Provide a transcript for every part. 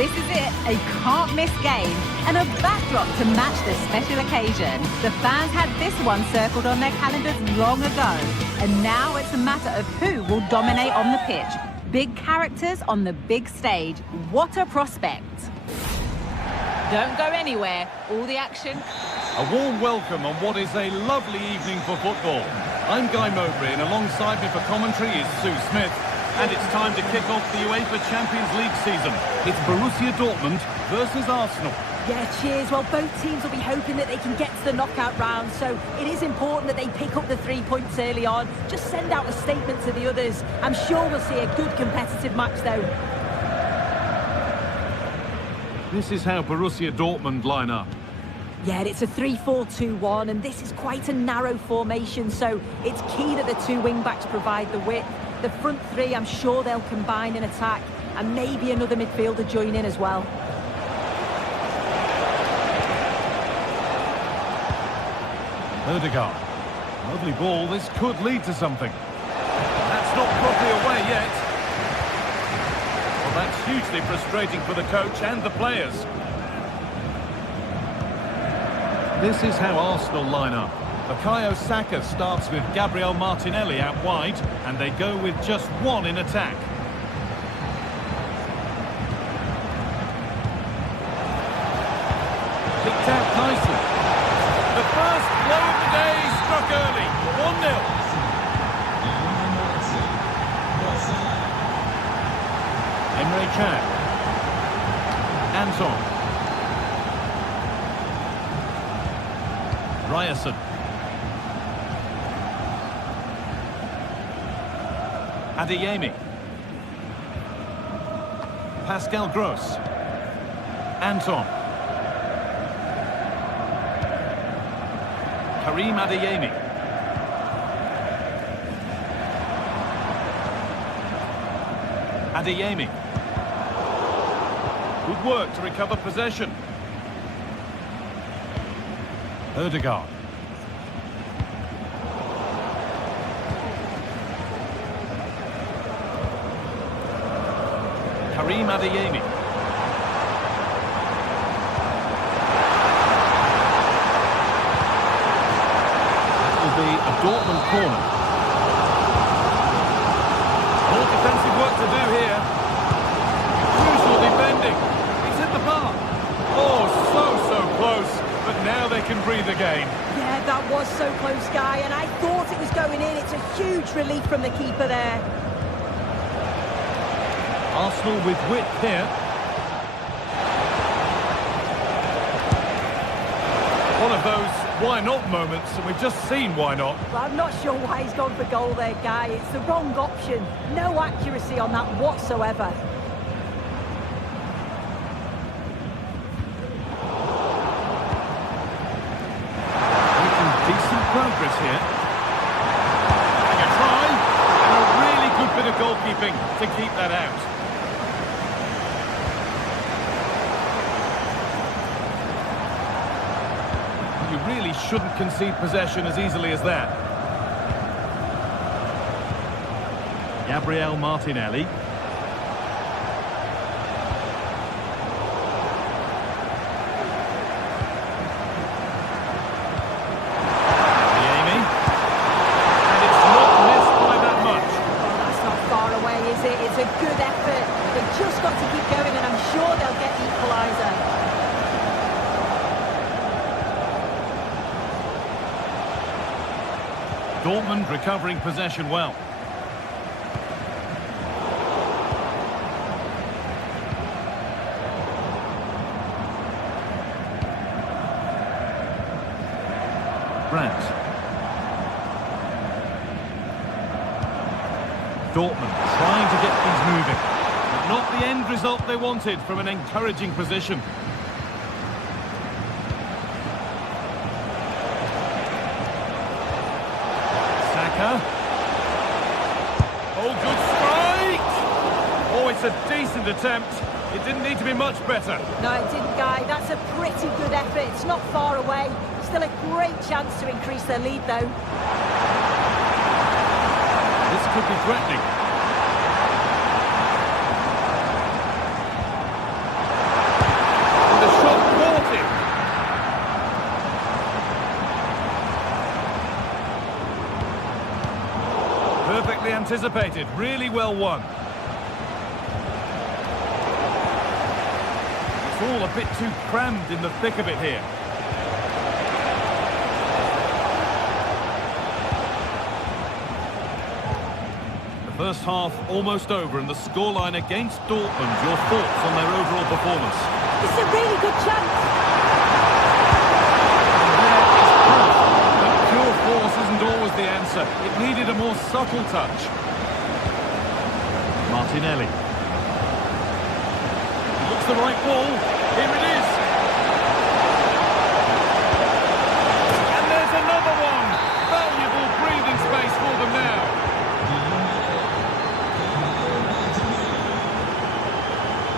This is it, a can't-miss game and a backdrop to match the special occasion. The fans had this one circled on their calendars long ago, and now it's a matter of who will dominate on the pitch. Big characters on the big stage. What a prospect. Don't go anywhere. All the action. A warm welcome on what is a lovely evening for football. I'm Guy Mowbray, and alongside me for commentary is Sue Smith. And it's time to kick off the UEFA Champions League season. It's Borussia Dortmund versus Arsenal. Yeah, cheers. Well, both teams will be hoping that they can get to the knockout round, so it is important that they pick up the 3 points early on. Just send out a statement to the others. I'm sure we'll see a good competitive match, though. This is how Borussia Dortmund line up. Yeah, it's a 3-4-2-1, and this is quite a narrow formation, so it's key that the two wing-backs provide the width. The front three, I'm sure they'll combine in attack, and maybe another midfielder join in as well. Odegaard. Lovely ball. This could lead to something. That's not properly away yet. Well, that's hugely frustrating for the coach and the players. This is how Arsenal line up. Bukayo Saka starts with Gabriel Martinelli out wide, and they go with just one in attack. Picked out nicely. The first blow of the day struck early. 1-0. Emre Can. Anton. Ryerson. Adeyemi. Pascal Gross. Anton. Karim Adeyemi. Adeyemi. Good work to recover possession. Odegaard. Karim Adeyemi. That will be a Dortmund corner. More defensive work to do here. Crucial defending. He's hit the bar. Oh, so close. But now they can breathe again. Yeah, that was so close, Guy, and I thought it was going in. It's a huge relief from the keeper there. Arsenal with width here. One of those why not moments, and we've just seen why not. Well, I'm not sure why he's gone for goal there, Guy. It's the wrong option. No accuracy on that whatsoever. Making decent progress here. Having a try, and a really good bit of goalkeeping to keep that out. You really shouldn't concede possession as easily as that. Gabriel Martinelli. Adeyemi. And it's not missed by that much. That's not far away, is it? It's a good effort. They've just got to keep going, and I'm sure they'll get the equaliser. Dortmund recovering possession well. Brandt. Dortmund trying to get things moving. But not the end result they wanted from an encouraging position. Oh, good strike! Oh, it's a decent attempt. It didn't need to be much better. No, it didn't, Guy. That's a pretty good effort. It's not far away. Still a great chance to increase their lead, though. This could be threatening. Perfectly anticipated, really well won. It's all a bit too crammed in the thick of it here. The first half almost over and the scoreline against Dortmund. Your thoughts on their overall performance? It's a really good chance. Pure force isn't always the answer. It needed a more subtle touch. Martinelli. Looks the right ball. Here it is. And there's another one. Valuable breathing space for them now.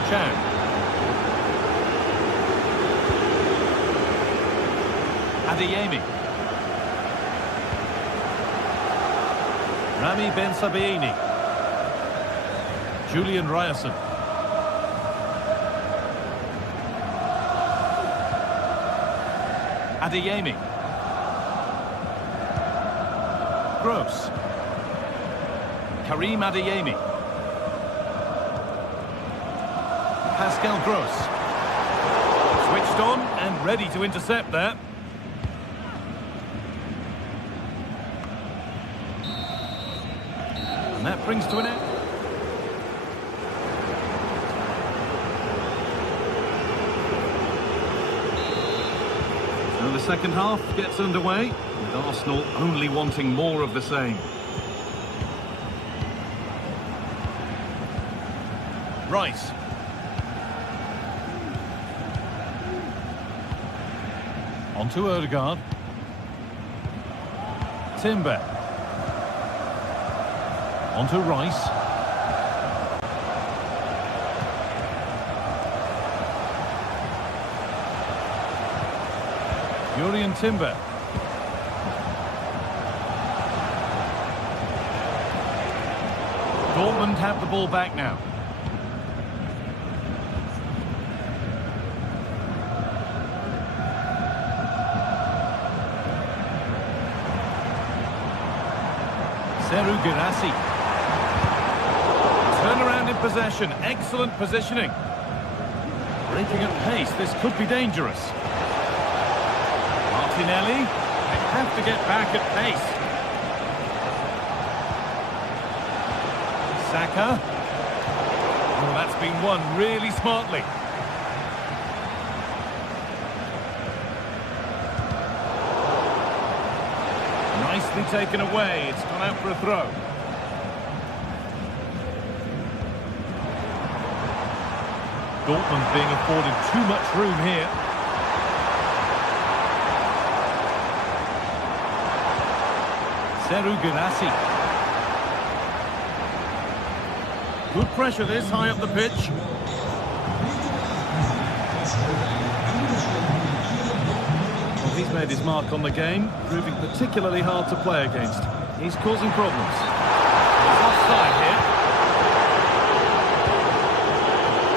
Chan. Adeyemi. Rami Ben Sabaini. Julian Ryerson. Adeyemi. Gross. Karim Adeyemi. Pascal Gross. Switched on and ready to intercept there. And that brings to an end. So the second half gets underway, with Arsenal only wanting more of the same. Rice. On to Ødegaard. Timber. On to Rice. Jurrien Timber. Dortmund have the ball back now. Seru Girassi. Turnaround in possession. Excellent positioning. Breaking at pace. This could be dangerous. Martinelli. They have to get back at pace. Saka. Oh, that's been won really smartly. Nicely taken away. It's gone out for a throw. Dortmund being afforded too much room here. Seru Girassi. Good pressure this, high up the pitch. Well, he's made his mark on the game, proving particularly hard to play against. He's causing problems. He's offside here.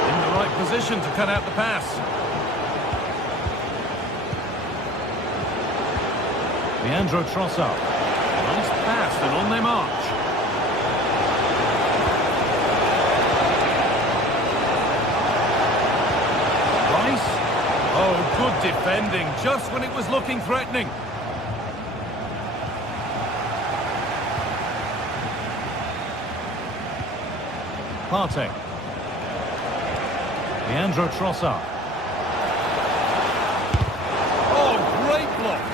In the right position to cut out the pass. Leandro Trossard. Nice pass and on they march. Rice. Oh, good defending, just when it was looking threatening. Partey. Leandro Trossard. Oh, great block.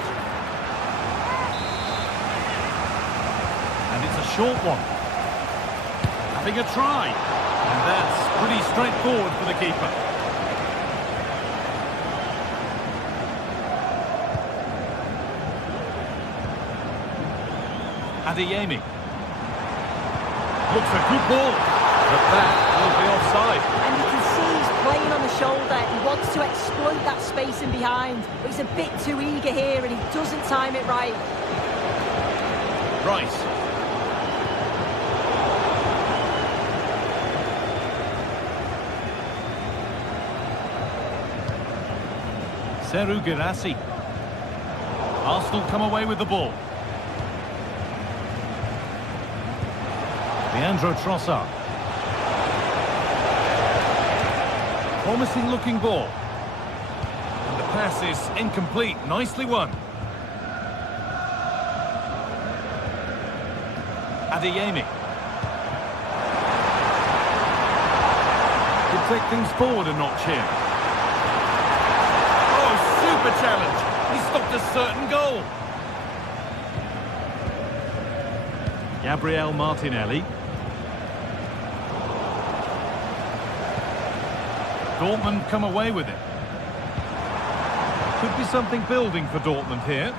And it's a short one. Having a try. And that's pretty straightforward for the keeper. Adeyemi. Looks a good ball, but that will be offside. And you can see he's playing on the shoulder. He wants to exploit that space in behind. But he's a bit too eager here and he doesn't time it right. Rice. Seru Girassi. Arsenal come away with the ball. Leandro Trossard. Promising looking ball. And the pass is incomplete. Nicely won. Adeyemi. Could take things forward a notch here. Oh, super challenge. He stopped a certain goal. Gabriel Martinelli. Dortmund come away with it. Could be something building for Dortmund here.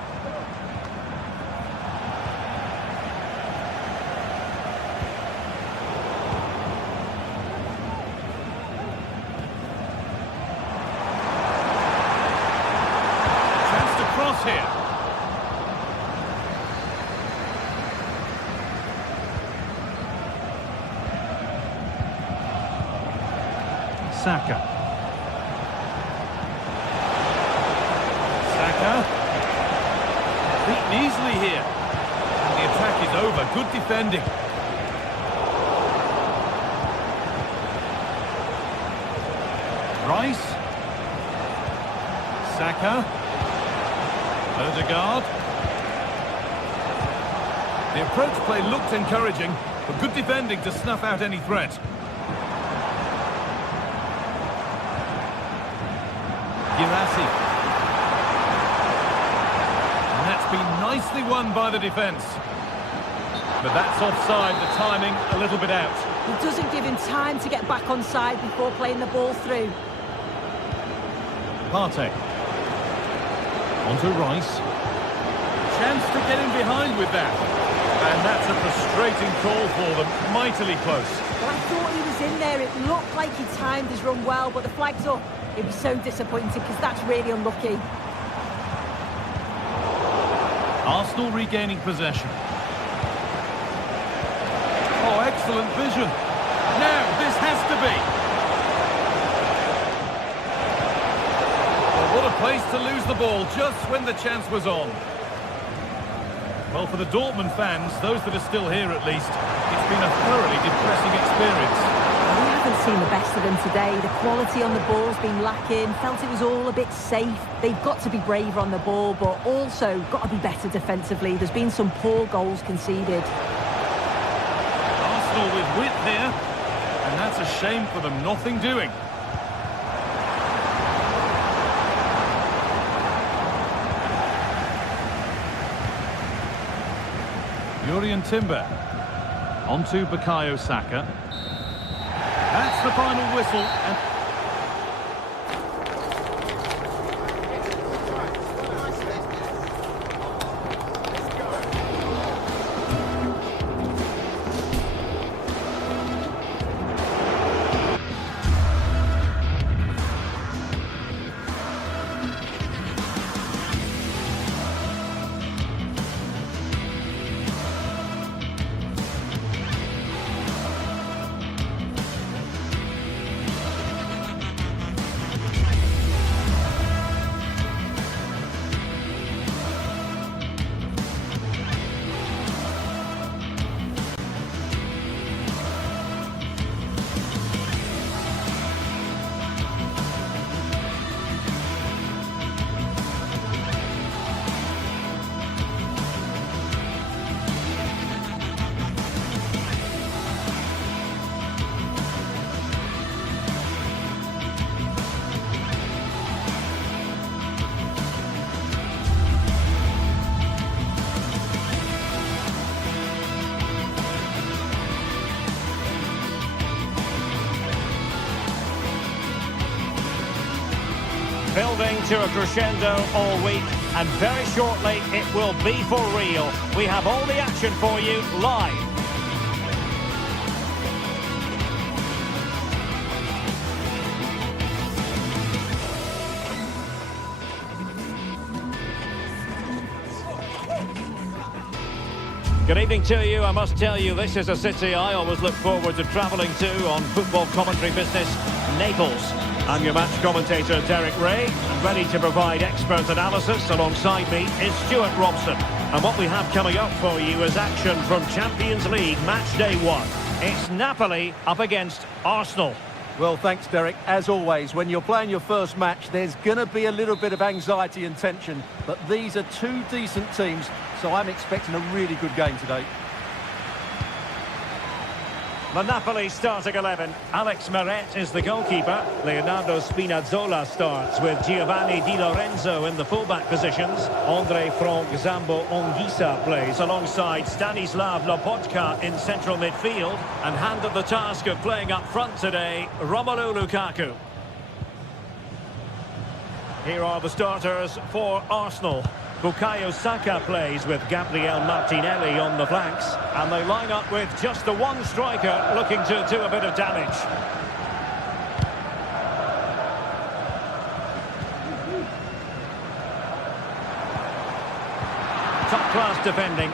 Chance to cross here. Saka. Beaten easily here. And the attack is over. Good defending. Rice. Saka. Odegaard. The approach play looked encouraging, but good defending to snuff out any threat. Girassi. Been nicely won by the defence. But that's offside, the timing a little bit out. It doesn't give him time to get back on side before playing the ball through. Partey. Onto Rice. Chance to get in behind with that. And that's a frustrating call for them, mightily close. Well, I thought he was in there. It looked like he timed his run well, but the flag's up. It was so disappointing because that's really unlucky. Arsenal regaining possession. Oh, excellent vision. Now, this has to be. Well, what a place to lose the ball just when the chance was on. Well, for the Dortmund fans, those that are still here at least, it's been a thoroughly depressing experience. We haven't seen the best of them today. The quality on the ball's been lacking. Felt it was all a bit safe. They've got to be braver on the ball, but also got to be better defensively. There's been some poor goals conceded. Arsenal with width here, and that's a shame for them. Nothing doing. Jurrien Timber. Onto Bukayo Saka. That's the final whistle. And building to a crescendo all week, and very shortly it will be for real. We have all the action for you live. Good evening to you. I must tell you, this is a city I always look forward to travelling to on football commentary business, Naples. I'm your match commentator, Derek Ray, and ready to provide expert analysis alongside me is Stuart Robson. And what we have coming up for you is action from Champions League Match Day 1. It's Napoli up against Arsenal. Well, thanks, Derek. As always, when you're playing your first match, there's going to be a little bit of anxiety and tension. But these are two decent teams, so I'm expecting a really good game today. The Napoli starting 11. Alex Meret is the goalkeeper. Leonardo Spinazzola starts with Giovanni Di Lorenzo in the fullback positions. Andre Frank Zambo Anguissa plays alongside Stanislav Lobotka in central midfield. And handed the task of playing up front today, Romelu Lukaku. Here are the starters for Arsenal. Bukayo Saka plays with Gabriel Martinelli on the flanks, and they line up with just the one striker looking to do a bit of damage. Top-class defending.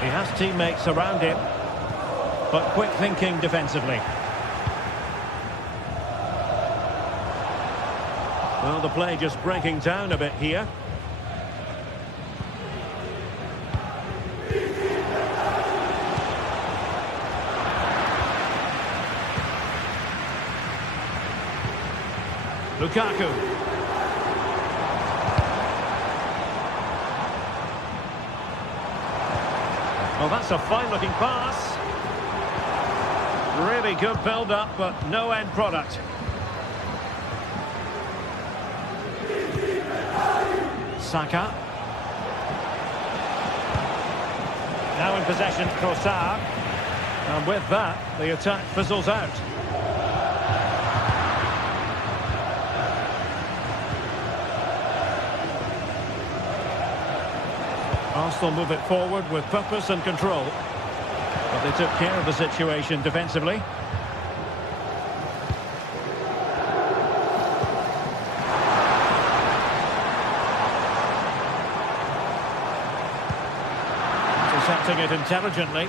He has teammates around him, but quick thinking defensively. Well, the play just breaking down a bit here. Lukaku. Well, that's a fine-looking pass. Really good build-up, but no end product. Saka. Now in possession, Trossard. And with that, the attack fizzles out. Arsenal move it forward with purpose and control. But they took care of the situation defensively. Intercepting it intelligently.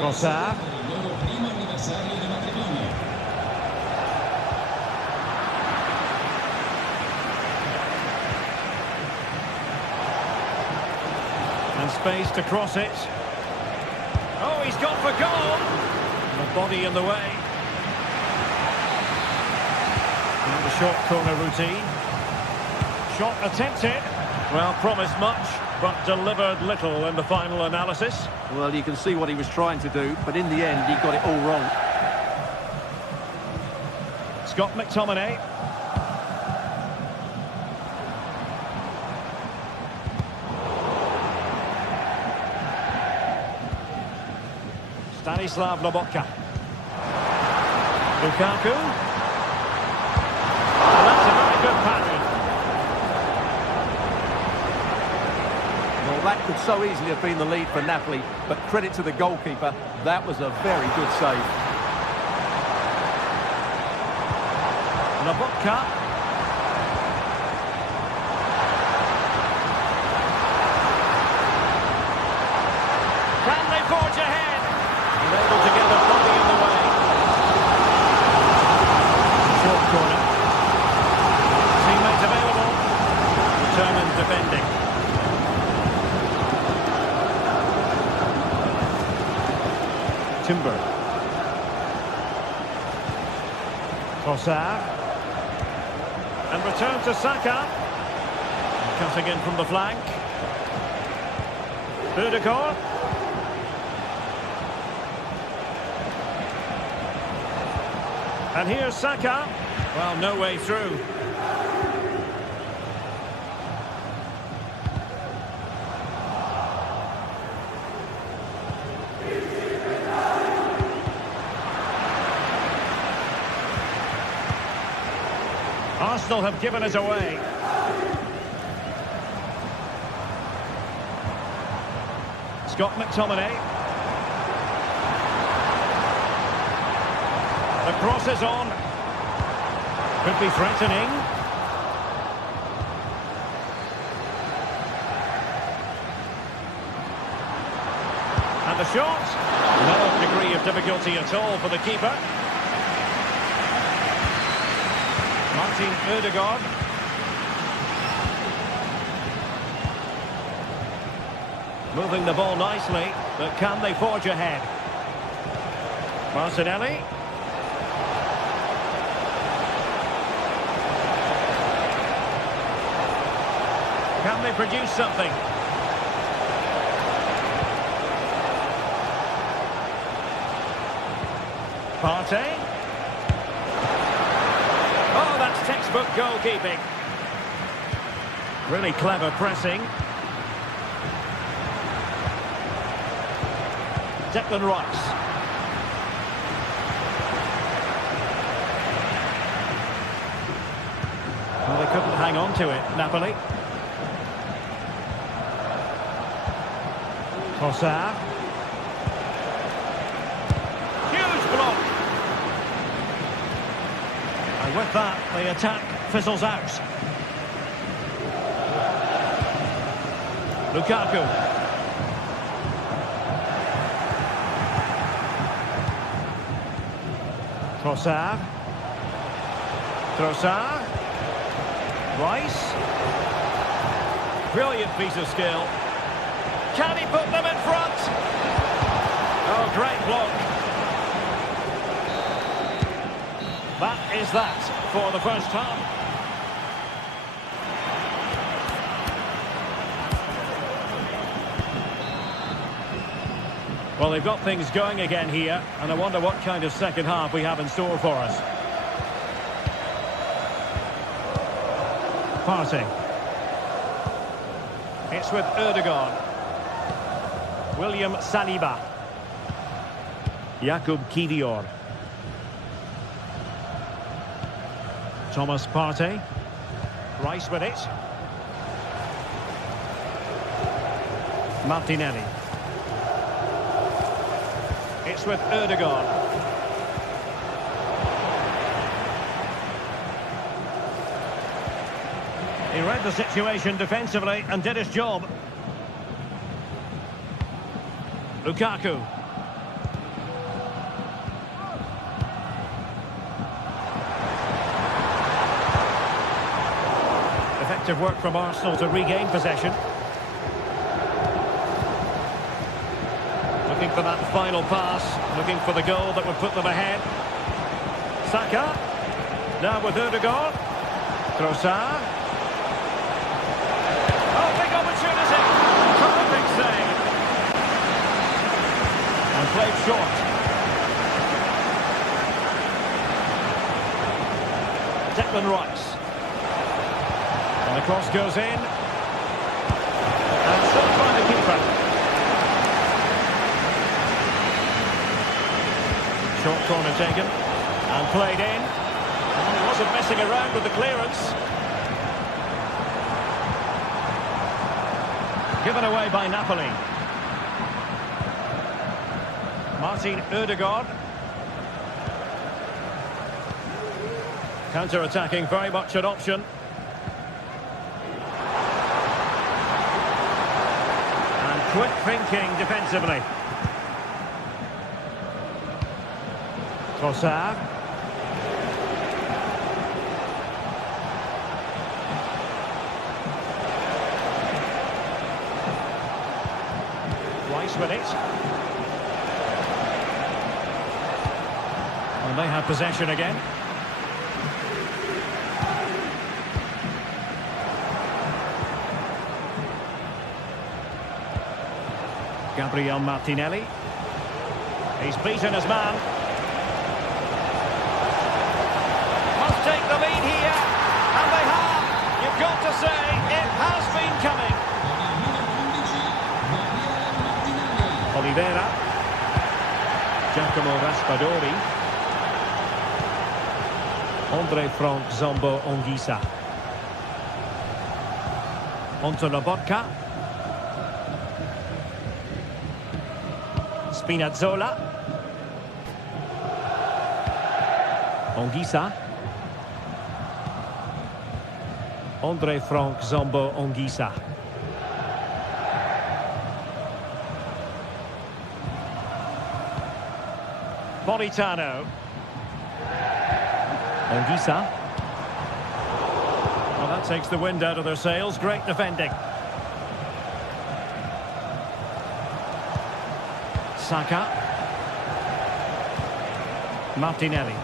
Trossard. And space to cross it. Oh, he's gone for goal. The body in the way. And the short corner routine. Shot attempted. Well, promised much, but delivered little in the final analysis. Well, you can see what he was trying to do, but in the end, he got it all wrong. Scott McTominay. Stanislav Lobotka. Lukaku. And that's a very good parry. Well, that could so easily have been the lead for Napoli, but credit to the goalkeeper, that was a very good save. Lobotka. Can they forge ahead? And able to get the body in the way. Short corner. Teammates available. Determined defending. Timber. Trossard. And return to Saka. Cutting in from the flank. Ødegaard. And here's Saka. Well, no way through. Arsenal have given it away. Scott McTominay. The cross is on. Could be threatening. And the shot. No degree of difficulty at all for the keeper. Martin Ødegaard. Moving the ball nicely, but can they forge ahead? Martinelli. Can they produce something? Partey. Oh, that's textbook goalkeeping. Really clever pressing. Declan Rice. Well, they couldn't hang on to it, Napoli. Trossard. Huge block. And with that, the attack fizzles out. Lukaku. Trossard. Trossard. Rice. Brilliant piece of skill. Can he put them in front? Oh, great block. That is that for the first half. Well, they've got things going again here, and I wonder what kind of second half we have in store for us. Partey. It's with Erdogan. William Saliba. Jakub Kivior. Thomas Partey. Rice with it. Martinelli. It's with Erdogan. He read the situation defensively and did his job. Lukaku. Effective work from Arsenal to regain possession. Looking for that final pass, looking for the goal that would put them ahead. Saka. Now with Erdogan. Trossard. Oh, big opportunity. Terrific save. And played short. Declan Rice. And the cross goes in. And still trying to keep it. Short corner taken and played in. And he wasn't messing around with the clearance. Given away by Napoli. Martin Ødegaard. Counter-attacking, very much an option. And quick thinking defensively. Trossard. Rice with it. And they have possession again. Gabriel Martinelli. He's beaten his man. Take the lead here, and they have. You've got to say it has been coming. Oliveira. Giacomo Raspadori. Andre Frank Zambo Anguissa. Onto Lobotka. Spinazzola. Anguissa. Andre Frank Zambo Anguissa. Politano. Anguissa. Well, that takes the wind out of their sails. Great defending. Saka. Martinelli.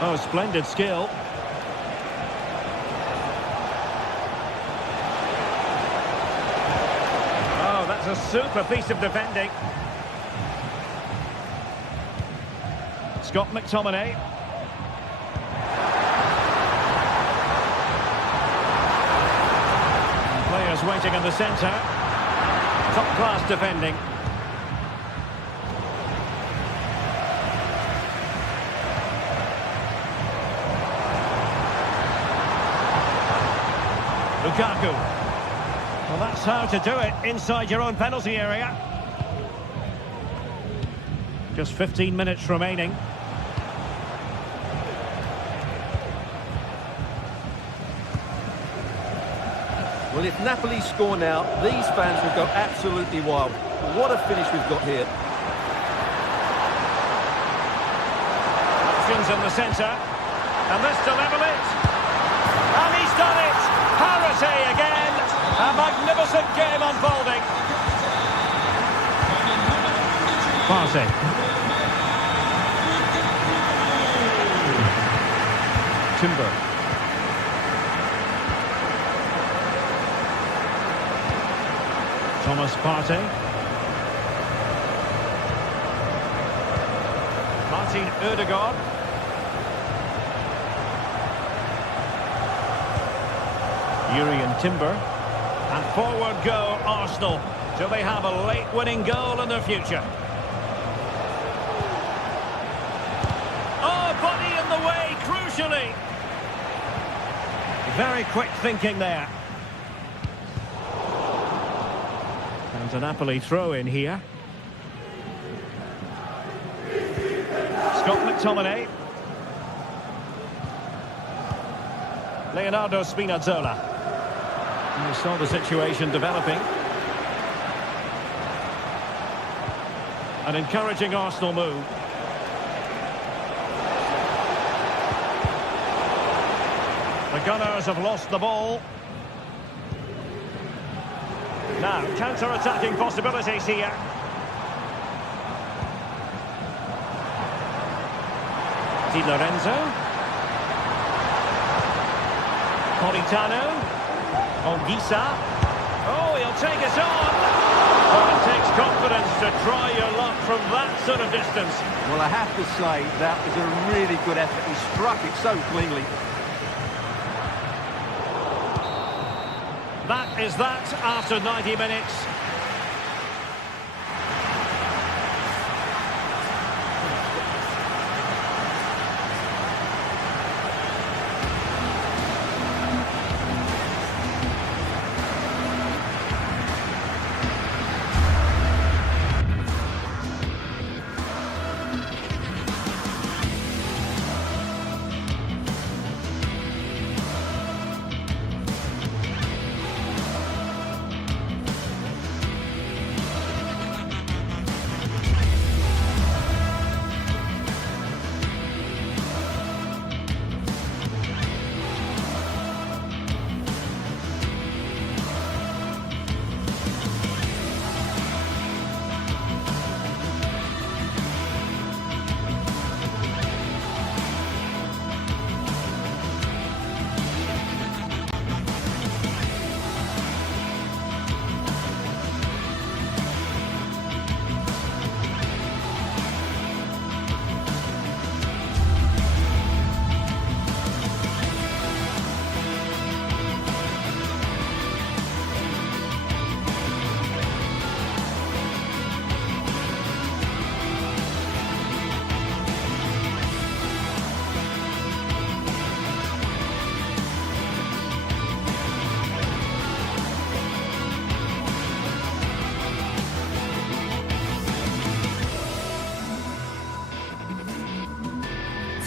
Oh, splendid skill. Oh, that's a super piece of defending. Scott McTominay. Players waiting in the centre. Top-class defending. Lukaku. Well, that's how to do it inside your own penalty area. Just 15 minutes remaining. Well, if Napoli score now, these fans will go absolutely wild. What a finish we've got here. Options in the centre. And this to level it. And he's done it! Parity again! A magnificent game unfolding. Partey. Timber. Thomas Partey. Martin Ødegaard. Urian Timber. And forward go Arsenal. Do they have a late winning goal in their future? Oh, body in the way, crucially. Very quick thinking there. And a Napoli throw in here. Scott McTominay. Leonardo Spinazzola. You saw the situation developing. An encouraging Arsenal move. The Gunners have lost the ball. Now, counter-attacking possibilities here. Di Lorenzo. Politano. Ongisa. Oh, he'll take it on. Well, it takes confidence to try your luck from that sort of distance. Well, I have to say, that was a really good effort. He struck it so cleanly. That is that after 90 minutes.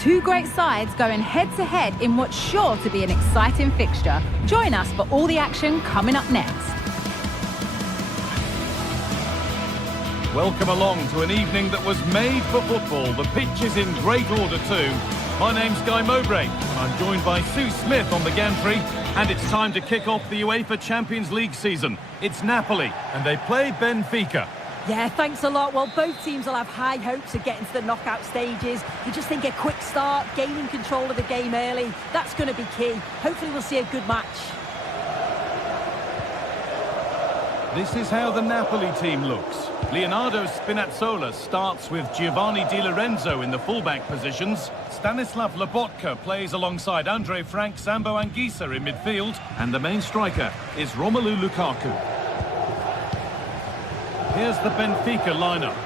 Two great sides going head-to-head in what's sure to be an exciting fixture. Join us for all the action coming up next. Welcome along to an evening that was made for football. The pitch is in great order too. My name's Guy Mowbray, and I'm joined by Sue Smith on the gantry. And it's time to kick off the UEFA Champions League season. It's Napoli, and they play Benfica. Yeah, thanks a lot. Well, both teams will have high hopes of getting to the knockout stages. You just think a quick start, gaining control of the game early, that's going to be key. Hopefully we'll see a good match. This is how the Napoli team looks. Leonardo Spinazzola starts with Giovanni Di Lorenzo in the fullback positions. Stanislav Lobotka plays alongside Andre Frank Sambo Anguissa in midfield. And the main striker is Romelu Lukaku. Here's the Benfica lineup.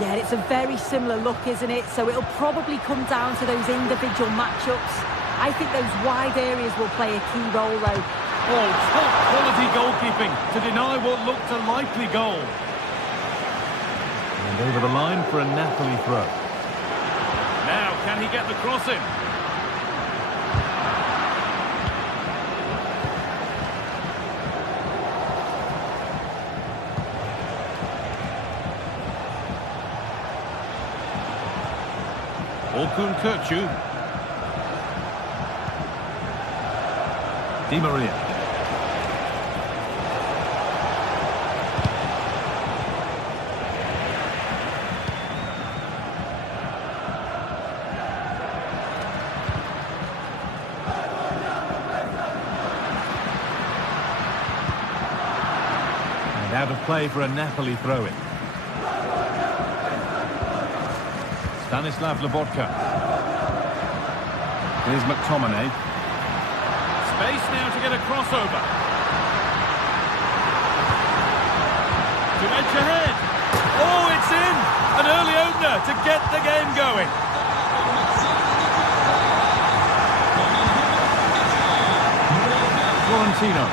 Yeah, it's a very similar look, isn't it? So it'll probably come down to those individual matchups. I think those wide areas will play a key role, though. Oh, top quality goalkeeping to deny what looked a likely goal. And over the line for a Napoli throw. Now, can he get the cross in? Orkun Kökçü. Di Maria. And out of play for a Napoli throw-in. Stanislav Lobotka. Here's McTominay. Space now to get a crossover. To edge ahead. Oh, it's in! An early opener to get the game going. Florentino.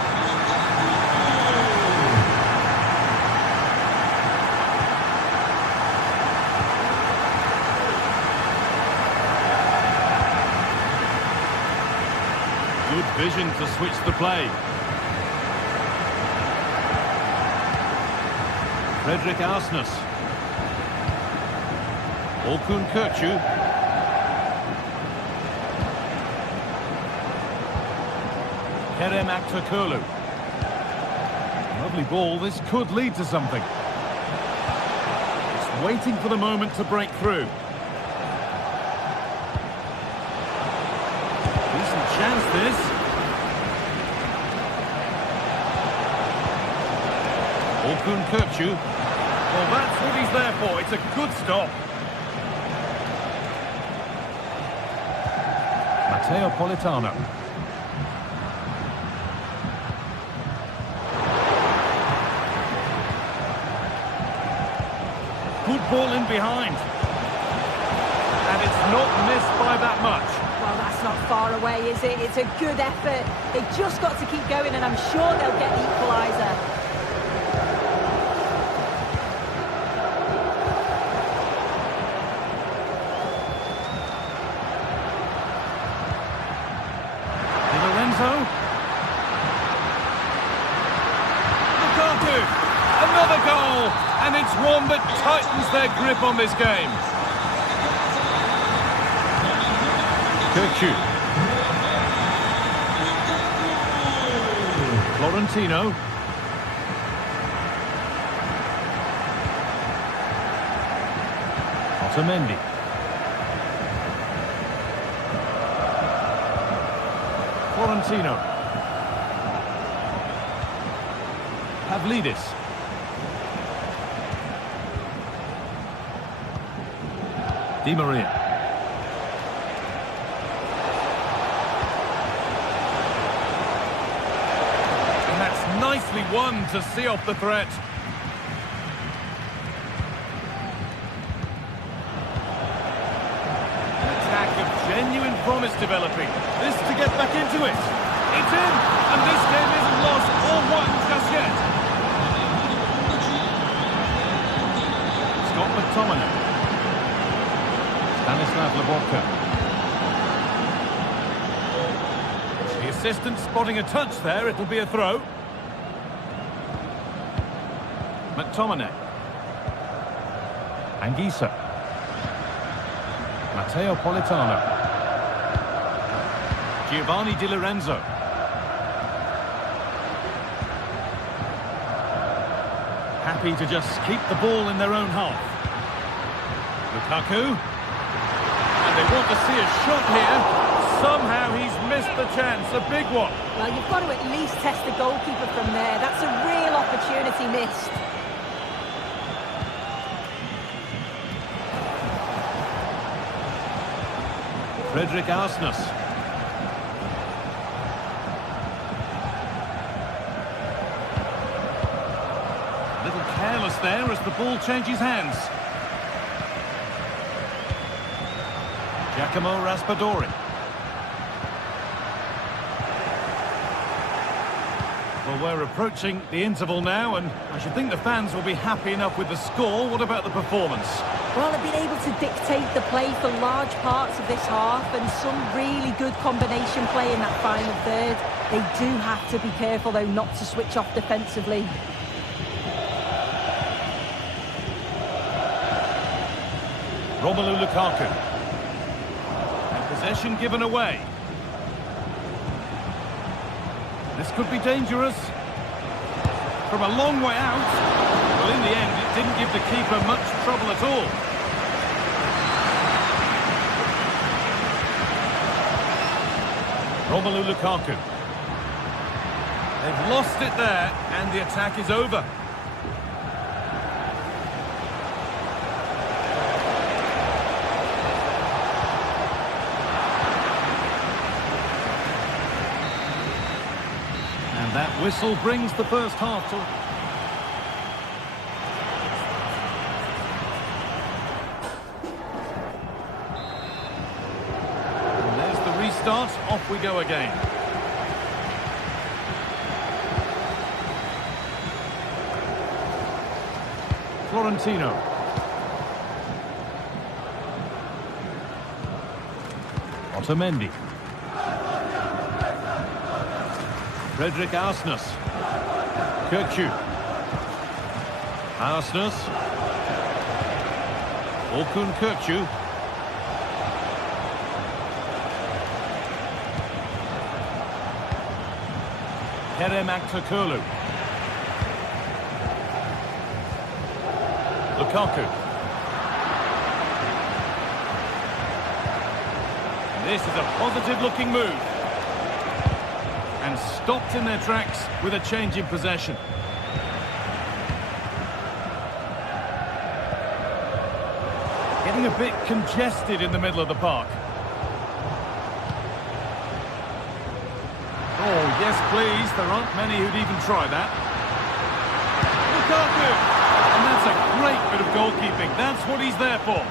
Good vision to switch the play. Fredrik Arsnes. Orkun Kökçü. Kerem Aktürkoğlu. Lovely ball. This could lead to something. Just waiting for the moment to break through. Chance this. Orkun Kökçü. Well, that's what he's there for. It's a good stop. Matteo Politano. Good ball in behind. And it's not missed by that much. Well, that's not far away, is it? It's a good effort. They've just got to keep going, and I'm sure they'll get the equaliser. Di Lorenzo. Lukaku. Another goal. And it's one that tightens their grip on this game. Kökçü. Florentino. Otamendi. Florentino. Pavlidis. Di Maria. Nicely won to see off the threat. An attack of genuine promise developing. This to get back into it. It's in, and this game isn't lost or won just yet. Scott McTominay. Stanislav Lobotka. The assistant spotting a touch there. It'll be a throw. McTominay. Anguissa. Matteo Politano. Giovanni Di Lorenzo. Happy to just keep the ball in their own half. Lukaku. And they want to see a shot here. Somehow he's missed the chance, a big one. Well, you've got to at least test the goalkeeper from there. That's a real opportunity missed. Frederick Arsnes. A little careless there as the ball changes hands. Giacomo Raspadori. Well, we're approaching the interval now, and I should think the fans will be happy enough with the score. What about the performance? Well, they've been able to dictate the play for large parts of this half, and some really good combination play in that final third. They do have to be careful, though, not to switch off defensively. Romelu Lukaku. And possession given away. This could be dangerous. From a long way out. Well, in the end, it didn't give the keeper much trouble at all. Romelu Lukaku. They've lost it there, and the attack is over. And that whistle brings the first half to... And there's the restart. Off we go again. Florentino. Otamendi. Frederick Arsnes. Kökçü. Arsnes. Orkun Kökçü. Kerem Aktürkoğlu. Lukaku. This is a positive-looking move. And stopped in their tracks with a change in possession. Getting a bit congested in the middle of the park. Oh, yes, please. There aren't many who'd even try that. Lukaku! And that's a great bit of goalkeeping. That's what he's there for.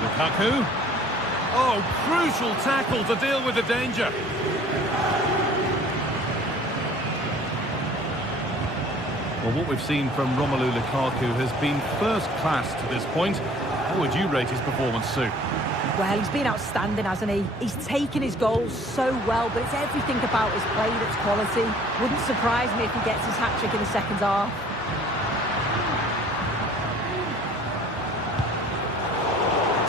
Lukaku. Oh, crucial tackle to deal with the danger. Well, what we've seen from Romelu Lukaku has been first class to this point. How would you rate his performance, Sue? Well, he's been outstanding, hasn't he? He's taken his goals so well, but it's everything about his play that's quality. Wouldn't surprise me if he gets his hat-trick in the second half.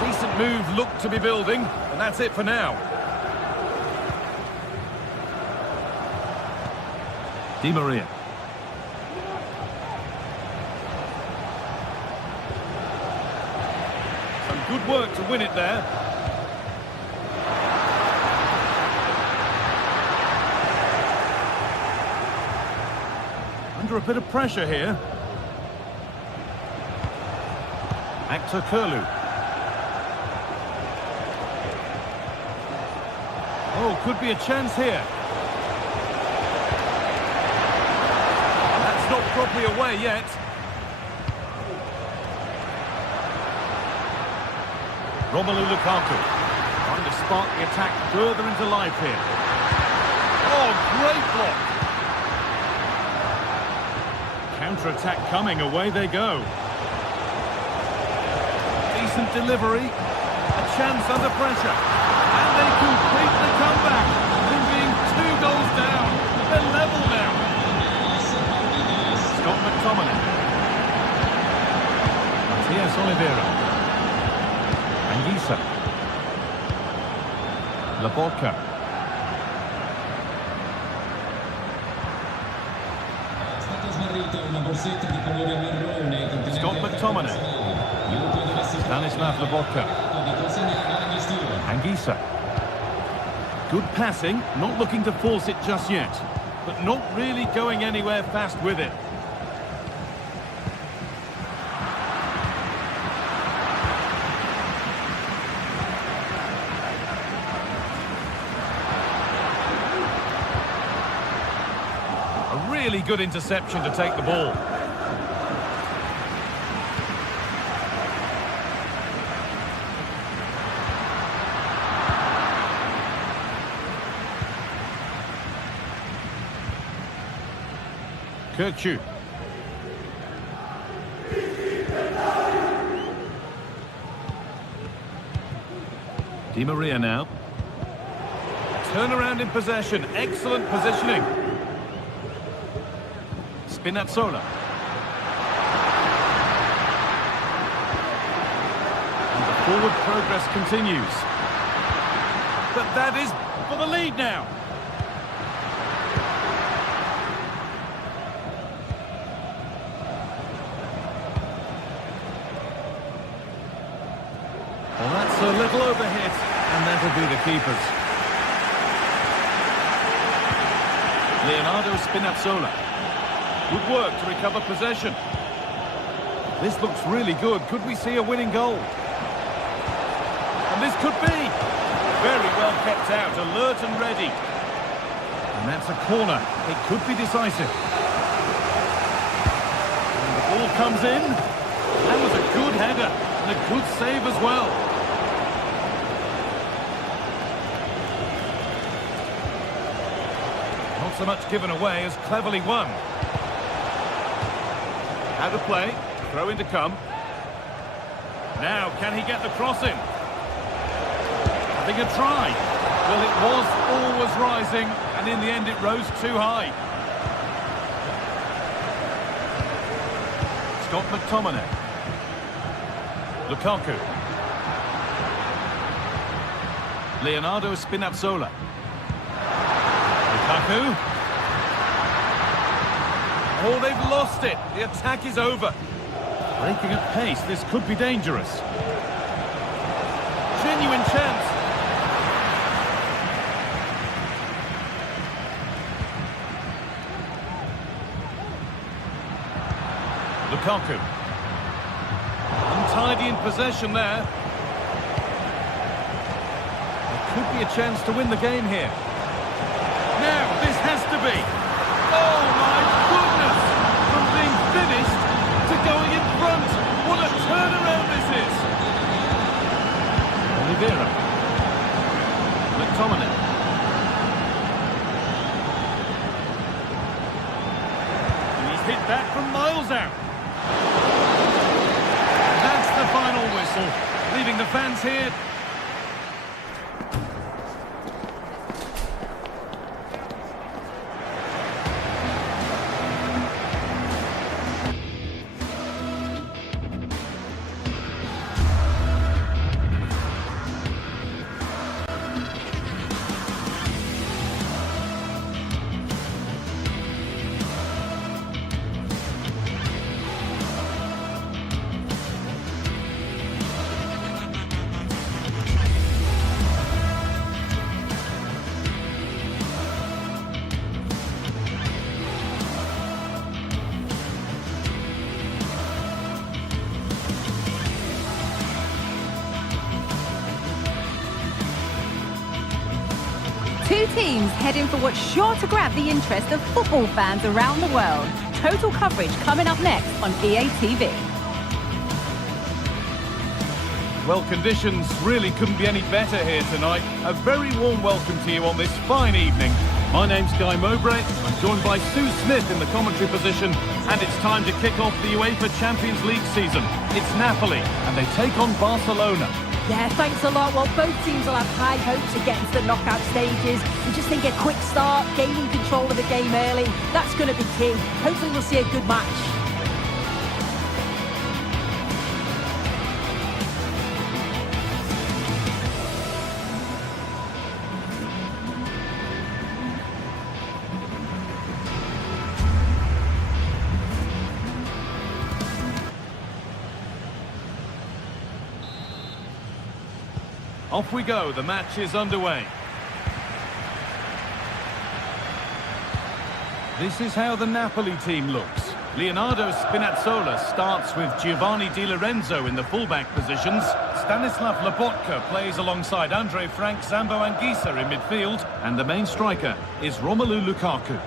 Decent move looked to be building, and that's it for now. Di Maria. Some good work to win it there. Under a bit of pressure here. Aktürkoğlu. Oh, could be a chance here. That's not properly away yet. Romelu Lukaku trying to spark the attack further into life here. Oh, great block. Counter-attack coming, away they go. Decent delivery. A chance under pressure. And they complete the comeback. From being 2 goals down. They're level now. Scott McTominay. Matias Oliveira. Anguissa. Laborca. Scott McTominay. Stanislav Lobotka. Anguissa. Good passing, not looking to force it just yet, but not really going anywhere fast with it. A really good interception to take the ball. Kirkchu. Di Maria now. Turnaround in possession. Excellent positioning. Spinazzola. And the forward progress continues. But that is for the lead now. Well, that's a little overhit, and that'll be the keepers. Leonardo Spinazzola. Good work to recover possession. This looks really good. Could we see a winning goal? And this could be. Very well kept out, alert and ready. And that's a corner. It could be decisive. And the ball comes in. That was a good header, and a good save as well. Not so much given away as cleverly won. Out of play, throw in to come. Now, can he get the cross in? Having a try. Well, it was always rising, and in the end it rose too high. Scott McTominay. Lukaku. Leonardo Spinazzola. Lukaku. Oh, they've lost it. The attack is over. Breaking at pace, this could be dangerous. Genuine chance. Lukaku. Untidy in possession there. There could be a chance to win the game here. Now, this has to be. Oh, my goodness! From being finished to going in front. What a turnaround this is! Oliveira. McTominay. And he's hit that from miles out. That's the final whistle, leaving the fans here. Two teams heading for what's sure to grab the interest of football fans around the world. Total coverage coming up next on EA TV. Well, conditions really couldn't be any better here tonight. A very warm welcome to you on this fine evening. My name's Guy Mowbray. I'm joined by Sue Smith in the commentary position, and it's time to kick off the UEFA Champions League season. It's Napoli, and they take on Barcelona. Yeah, thanks a lot. Well, both teams will have high hopes of getting to the knockout stages. We just think a quick start, gaining control of the game early, that's going to be key. Hopefully we'll see a good match. Off we go, the match is underway. This is how the Napoli team looks. Leonardo Spinazzola starts with Giovanni Di Lorenzo in the fullback positions. Stanislav Lobotka plays alongside Andre Frank Zambo Anguissa in midfield. And the main striker is Romelu Lukaku.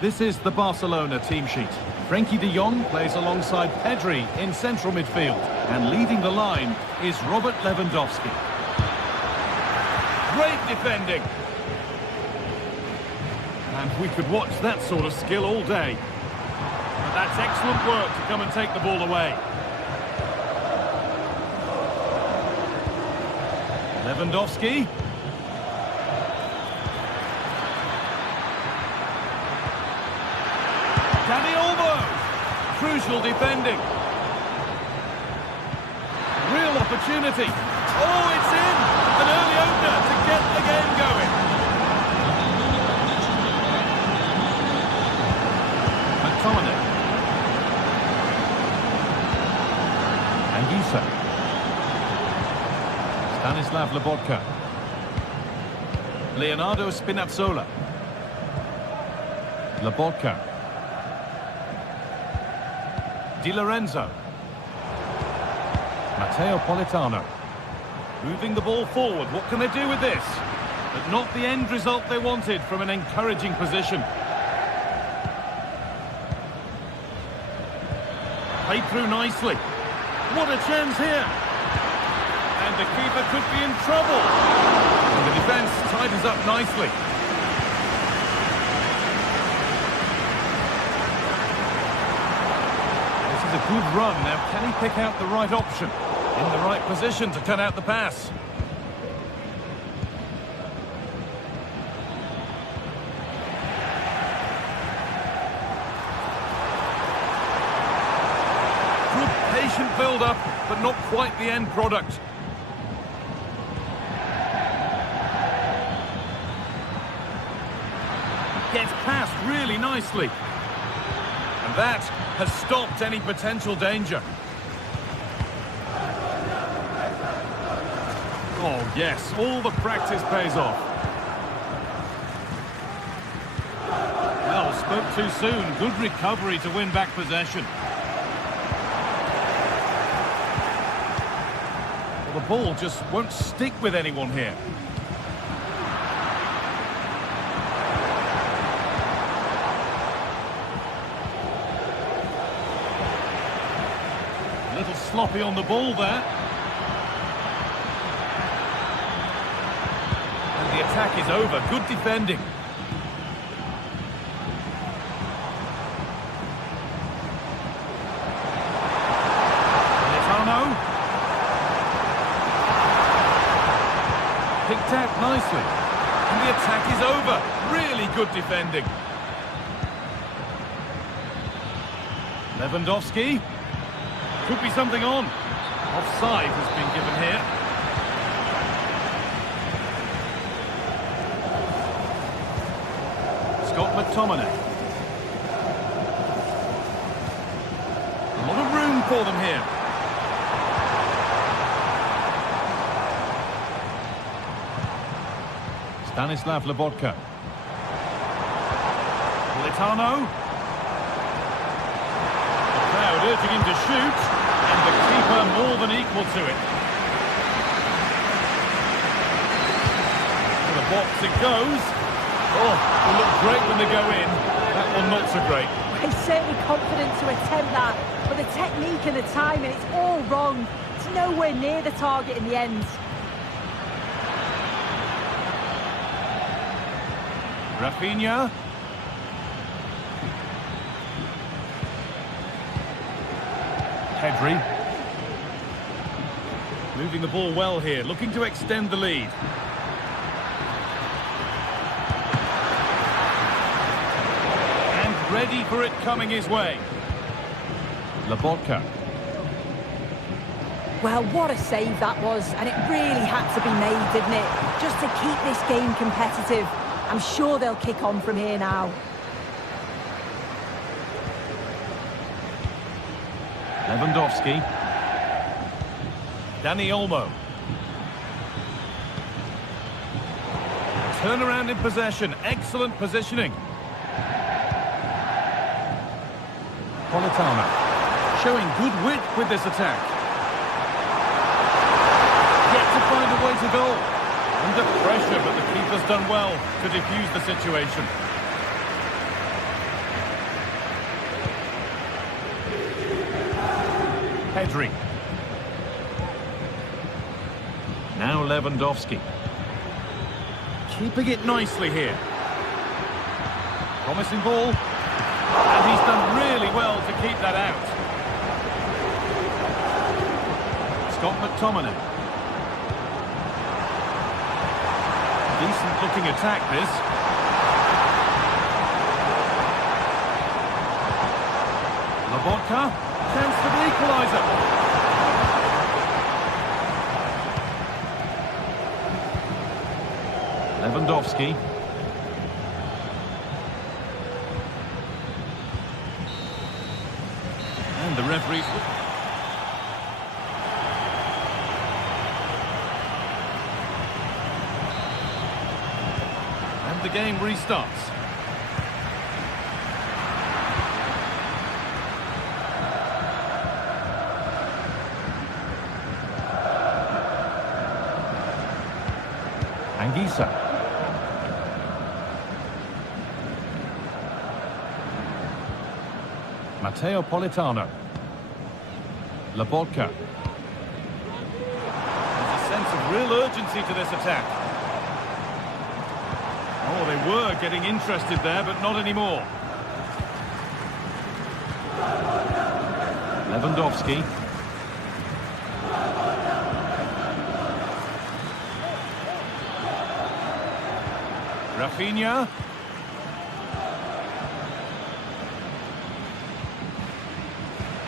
This is the Barcelona team sheet. Frenkie de Jong plays alongside Pedri in central midfield. And leading the line is Robert Lewandowski. Great defending. And we could watch that sort of skill all day. But that's excellent work to come and take the ball away. Lewandowski. Dani Olmo. Crucial defending. Real opportunity. Oh, it's in! An early opener to get the game going. McTominay. Anguissa. Stanislav Lobotka. Leonardo Spinazzola. Lobotka. Di Lorenzo. Matteo Politano. Moving the ball forward. What can they do with this? But not the end result they wanted from an encouraging position. Played through nicely. What a chance here. And the keeper could be in trouble. And the defence tied us up nicely. This is a good run. Now, can he pick out the right option? In the right position to cut out the pass. Good patient build-up, but not quite the end product. Gets past really nicely. And that has stopped any potential danger. Oh, yes, all the practice pays off. Well, spoke too soon. Good recovery to win back possession. Well, the ball just won't stick with anyone here. A little sloppy on the ball there. The attack is over. Good defending. Politano. Picked out nicely. And the attack is over. Really good defending. Lewandowski. Could be something on. Offside has been given here. McTominay. A lot of room for them here. Stanislav Lobotka. Politano. The crowd urging him to shoot, and the keeper more than equal to it. To the box it goes. Oh, they look great when they go in. That one not so great. He's certainly confident to attempt that, but the technique and the timing, it's all wrong. It's nowhere near the target in the end. Rafinha. Pedri. Moving the ball well here, looking to extend the lead. Ready for it coming his way. Lobotka. Well, what a save that was, and it really had to be made, didn't it? Just to keep this game competitive. I'm sure they'll kick on from here now. Lewandowski. Dani Olmo. Turnaround in possession. Excellent positioning. Politano. Showing good width with this attack. Yet to find a way to goal. Under pressure, but the keeper's done well to defuse the situation. Pedri. Now Lewandowski. Keeping it nicely here. Promising ball. And he's done really well to keep that out. Scott McTominay. Decent looking attack, this. Lobotka. Chance for the equaliser. Lewandowski. And the referee's... And the game restarts. Anguissa. Matteo Politano. Lobotka. There's a sense of real urgency to this attack. Oh, they were getting interested there, but not anymore. Lewandowski. Rafinha.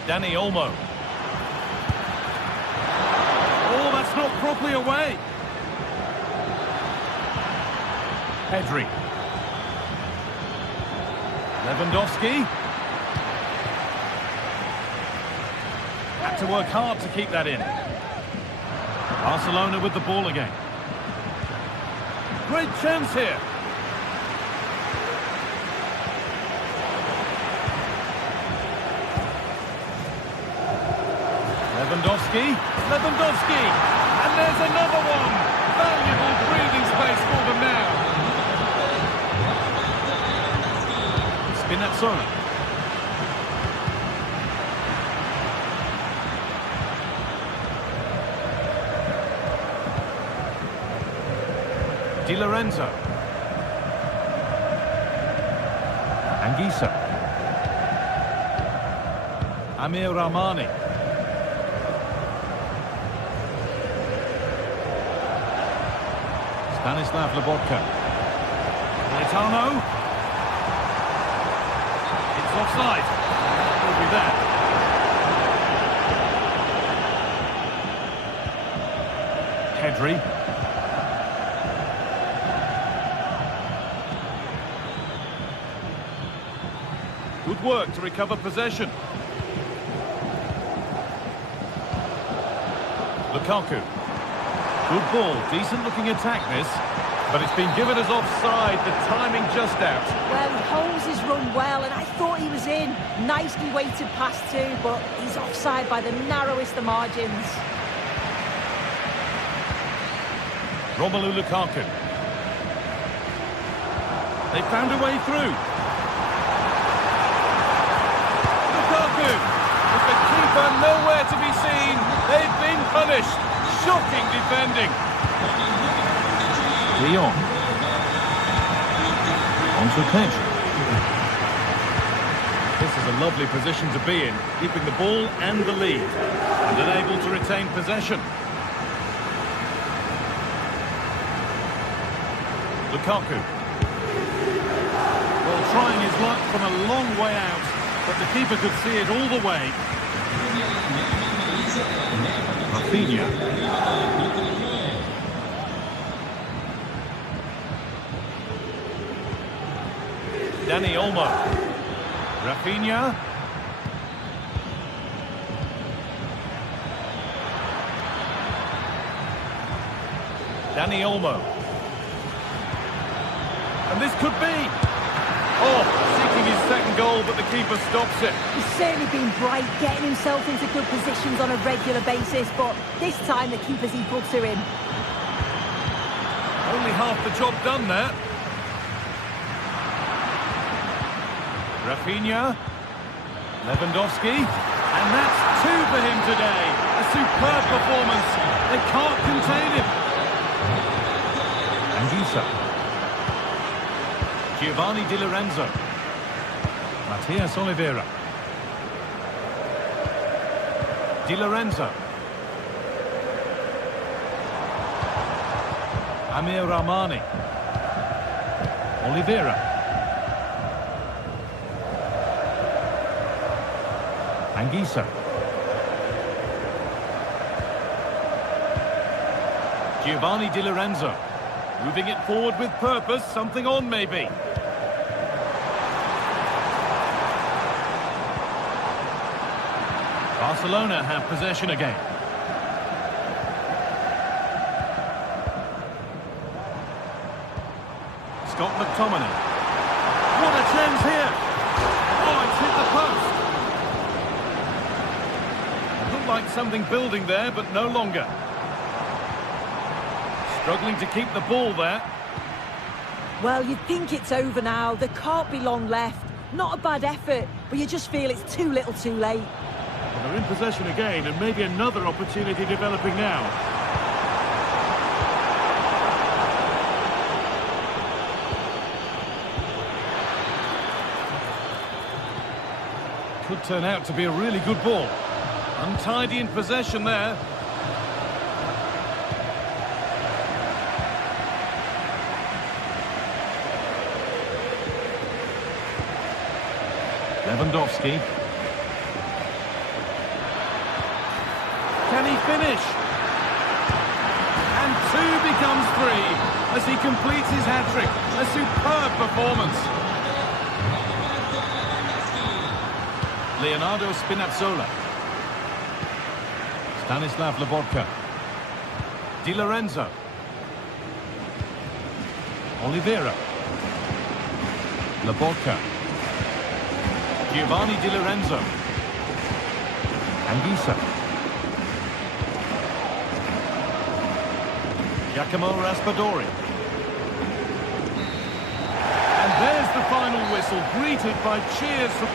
Dani Olmo. Oh, that's not properly away. Pedri. Lewandowski. Had to work hard to keep that in. Barcelona with the ball again. Great chance here. Lewandowski, and there's another one. Valuable breathing space for them now. Spinazzola. Di Lorenzo. Anguissa. Amir Rahmani. Stanislav Lobotka. Politano. It's offside. Will be that. Pedri. Good work to recover possession. Lukaku. Good ball, decent looking attack this, but it's been given as offside, the timing just out. Well, he holds his run well, and I thought he was in. Nicely weighted pass too, but he's offside by the narrowest of margins. Romelu Lukaku. They found a way through. Lukaku! With the keeper nowhere to be seen, they've been punished. Shocking defending. De Jong. On to Pedri. This is a lovely position to be in, keeping the ball and the lead, and unable to retain possession. Lukaku. Well, trying his luck from a long way out, but the keeper could see it all the way. Rafinha. Dani Olmo. Rafinha. Dani Olmo. And this could be... Oh, seeking his second goal, but the keeper stops it. He's certainly been bright, getting himself into good positions on a regular basis, but this time the keeper's equal to him. Only half the job done there. Rafinha. Lewandowski. And that's two for him today. A superb performance. They can't contain him. Anguissa. Giovanni Di Lorenzo. Matias Oliveira. Di Lorenzo. Amir Rahmani. Oliveira. Anguissa. Giovanni Di Lorenzo. Moving it forward with purpose, something on maybe. Barcelona have possession again. Scott McTominay. What a chance here! Oh, it's hit the post! It looked like something building there, but no longer. Struggling to keep the ball there. Well, you think it's over now. There can't be long left. Not a bad effort, but you just feel it's too little too late. Well, they're in possession again, and maybe another opportunity developing now. Could turn out to be a really good ball. Untidy in possession there. Lewandowski. Can he finish? And two becomes three as he completes his hat-trick. A superb performance. Leonardo Spinazzola. Stanislav Lobotka. Di Lorenzo. Oliveira. Lobotka. Giovanni Di Lorenzo. Anguissa. Giacomo Raspadori. And there's the final whistle, greeted by cheers from...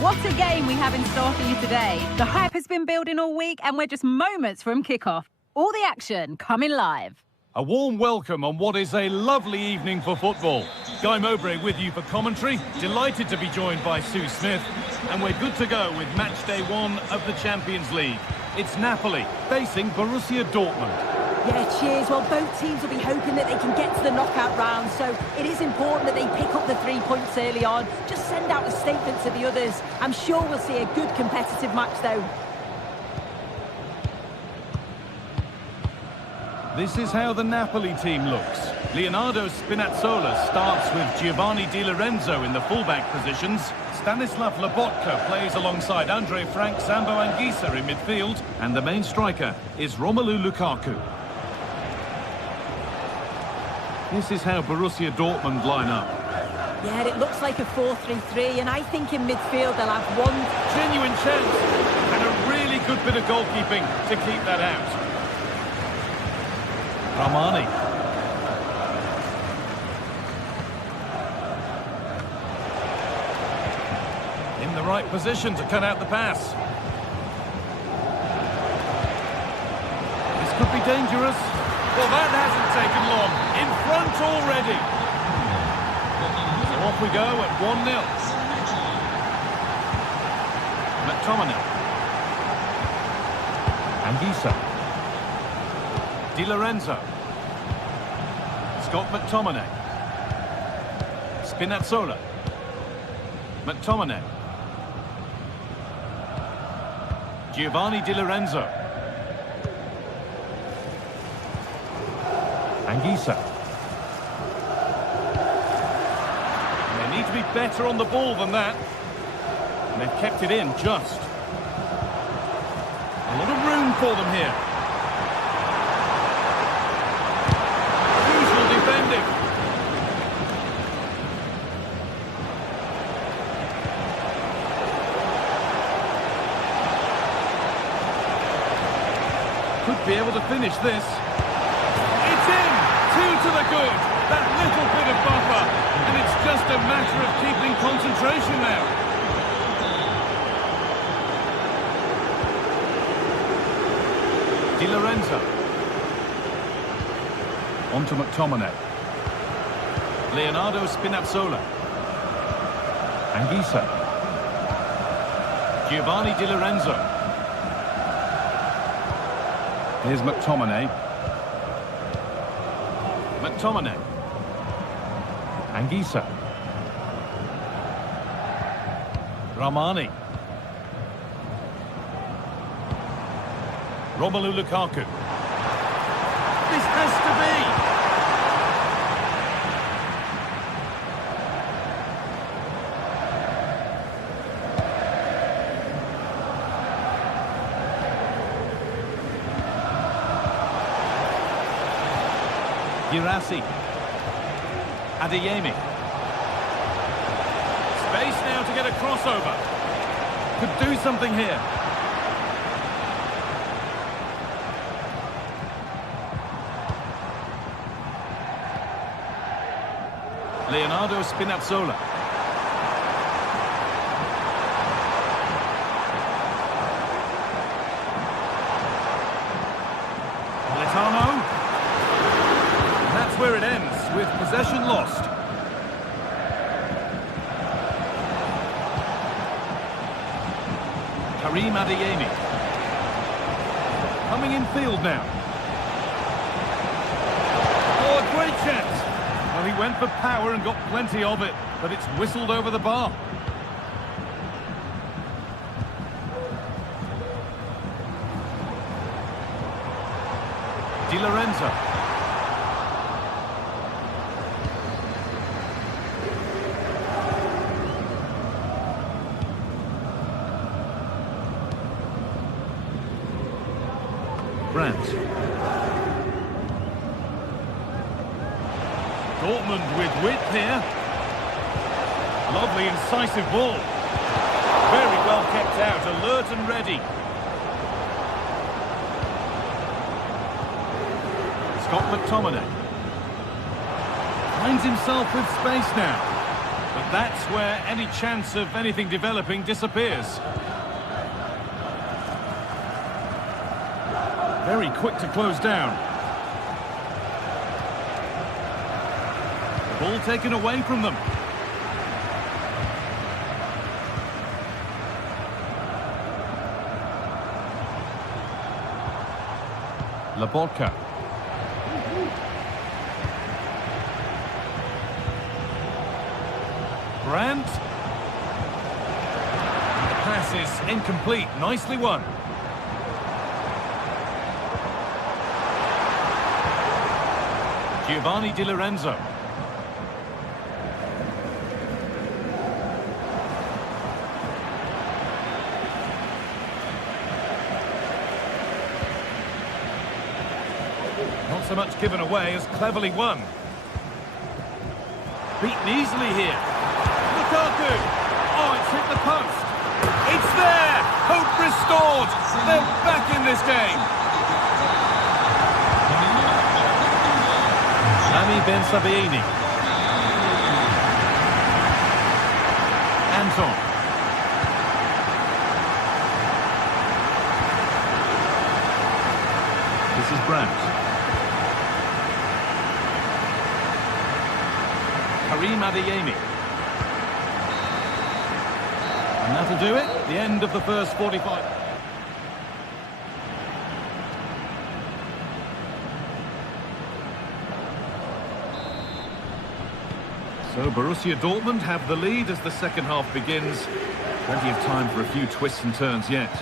What a game we have in store for you today. The hype has been building all week and we're just moments from kickoff. All the action coming live. A warm welcome on what is a lovely evening for football. Guy Mowbray with you for commentary. Delighted to be joined by Sue Smith. And we're good to go with match day 1 of the Champions League. It's Napoli facing Borussia Dortmund. Yeah, cheers. Well, both teams will be hoping that they can get to the knockout round, so it is important that they pick up the 3 points early on. Just send out a statement to the others. I'm sure we'll see a good competitive match, though. This is how the Napoli team looks. Leonardo Spinazzola starts with Giovanni Di Lorenzo in the fullback positions. Stanislav Lobotka plays alongside Andre Frank Sambo Anguissa in midfield. And the main striker is Romelu Lukaku. This is how Borussia Dortmund line up. Yeah, it looks like a 4-3-3, and I think in midfield they'll have one genuine chance and a really good bit of goalkeeping to keep that out. Ramani. In the right position to cut out the pass. This could be dangerous. Well, that hasn't taken long. In front already. So off we go at 1-0. McTominay. Anguissa. Di Lorenzo. Scott McTominay. Spinazzola. McTominay. Giovanni Di Lorenzo. Anguissa. They need to be better on the ball than that. And they've kept it in just. A lot of room for them here. Crucial defending. Could be able to finish this. It's in! 2 to the good. That little bit of buffer. And it's just a matter of keeping concentration now. Di Lorenzo. On to McTominay. Leonardo Spinazzola. Anguissa. Giovanni Di Lorenzo. Here's McTominay. McTominay. Anguissa. Ramani. Romelu Lukaku. This has to be. Girassi. Adeyemi. Space now to get a crossover. Could do something here. Leonardo Spinazzola. Politano. That's where it ends, with possession lost. Karim Adeyemi. Coming in field now. Oh, a great chance. Well, he went for power and got plenty of it, but it's whistled over the bar. Di Lorenzo. Brandt. Dortmund with width here. Lovely incisive ball. Very well kept out, alert and ready. Scott McTominay. Finds himself with space now. But that's where any chance of anything developing disappears. Very quick to close down. Ball taken away from them. Lobotka. Brandt. The pass is incomplete. Nicely won. Giovanni Di Lorenzo. Not so much given away as cleverly won. Beaten easily here. Lukaku! Oh, it's hit the post. It's there! Hope restored! They're back in this game! Rami Ben Sabiini. Anton. This is Brandt. Karim Adeyemi. And that'll do it. The end of the first 45. So Borussia Dortmund have the lead as the second half begins. Plenty of time for a few twists and turns yet.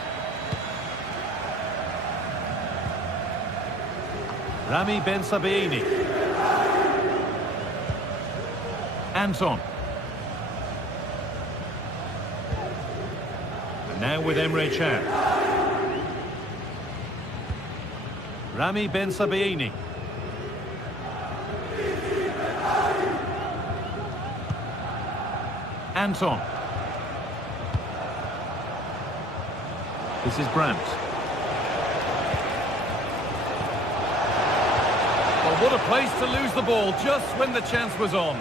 Rami Ben Sabiini. Anton. And now with Emre Can. Rami Ben Sabiini. Anton. This is Brandt. Well, what a place to lose the ball just when the chance was on.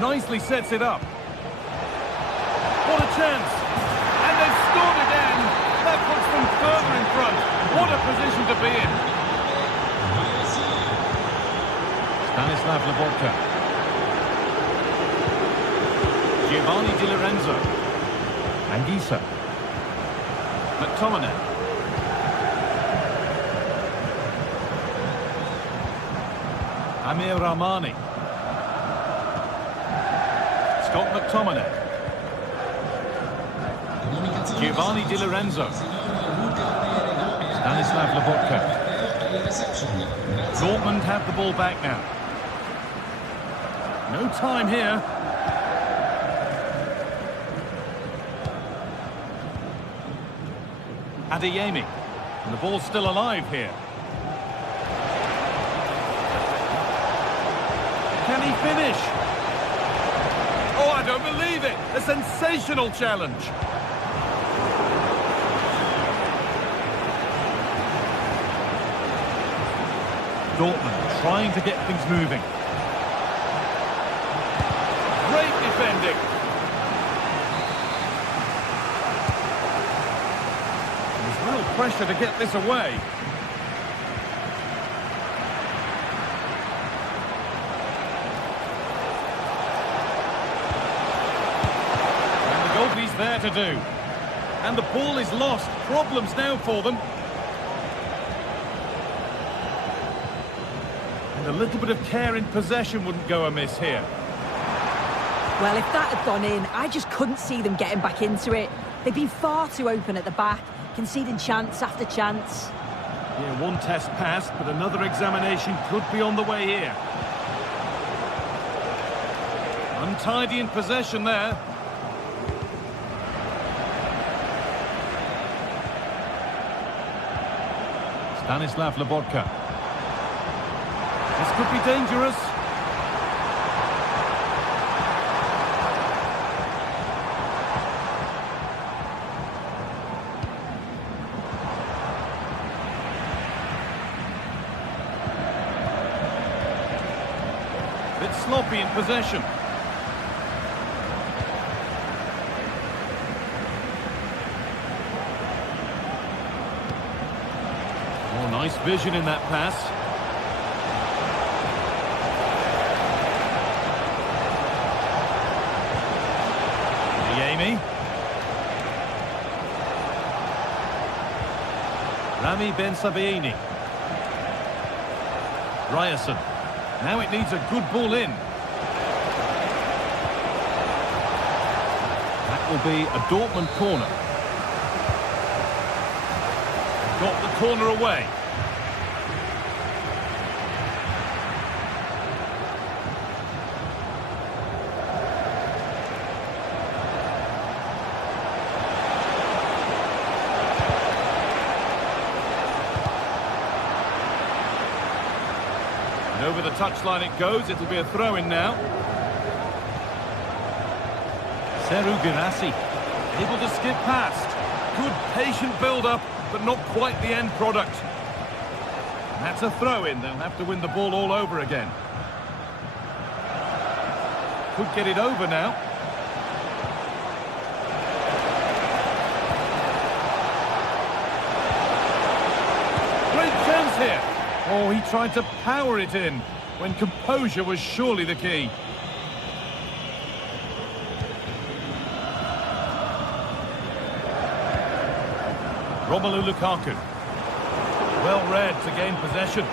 Nicely sets it up. What a chance! And they've scored again! That puts them further in front. What a position to be in! Stanislav Lobotka. Giovanni Di Lorenzo. Anguissa. McTominay. Amir Rahmani. Scott McTominay. Giovanni Di Lorenzo. Stanislav Lobotka. Dortmund have the ball back now. No time here. Adeyemi. And the ball's still alive here. Can he finish? Oh, I don't believe it! A sensational challenge! Dortmund trying to get things moving. Great defending! There's real pressure to get this away. He's there to do. And the ball is lost. Problems now for them. And a little bit of care in possession wouldn't go amiss here. Well, if that had gone in, I just couldn't see them getting back into it. They've been far too open at the back, conceding chance after chance. Yeah, one test passed, but another examination could be on the way here. Untidy in possession there. Stanislav Lobotka. This could be dangerous. Bit sloppy in possession. Nice vision in that pass. Rami Ben Sabaini. Ryerson. Now it needs a good ball in. That will be a Dortmund corner. Got the corner away. And over the touchline it goes. It'll be a throw-in now. Seru Girassi, able to skip past. Good patient build-up, but not quite the end product. And that's a throw-in. They'll have to win the ball all over again. Could get it over now. Great chance here. Oh, he tried to power it in when composure was surely the key. Romelu Lukaku. Well read to gain possession.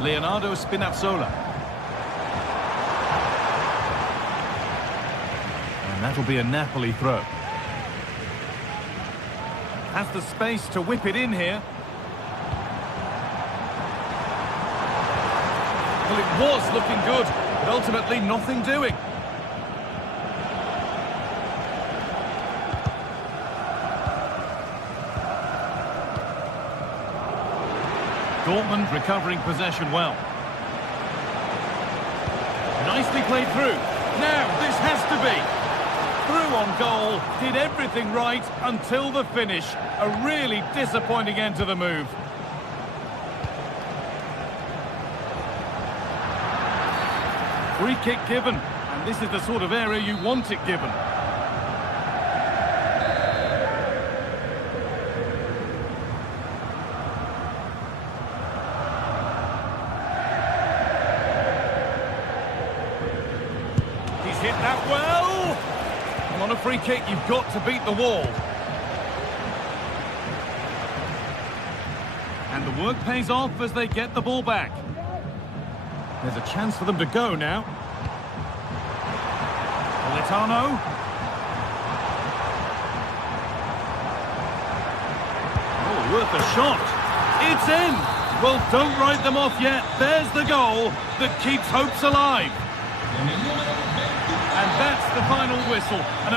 Leonardo Spinazzola. And that'll be a Napoli throw. Has the space to whip it in here. Well, it was looking good, but ultimately nothing doing. Dortmund recovering possession well. Nicely played through. Now, this has to be. Through on goal, did everything right until the finish. A really disappointing end to the move. Free kick given, and this is the sort of area you want it given. He's hit that well! And on a free kick, you've got to beat the wall. And the work pays off as they get the ball back. There's a chance for them to go now. Politano. Oh, worth a shot. It's in. Well, don't write them off yet. There's the goal that keeps hopes alive. And that's the final whistle. And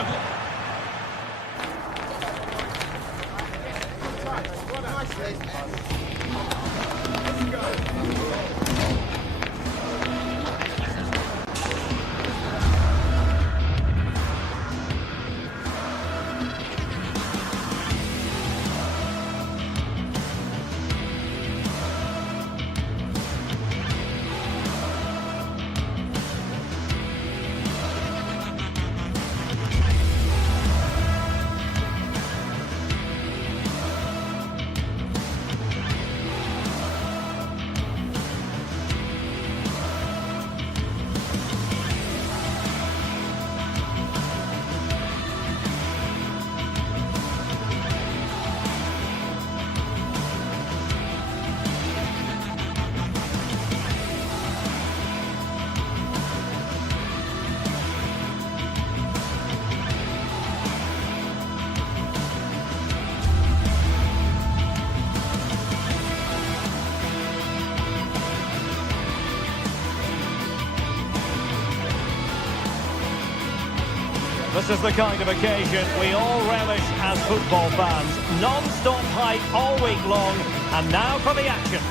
this is the kind of occasion we all relish as football fans. Non-stop hype all week long, and now for the action.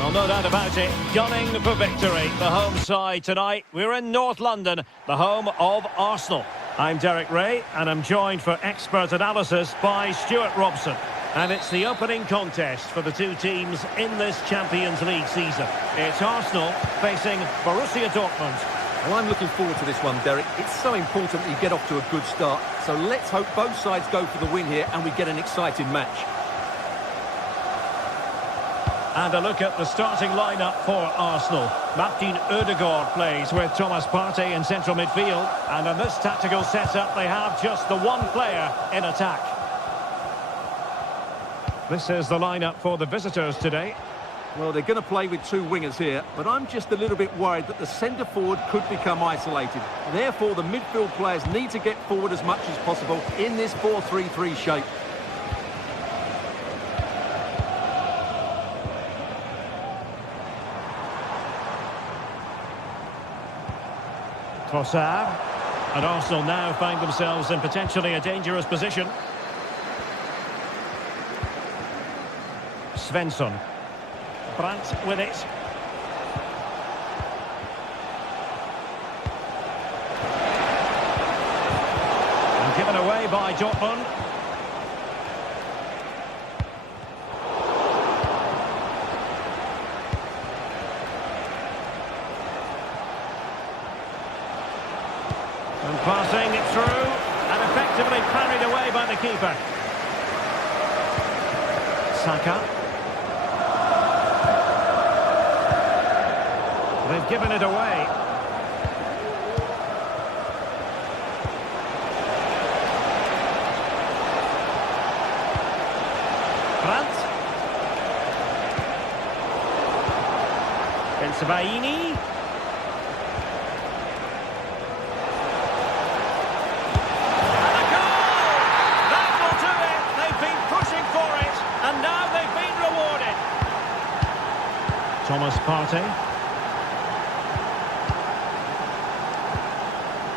Well, no doubt about it, gunning for victory. The home side tonight, we're in North London, the home of Arsenal. I'm Derek Ray, and I'm joined for expert analysis by Stuart Robson. And it's the opening contest for the two teams in this Champions League season. It's Arsenal facing Borussia Dortmund. Well, I'm looking forward to this one, Derek. It's so important that you get off to a good start. So let's hope both sides go for the win here and we get an exciting match. And a look at the starting lineup for Arsenal. Martin Ødegaard plays with Thomas Partey in central midfield. And in this tactical setup, they have just the one player in attack. This is the lineup for the visitors today. Well, they're going to play with two wingers here, but I'm just a little bit worried that the centre-forward could become isolated. Therefore, the midfield players need to get forward as much as possible in this 4-3-3 shape. Trossard. And Arsenal now find themselves in potentially a dangerous position. Svensson. Brandt with it. And given away by Dortmund. And passing it through and effectively parried away by the keeper. Saka. They've given it away. Brandt. Bensebaini. Thomas Partey.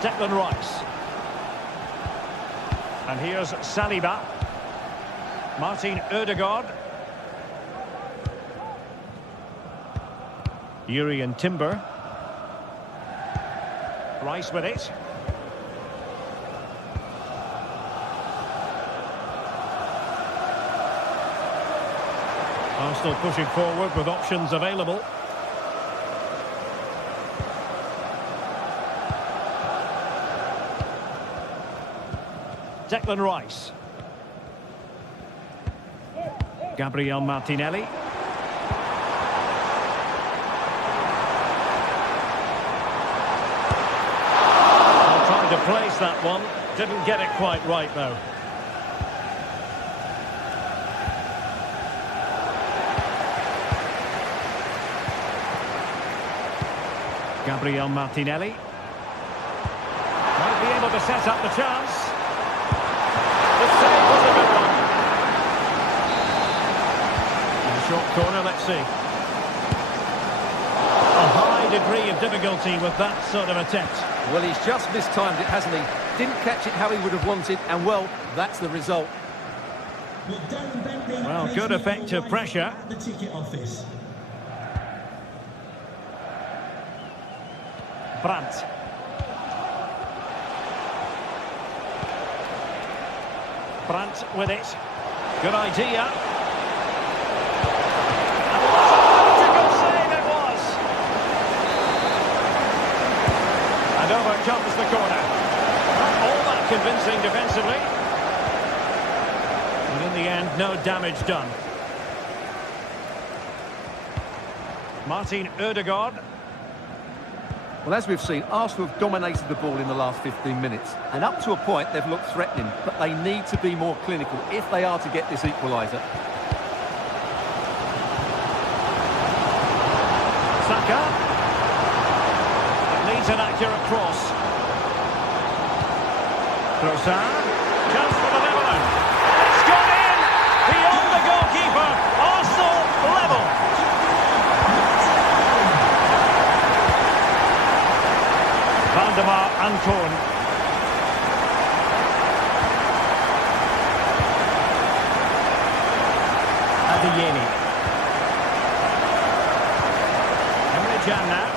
Declan Rice. And here's Saliba. Martin Ødegaard. Jurrien Timber. Rice with it. Arsenal pushing forward with options available. Declan Rice. Gabriel Martinelli. Trying to place that one. Didn't get it quite right though. Gabriel Martinelli. Might be able to set up the chance. The save was a good one. In the short corner, let's see. A high degree of difficulty with that sort of attempt. Well, he's just mistimed it, hasn't he? Didn't catch it how he would have wanted, and well, that's the result. Well, good effective pressure. The ticket office. Brandt. Brandt with it. Good idea. And what a political save it was! And over comes the corner. Not all that convincing defensively. And in the end, no damage done. Martin Ødegaard. Well, as we've seen, Arsenal have dominated the ball in the last 15 minutes. And up to a point, they've looked threatening. But they need to be more clinical if they are to get this equaliser. Saka. It needs an accurate cross. Trossard. Chance for the leveller. It's gone in! Beyond the goalkeeper. Arsenal level. Valdemar Anton. Adeyemi. Emre Can now.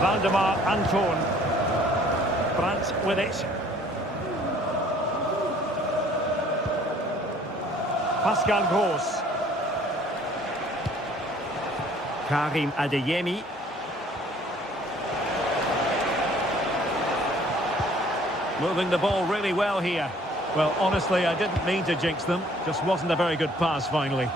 Valdemar Anton. Brandt with it. Pascal Gross. Karim Adeyemi. Moving the ball really well here. Well, honestly, I didn't mean to jinx them. Just wasn't a very good pass, finally.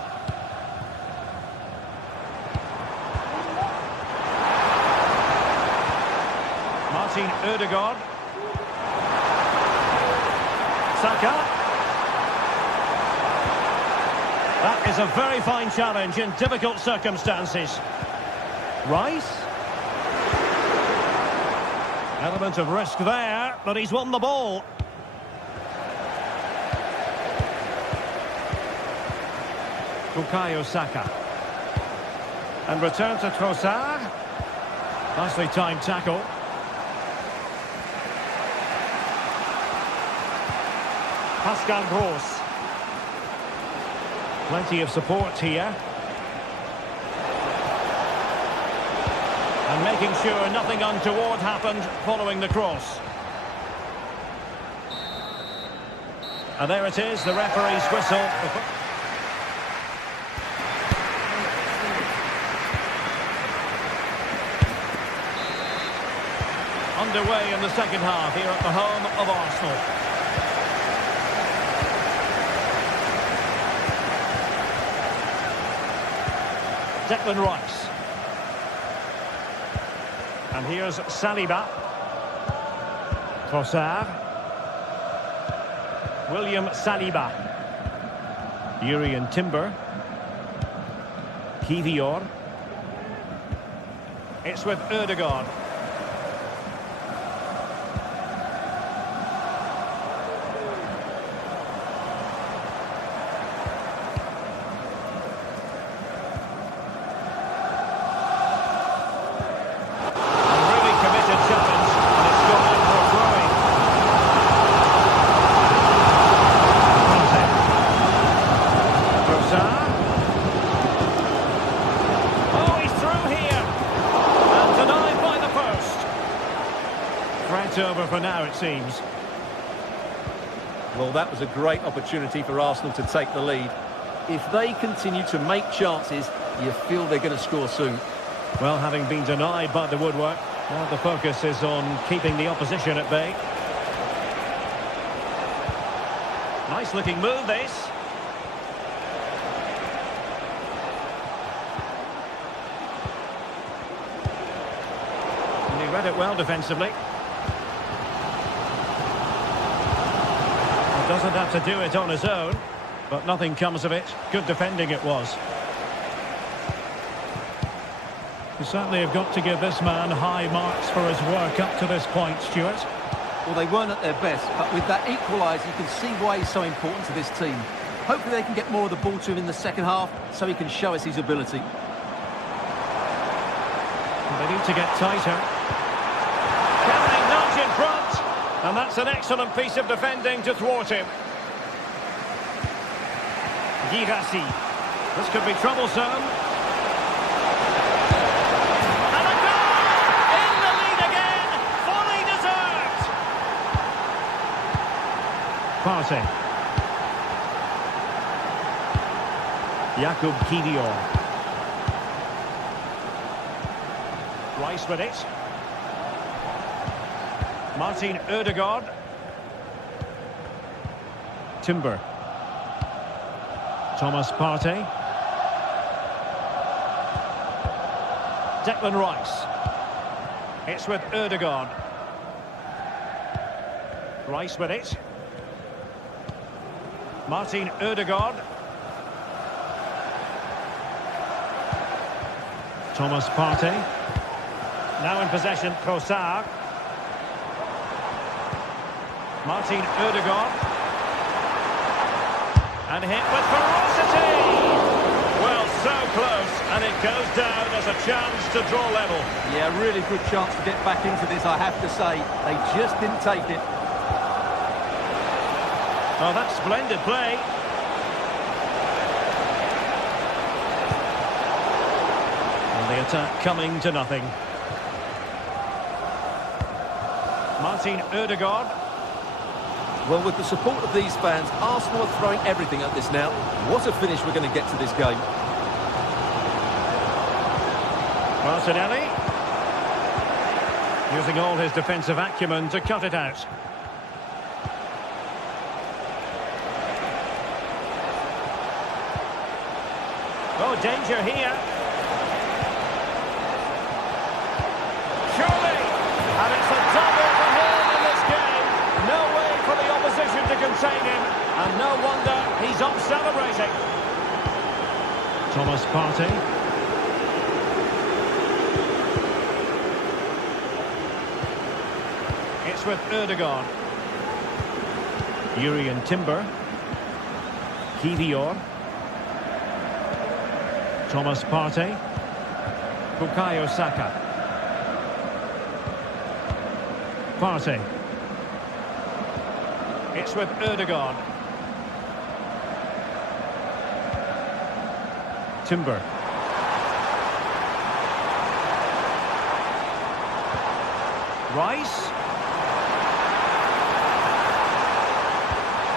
Martin Ødegaard. Saka. That is a very fine challenge in difficult circumstances. Rice. Element of risk there, but he's won the ball. Bukayo Saka. And return to Trossard. Nicely timed tackle. Pascal Gross. Plenty of support here. And making sure nothing untoward happened following the cross. And there it is, the referee's whistle. Underway in the second half here at the home of Arsenal. Declan Rice. And here's Saliba. Trossard. William Saliba. Jurriën Timber. Kivior. It's with Ødegaard. Over for now, it seems. Well, that was a great opportunity for Arsenal to take the lead. If they continue to make chances, you feel they're going to score soon. Well, having been denied by the woodwork, now the focus is on keeping the opposition at bay. Nice looking move, this. And he read it well defensively. Doesn't have to do it on his own, but nothing comes of it. Good defending it was. You certainly have got to give this man high marks for his work up to this point, Stuart. Well, they weren't at their best, but with that equaliser, you can see why he's so important to this team. Hopefully they can get more of the ball to him in the second half, so he can show us his ability. They need to get tighter. Can they nudge in front? And that's an excellent piece of defending to thwart him. Girassi. This could be troublesome. And a goal! In the lead again! Fully deserved! Partey. Jakub Kivior. Rice with it. Martin Ødegaard. Timber. Thomas Partey. Declan Rice. It's with Ødegaard. Rice with it. Martin Ødegaard. Thomas Partey. Now in possession, Trossard. Martin Ødegaard. And hit with ferocity! Well, so close, and it goes down as a chance to draw level. Yeah, really good chance to get back into this, I have to say. They just didn't take it. Oh, that's splendid play. And the attack coming to nothing. Martin Ødegaard. Well, with the support of these fans, Arsenal are throwing everything at this now. What a finish we're going to get to this game. Martinelli. Using all his defensive acumen to cut it out. Oh, danger here. Surely! And it's a double for him in this game. No way for the opposition to contain him. And no wonder he's up celebrating. Thomas Partey. It's with Erdogan. Jurriën Timber. Kivior. Thomas Partey. Bukayo Saka. Partey. It's with Erdogan. Timber. Rice.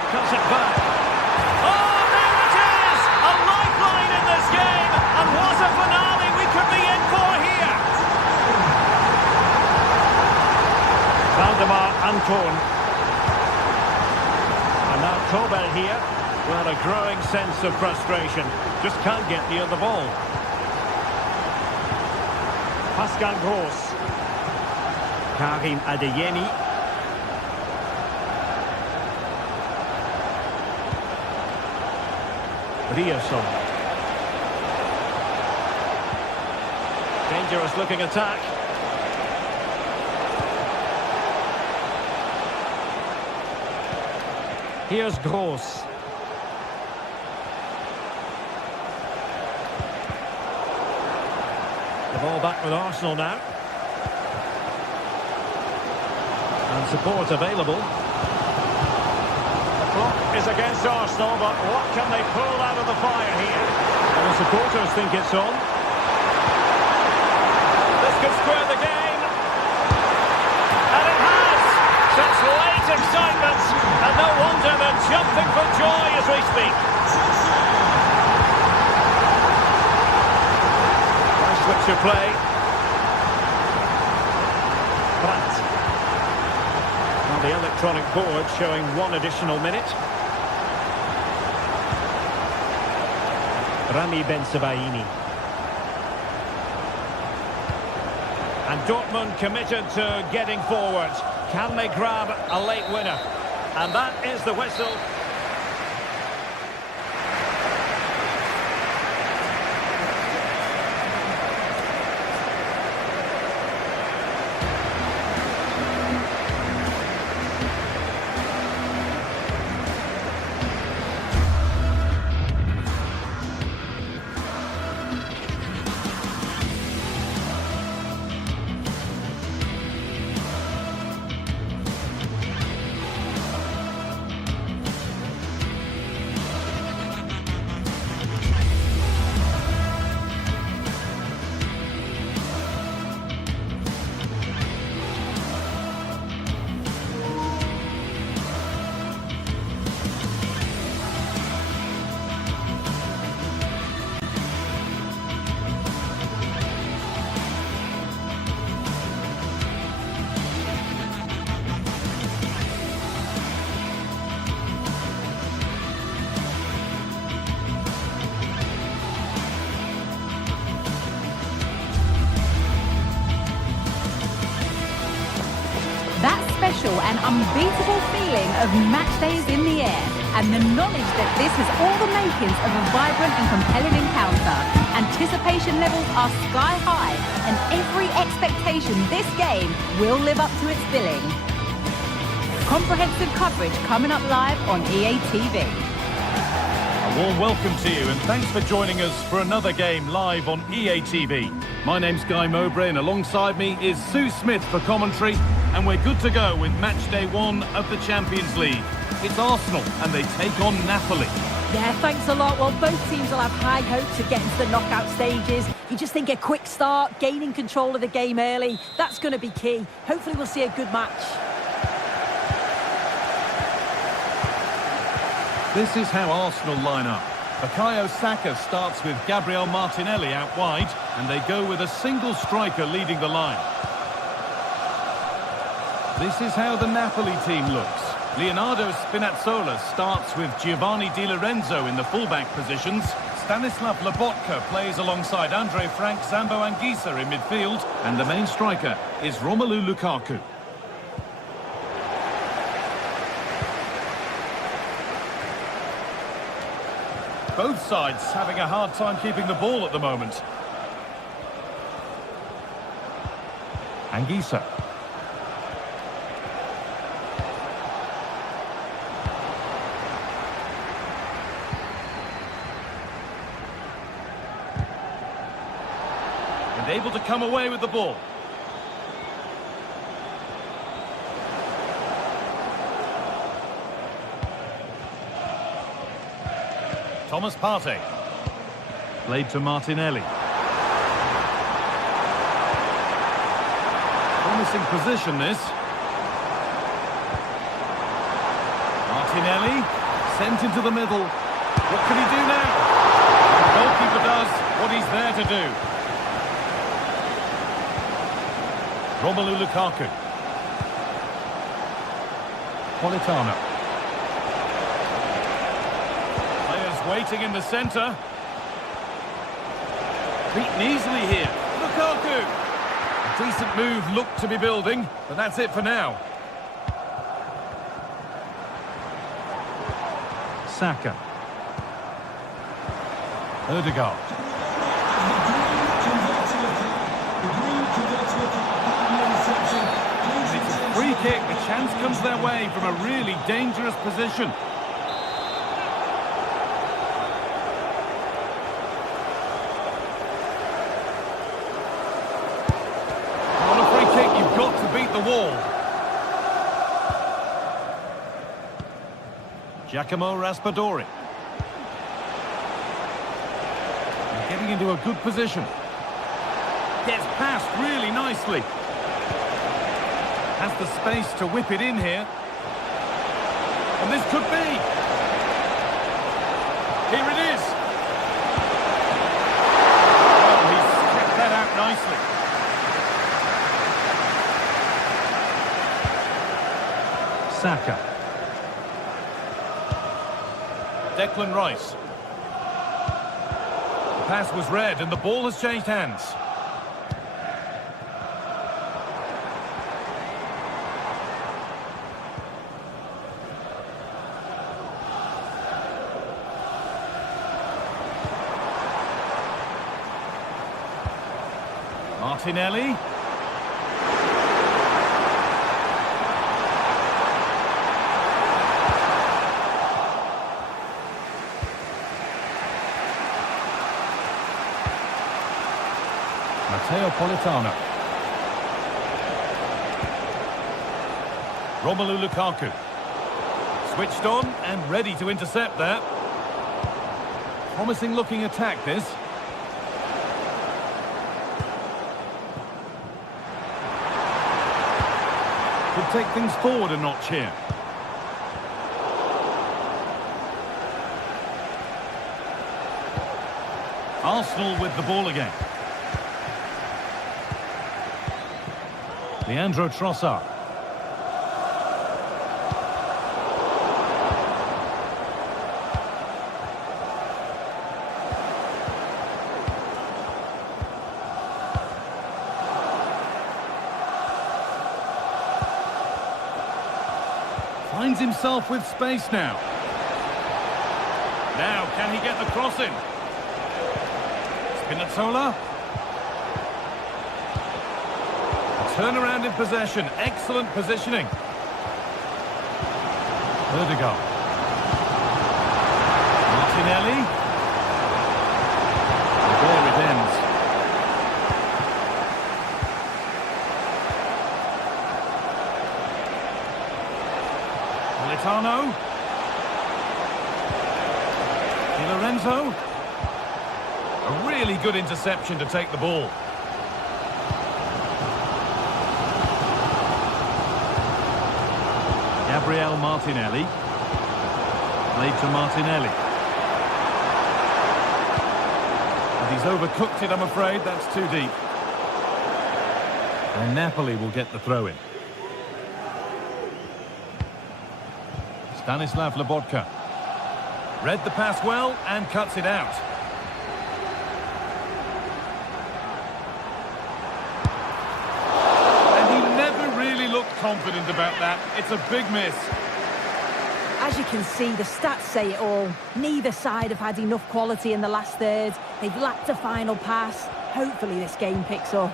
Cuts it back. Oh, there it is! A lifeline in this game! And what a finale we could be in for here! Valdemar Anton. And now Kobel here. Well, a growing sense of frustration. Just can't get near the ball. Pascal Gross. Karim Adeyemi. Rierson. Dangerous looking attack. Here's Gross. The ball back with Arsenal now. And support available. The clock is against Arsenal, but what can they pull out of the fire here? And the supporters think it's on. This could square the game. And it has! Such late excitement. And no wonder they're jumping for joy as we speak. Nice switch of play. Pratt. Well, the electronic board showing one additional minute. Rami Bensebaini. And Dortmund committed to getting forward. Can they grab a late winner? And that is the whistle. Special and unbeatable feeling of match days in the air, and the knowledge that this has all the makings of a vibrant and compelling encounter. Anticipation levels are sky high, and every expectation this game will live up to its billing. Comprehensive coverage coming up live on EA TV. A warm welcome to you, and thanks for joining us for another game live on EA TV. My name's Guy Mowbray, and alongside me is Sue Smith for commentary. And we're good to go with match day 1 of the Champions League. It's Arsenal and they take on Napoli. Yeah, thanks a lot. Well, both teams will have high hopes of getting to the knockout stages. You just think a quick start, gaining control of the game early, that's going to be key. Hopefully we'll see a good match. This is how Arsenal line up. Bukayo Saka starts with Gabriel Martinelli out wide, and they go with a single striker leading the line. This is how the Napoli team looks. Leonardo Spinazzola starts with Giovanni Di Lorenzo in the fullback positions. Stanislav Lobotka plays alongside Andre Frank Zambo Anguissa in midfield, and the main striker is Romelu Lukaku. Both sides having a hard time keeping the ball at the moment. Anguissa. And able to come away with the ball. Thomas Partey. Played to Martinelli. Promising position, this. Martinelli, sent into the middle. What can he do now? The goalkeeper does what he's there to do. Romelu Lukaku. Politano. Waiting in the centre. Beaten easily here. Lukaku! A decent move looked to be building, but that's it for now. Saka. Ødegaard. It's a free kick. The chance comes their way from a really dangerous position. The wall. Giacomo Raspadori. Getting into a good position. Gets past really nicely. Has the space to whip it in here. And this could be. Here it is. Well, he's kept that out nicely. Saka. Declan Rice. The pass was read and the ball has changed hands. Martinelli. Matteo Politano. Romelu Lukaku. Switched on and ready to intercept there. Promising looking attack, this. Could take things forward a notch here. Arsenal with the ball again. Leandro Trossard. Finds himself with space now. Now, can he get the cross in? Spinazzola. Turnaround in possession. Excellent positioning. Ødegaard. Martinelli. And there it ends. Politano. Di Lorenzo. A really good interception to take the ball. Gabriel Martinelli. Played to Martinelli. And he's overcooked it, I'm afraid. That's too deep. And Napoli will get the throw-in. Stanislav Lobotka. Read the pass well and cuts it out. confident about that. It's a big miss. As you can see, the stats say it all. Neither side have had enough quality in the last third. They've lacked a final pass. Hopefully this game picks up.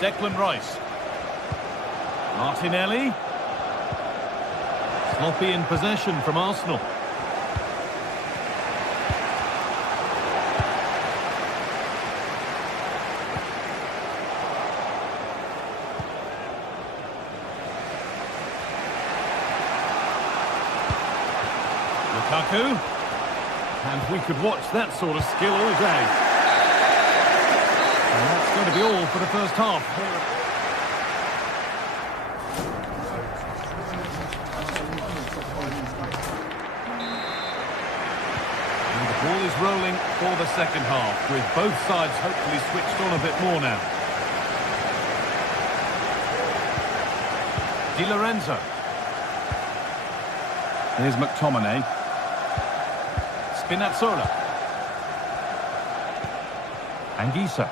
Declan Rice. Martinelli. Sloppy in possession from Arsenal. Lukaku. And we could watch that sort of skill all day. And that's going to be all for the first half. And the ball is rolling for the second half, with both sides hopefully switched on a bit more now. Di Lorenzo. Here's McTominay. Spinazzola. Anguissa.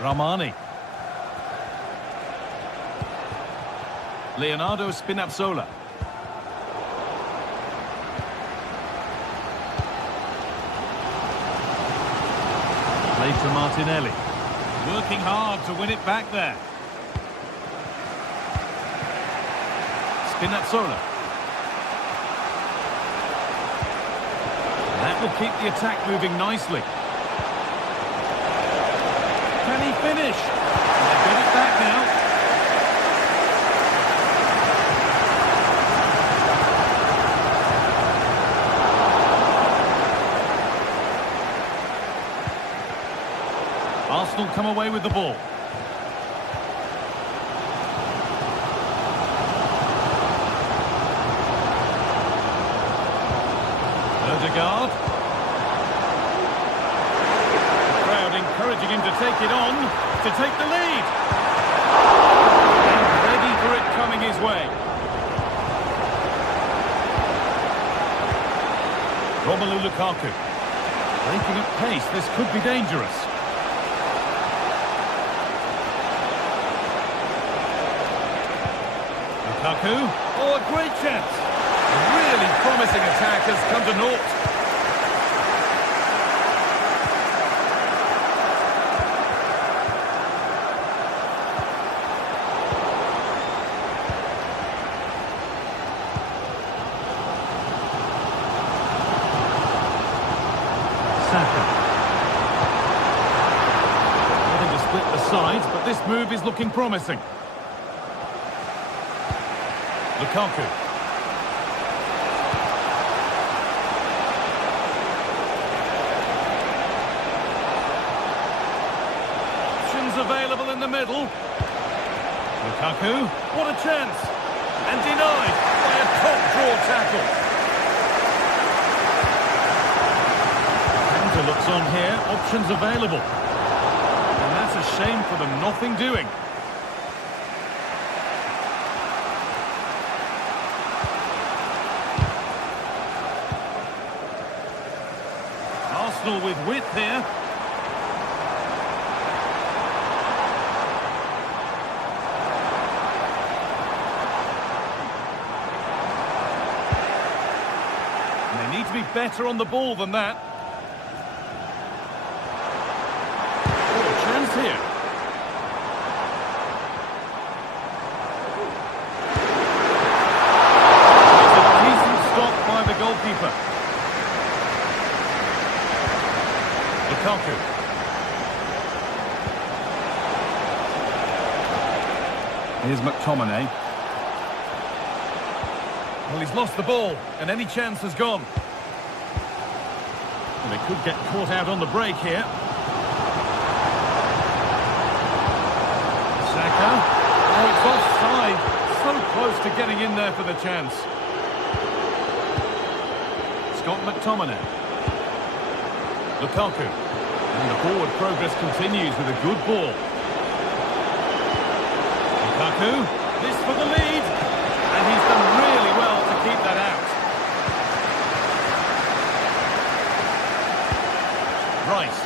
Ramani. Leonardo Spinazzola. Played to Martinelli. Working hard to win it back there. Spinazzola. That will keep the attack moving nicely. Can he finish? They've got it back now. Arsenal come away with the ball. Odegaard. The crowd encouraging him to take it on, to take the lead. And ready for it coming his way. Romelu Lukaku. Breaking at pace, this could be dangerous. Lukaku. Oh, a great chance. A really promising attack has come to naught. Saka. Having to split the sides, but this move is looking promising. Lukaku. Options available in the middle. Lukaku. What a chance! And denied by a top-draw tackle. Counter looks on here. Options available. And that's a shame for them. Nothing doing. Arsenal with width here. And they need to be better on the ball than that. Oh, a chance here. It's a decent stop by the goalkeeper. Lukaku. Here's McTominay. Well, he's lost the ball, and any chance has gone. Well, they could get caught out on the break here. Saka. Oh, it's offside. So close to getting in there for the chance. Scott McTominay. Lukaku. And the forward progress continues with a good ball. Lukaku. This for the lead. And he's done really well to keep that out. Price.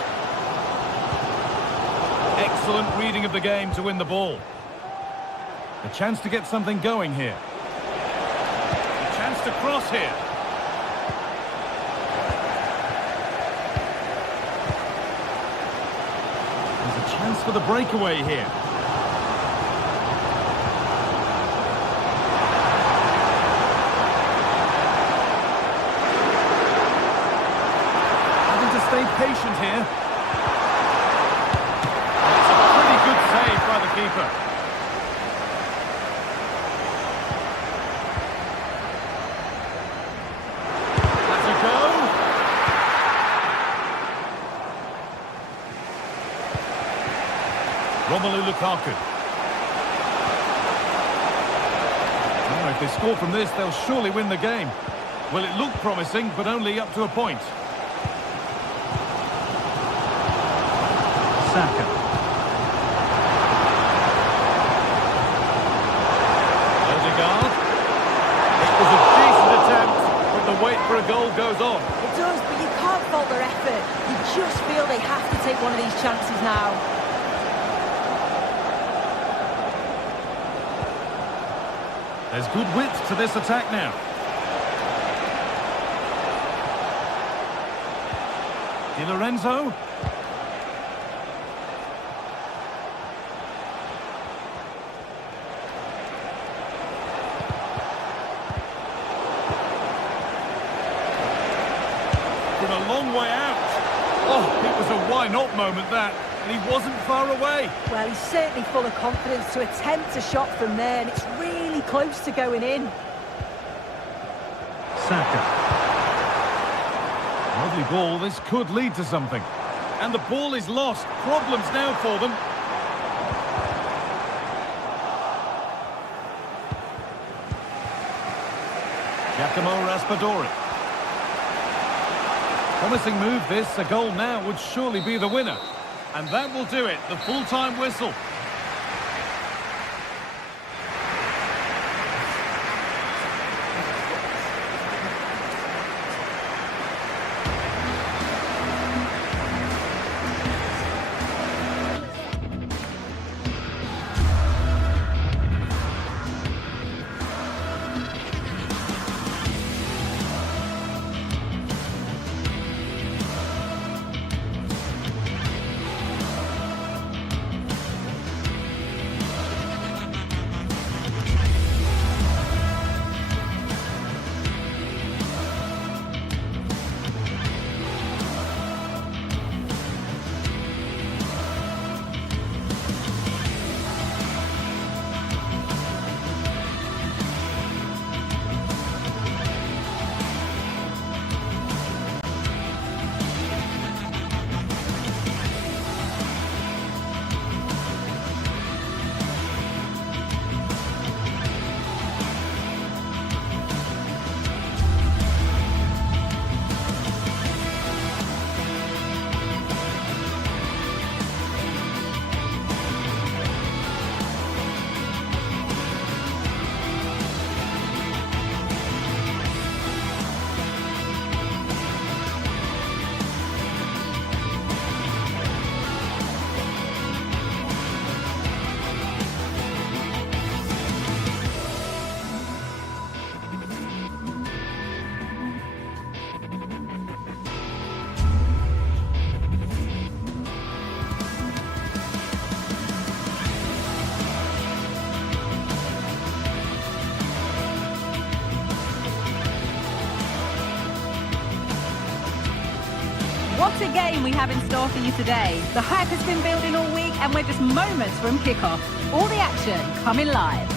Excellent reading of the game to win the ball. A chance to get something going here. A chance to cross here. There's a chance for the breakaway here. Having to stay patient here. It's a pretty good save by the keeper. Romelu Lukaku. Oh, if they score from this, they'll surely win the game. Well, it looked promising, but only up to a point. Saka. Odegaard. It was a decent attempt, but the wait for a goal goes on. It does, but you can't fault their effort. You just feel they have to take one of these chances now. There's good width to this attack now. Di Lorenzo. From a long way out. Oh, it was a why-not moment, that. And he wasn't far away. Well, he's certainly full of confidence to attempt a shot from there, and it's really close to going in. Saka. Lovely ball. This could lead to something. And the ball is lost. Problems now for them. Giacomo Raspadori. Promising move this. A goal now would surely be the winner. And that will do it. The full-time whistle. What a game we have in store for you today. The hype has been building all week and we're just moments from kickoff. All the action coming live.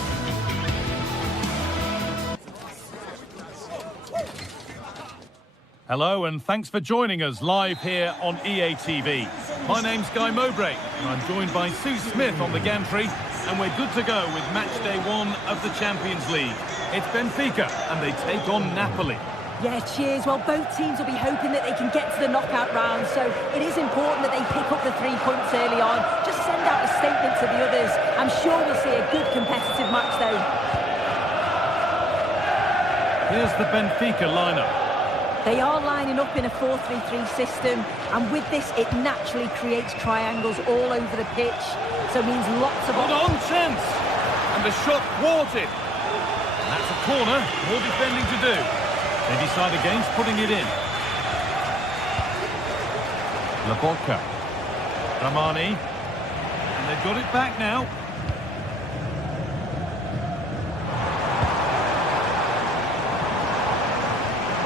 Hello and thanks for joining us live here on EA TV. My name's Guy Mowbray and I'm joined by Sue Smith on the gantry, and we're good to go with match day 1 of the Champions League. It's Benfica and they take on Napoli. Yeah, cheers. Well, both teams will be hoping that they can get to the knockout round, so it is important that they pick up the 3 points early on. Just send out a statement to the others. I'm sure we'll see a good competitive match, though. Here's the Benfica lineup. They are lining up in a 4-3-3 system, and with this, it naturally creates triangles all over the pitch. So it means lots of... Hold on, chance! And the shot thwarted. And that's a corner, more defending to do. They decide against putting it in. Laborca. Ramani. And they've got it back now.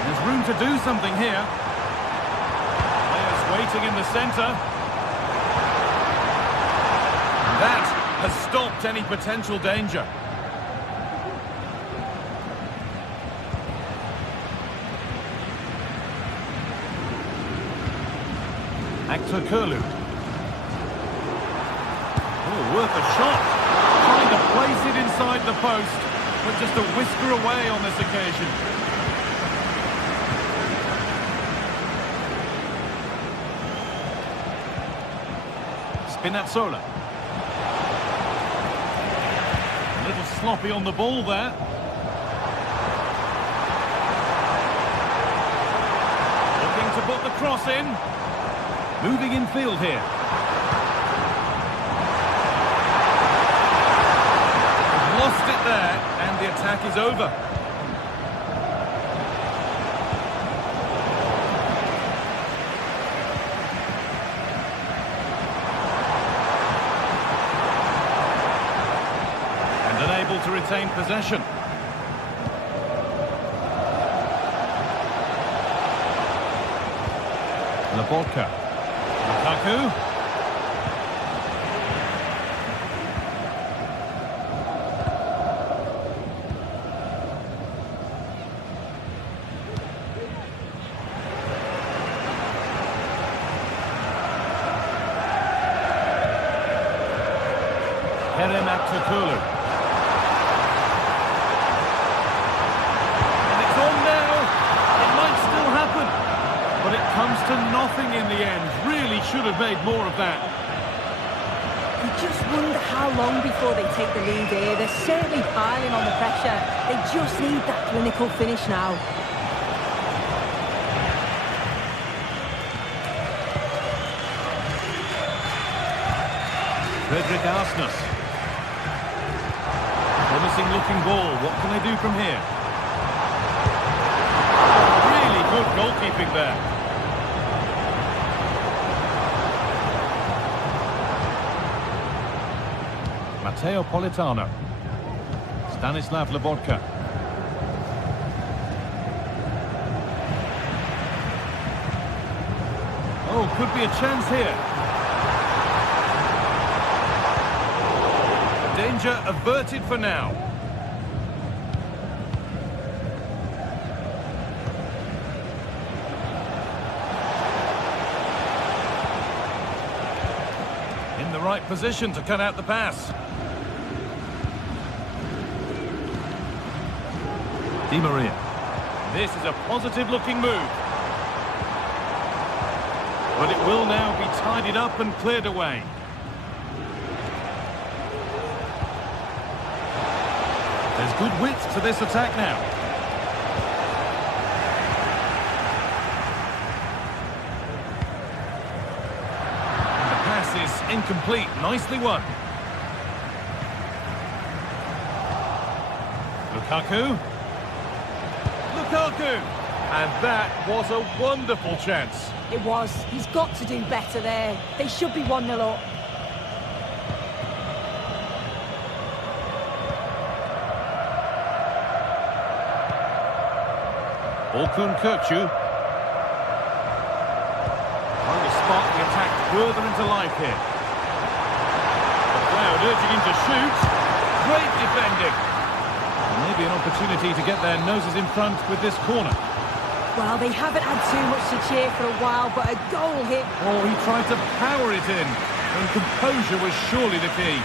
There's room to do something here. Players waiting in the centre. That has stopped any potential danger. Actor Kurlu. Oh, worth a shot. Trying to place it inside the post, but just a whisker away on this occasion. Spinazzola. A little sloppy on the ball there. Looking to put the cross in. Moving in field here. They've lost it there, and the attack is over. To retain possession. Laborca. Lukaku. Kerem Aktürkoğlu. But it comes to nothing in the end. Really should have made more of that. You just wonder how long before they take the lead here. They're certainly piling on the pressure. They just need that clinical finish now. Fredrik Arsnes. Promising looking ball. What can they do from here? Really good goalkeeping there. Matteo Politano. Stanislav Laborca. Oh, could be a chance here. Danger averted for now. In the right position to cut out the pass. Di Maria. This is a positive-looking move. But it will now be tidied up and cleared away. There's good width to this attack now. And the pass is incomplete. Nicely won. Lukaku. Lukaku! And that was a wonderful chance. It was. He's got to do better there. They should be 1-0 up. Orkun Kökçü. Trying to spark the attack further into life here. The crowd urging him to shoot. Great defending. And maybe an opportunity to get their noses in front with this corner. Well, they haven't had too much to cheer for a while, but a goal hit. Oh, he tried to power it in. And composure was surely the key.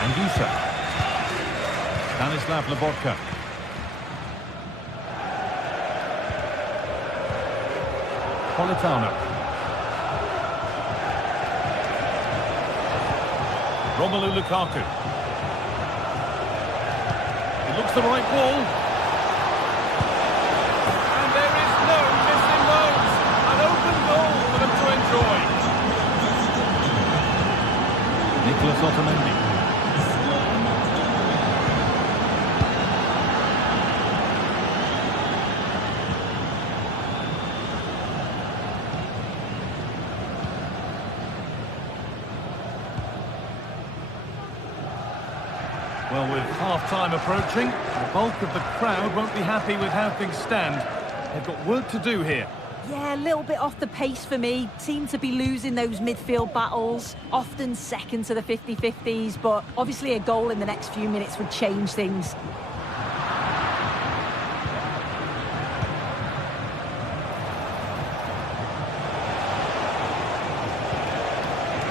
And Anguissa. Stanislav Laborca. Politano. Romelu Lukaku. It looks the right ball. Nicholas Otamendi. Well, with half-time approaching, the bulk of the crowd won't be happy with how things stand. They've got work to do here. Yeah, a little bit off the pace for me. Seem to be losing those midfield battles, often second to the 50-50s, but obviously a goal in the next few minutes would change things.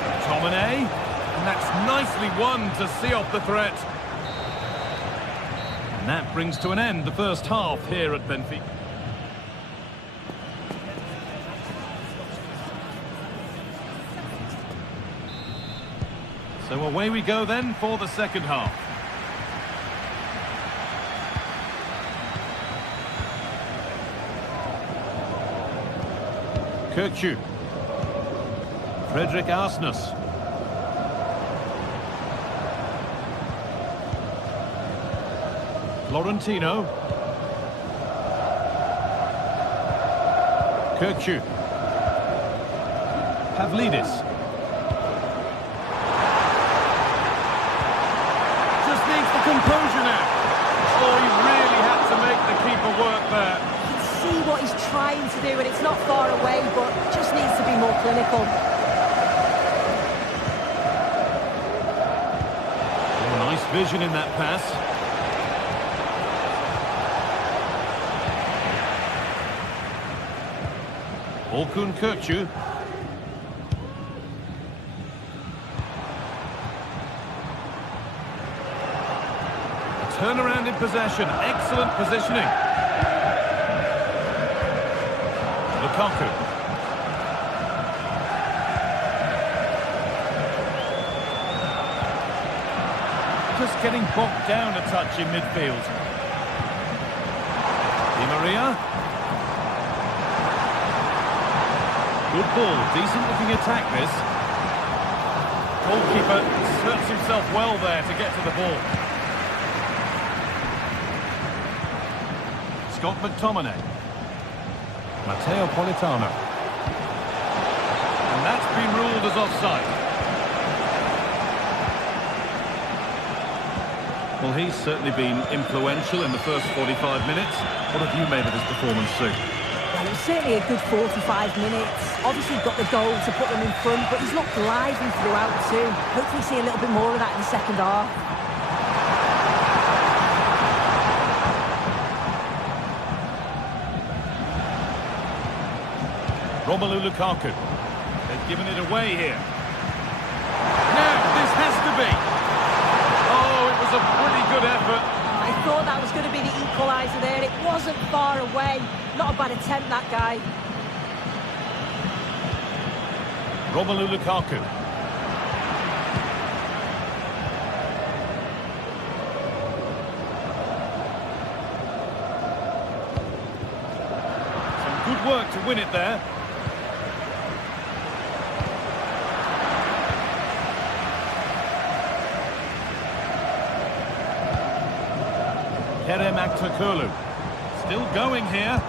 McTominay, and that's nicely won to see off the threat. And that brings to an end the first half here at Benfica. So away we go then for the second half. Kirkju. Frederick Arsnes. Florentino. Kirkju. Pavlidis. Just needs the composure now. Oh, he really had to make the keeper work there. You can see what he's trying to do, and it's not far away, but just needs to be more clinical. Oh, nice vision in that pass. Orkun Kökçü. Turnaround in possession. Excellent positioning. Lukaku. Just getting bogged down a touch in midfield. Di Maria. Good ball, decent looking attack this. Goalkeeper inserts himself well there to get to the ball. Scott McTominay. Matteo Politano. And that's been ruled as offside. Well, he's certainly been influential in the first 45 minutes. What have you made of his performance, Sue? Well, it was certainly a good 45 minutes. Obviously got the goal to put them in front, but he's looked lively throughout too. Hopefully see a little bit more of that in the second half. Romelu Lukaku. They've given it away here. Now, this has to be. Oh, it was a pretty good effort. I thought that was going to be the equaliser there. It wasn't far away. Not a bad attempt, that guy. Romelu Lukaku. Some good work to win it there. Kerem Aktürkoğlu. Still going here.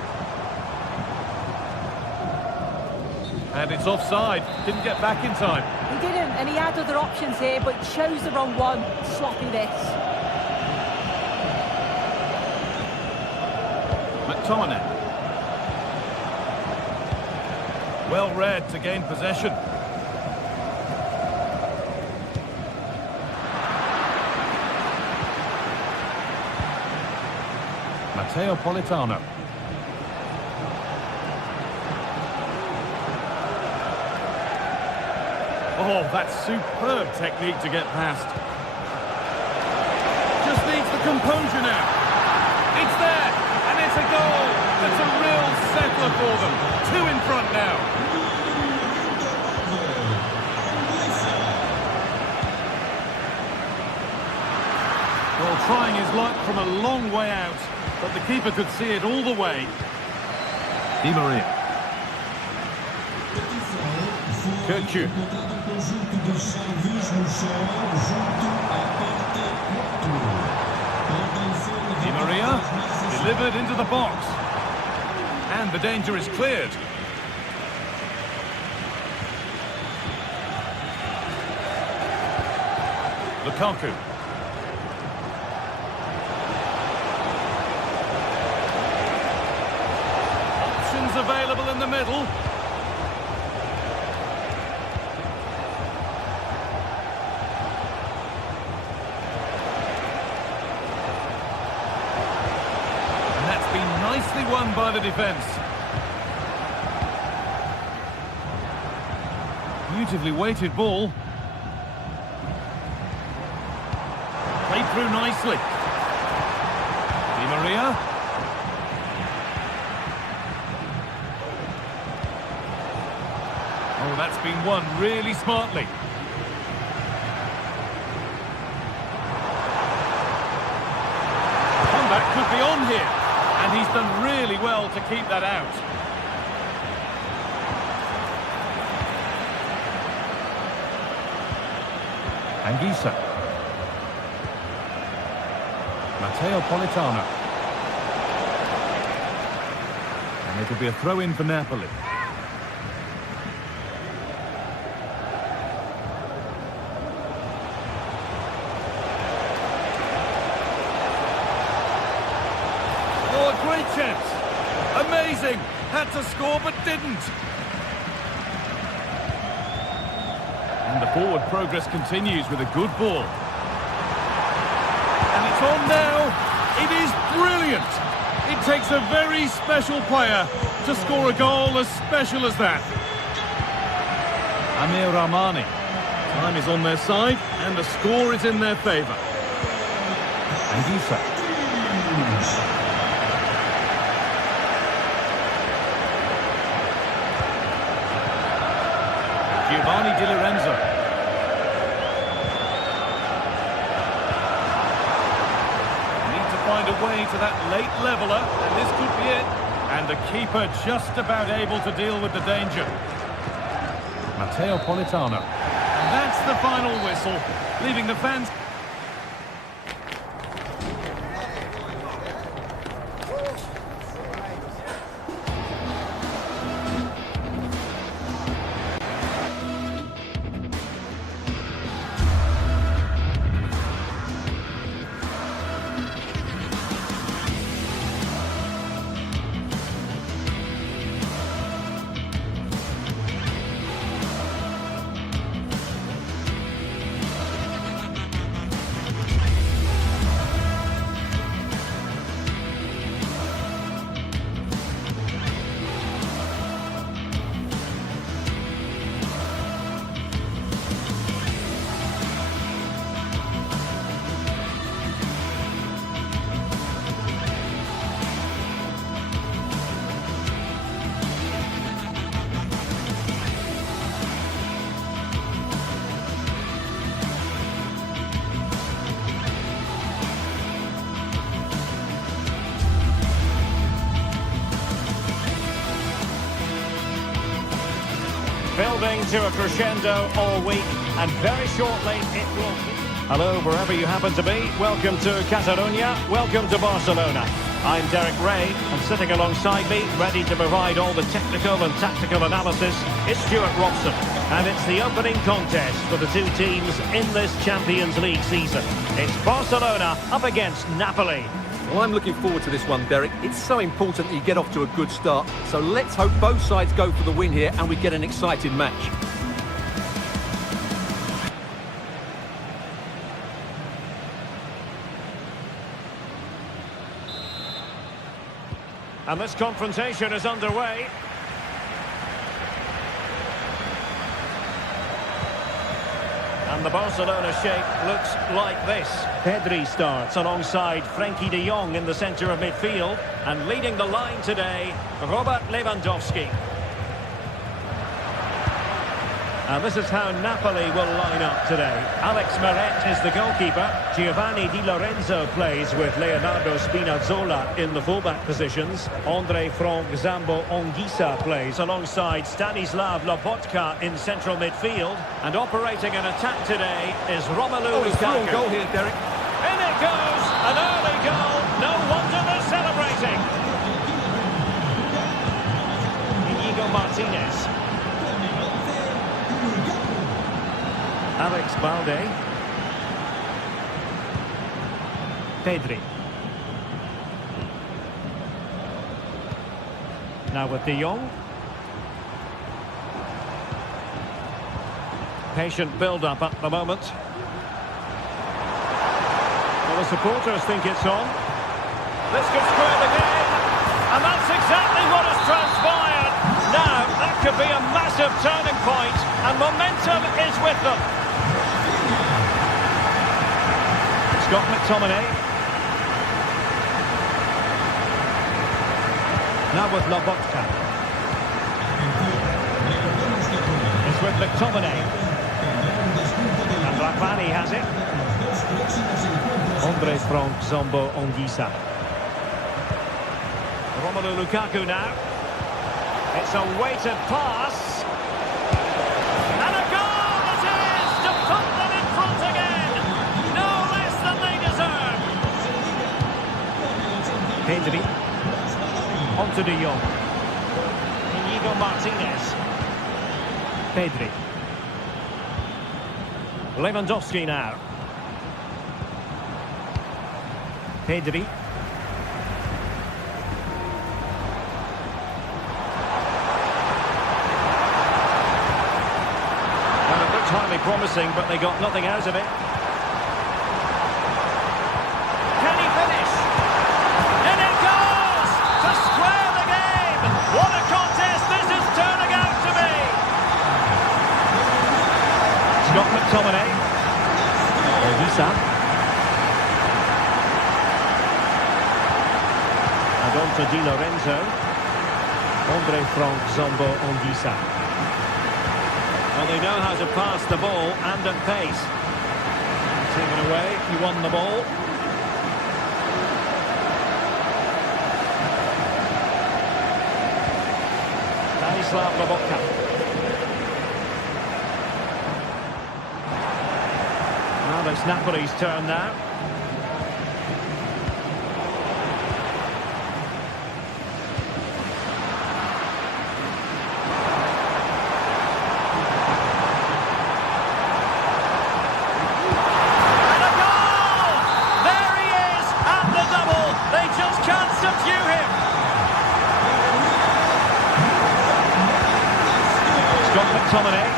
And it's offside. Didn't get back in time. He didn't, and he had other options here, but chose the wrong one. Sloppy this. McTominay. Well read to gain possession. Matteo Politano. Oh, that's superb technique to get past. Just needs the composure now. It's there, and it's a goal. That's a real settler for them. Two in front now. Well, trying his luck from a long way out, but the keeper could see it all the way. Di Maria. Kökçü. conjunto dos salvos no chão junto à parte oposta. Di Maria, delivered into the box. And the danger is cleared. Lukaku. Options available in the middle. And that's been nicely won by the defence. Beautifully weighted ball. Played through nicely. Di Maria. Oh, that's been won really smartly. Comeback could be on here. And he's done really well to keep that out. Anguissa. Matteo Politano. And it'll be a throw-in for Napoli. Oh, a great chance. Amazing. Had to score but didn't. And the forward progress continues with a good ball. And it's on now. It is brilliant. It takes a very special player to score a goal as special as that. Amir Rahmani. Time is on their side and the score is in their favour. Anguissa. Giovanni Di Lorenzo. Find a way to that late leveller, and this could be it. And the keeper just about able to deal with the danger. Matteo Politano. And that's the final whistle, leaving the fans... Building to a crescendo all week, and very shortly it will be. Hello, wherever you happen to be. Welcome to Catalonia. Welcome to Barcelona. I'm Derek Ray, and sitting alongside me, ready to provide all the technical and tactical analysis, is Stuart Robson. And it's the opening contest for the two teams in this Champions League season. It's Barcelona up against Napoli. Well, I'm looking forward to this one, Derek. It's so important that you get off to a good start. So let's hope both sides go for the win here and we get an exciting match. And this confrontation is underway. And the Barcelona shape looks like this. Pedri starts alongside Frenkie de Jong in the centre of midfield. And leading the line today, Robert Lewandowski. And this is how Napoli will line up today. Alex Meret is the goalkeeper. Giovanni Di Lorenzo plays with Leonardo Spinazzola in the fullback positions. Andre Frank Zambo Anguissa plays alongside Stanislav Lobotka in central midfield. And operating an attack today is Romelu Lukaku. Goal here, Derek. In it goes! An early goal! No wonder they're celebrating! Inigo Martinez. Alex Balde. Pedri. Now with De Jong. Patient build-up at the moment. Well, the supporters think it's on. This could square the game. And that's exactly what has transpired. Now, that could be a massive turning point, and momentum is with them. Scott McTominay. Now with Lobotka. It's with McTominay. And Rapani has it. Andre Frank Zambo Anguissa. Romelu Lukaku now. It's a weighted pass. And a goal it is to put them in front again. No less than they deserve. Pedri. On to De Jong. Inigo Martinez. Pedri. Lewandowski now. Pedri. Well, it looked highly promising, but they got nothing out of it. Can he finish? And it goes! To square the game! What a contest this is turning out to be! Scott McTominay. Anguissa. On to Di Lorenzo. Andre Frank Zambo Anguissa. Well, they know how to pass the ball and at pace. Taken away, he won the ball. Stanislav Lobotka. Now it's Napoli's turn now. McTominay.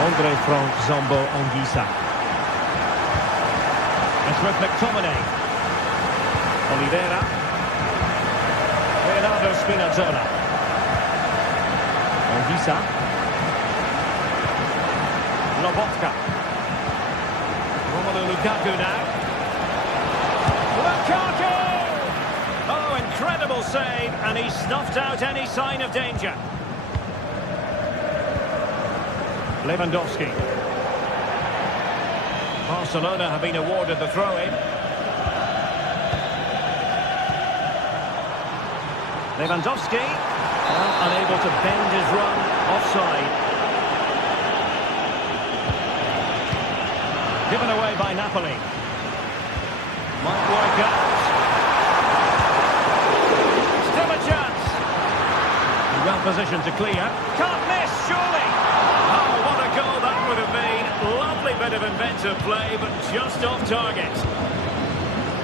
Andre Frank Zambo Anguissa. It's with McTominay. Oliveira. Leonardo Spinazzola. Anguissa. Lobotka. Romelu Lukaku now. Lukaku! Oh, incredible save, and he snuffed out any sign of danger. Lewandowski. Barcelona have been awarded the throw-in. Lewandowski, unable to bend his run, offside. Given away by Napoli. Might work out. Still a chance. Well positioned to clear. Can't miss, surely. Oh, what a goal that would have been. Lovely bit of inventive play, but just off target.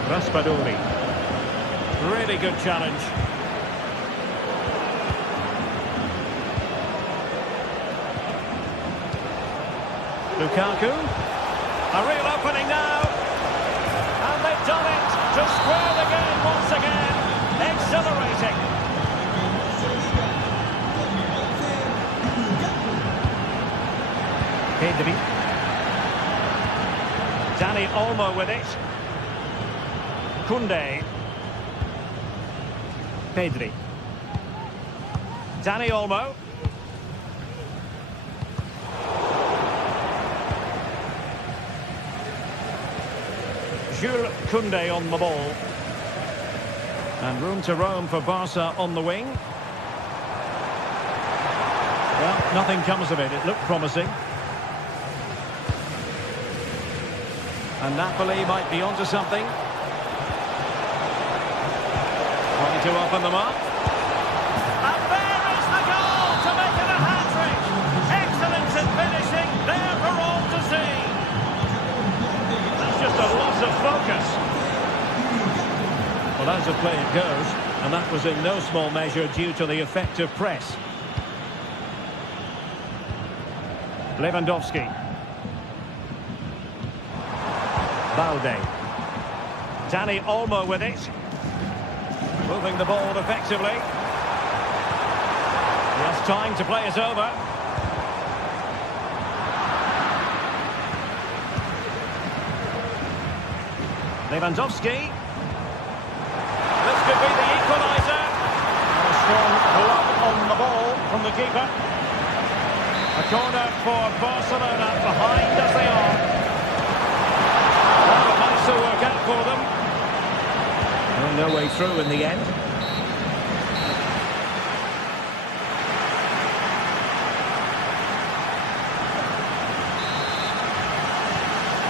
Raspadori. Really good challenge. Lukaku. A real opening now. And they've done it to square the game once again. Exhilarating. Pedri. Dani Olmo with it. Koundé. Pedri. Dani Olmo. Jules Koundé on the ball. And room to roam for Barca on the wing. Well, nothing comes of it. It looked promising. And Napoli might be onto something. Trying to open them up. And there is the goal to make it a hat-trick. Excellence in finishing, there for all to see. That's just a loss of focus. Well, as a play it goes, and that was in no small measure due to the effective press. Lewandowski. Balde. Dani Olmo with it. Moving the ball effectively. He has time to play it over. Lewandowski. This could be the equaliser. And a strong glove on the ball from the keeper. A corner for Barcelona, behind as they are. Well, it might still work out for them. Well, no way through in the end.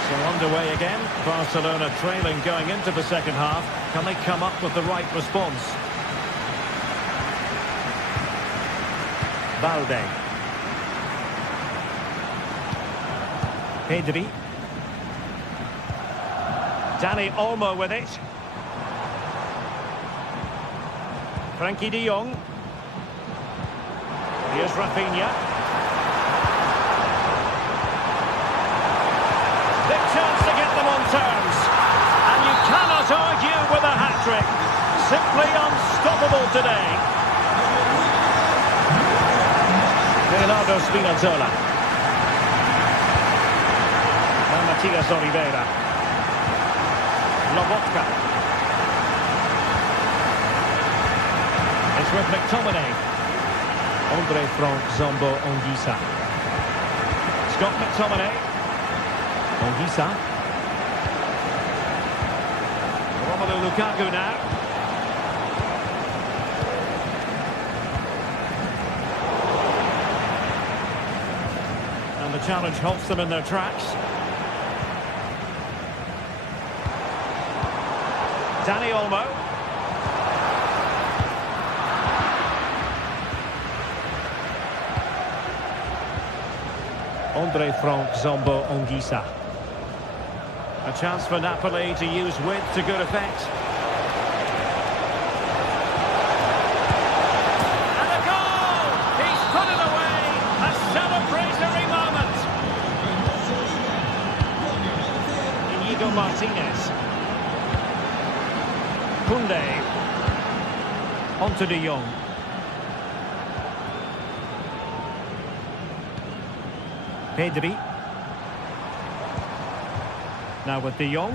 So underway again. Barcelona trailing going into the second half. Can they come up with the right response? Balde. Pedri. Dani Olmo with it. Frankie de Jong. Here's Rafinha. Big chance to get them on terms. And you cannot argue with a hat-trick. Simply unstoppable today. Leonardo Spinazzola. And Matias Oliveira. Lobotka. It's with McTominay. Andre Frank Zambo Anguissa. Scott McTominay. Anguissa. Romelu Lukaku now. And the challenge halts them in their tracks. Dani Olmo. Andre Frank Zambo Anguissa. A chance for Napoli to use width to good effect. And a goal! He's put it away! A celebratory moment! Inigo Martinez. Koundé. Onto de Jong. Pedri. Now with de Jong.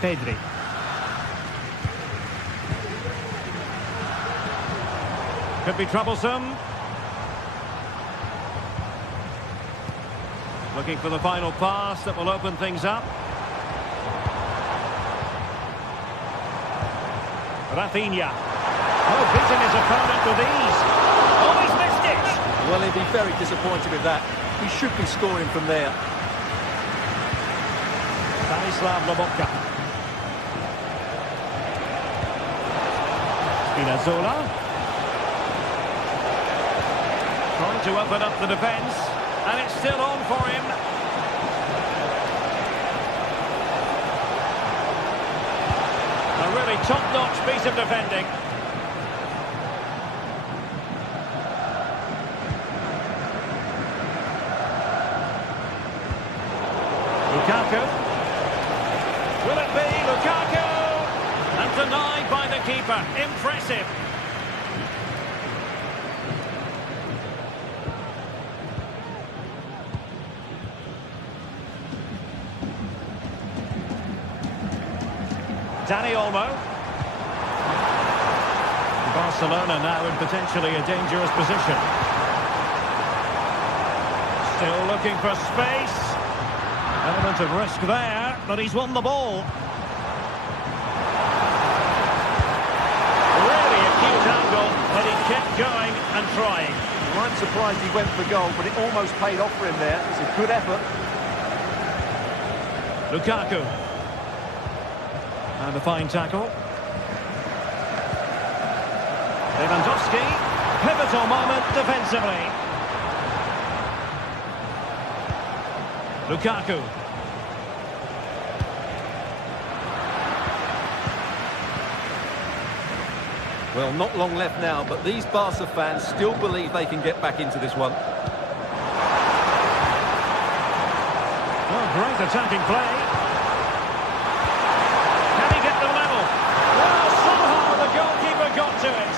Pedri. Could be troublesome. Looking for the final pass that will open things up. Rafinha. Oh, beating his opponent with ease. Oh, he's missed it! Well, he'll be very disappointed with that. He should be scoring from there. Stanislav Lobotka. Spinazzola. Trying to open up the defence. And it's still on for him. A really top-notch piece of defending. Lukaku. Will it be Lukaku? And denied by the keeper. Impressive. Dani Olmo. Barcelona now in potentially a dangerous position. Still looking for space. Element of risk there, but he's won the ball. Really acute angle, but he kept going and trying. Well, I'm surprised he went for goal, but it almost paid off for him there. It's a good effort. Lukaku. And a fine tackle. Lewandowski. Pivotal moment defensively. Lukaku. Well, not long left now, but these Barca fans still believe they can get back into this one. Oh, great attacking play. Can he get the level? Well, somehow the goalkeeper got to it.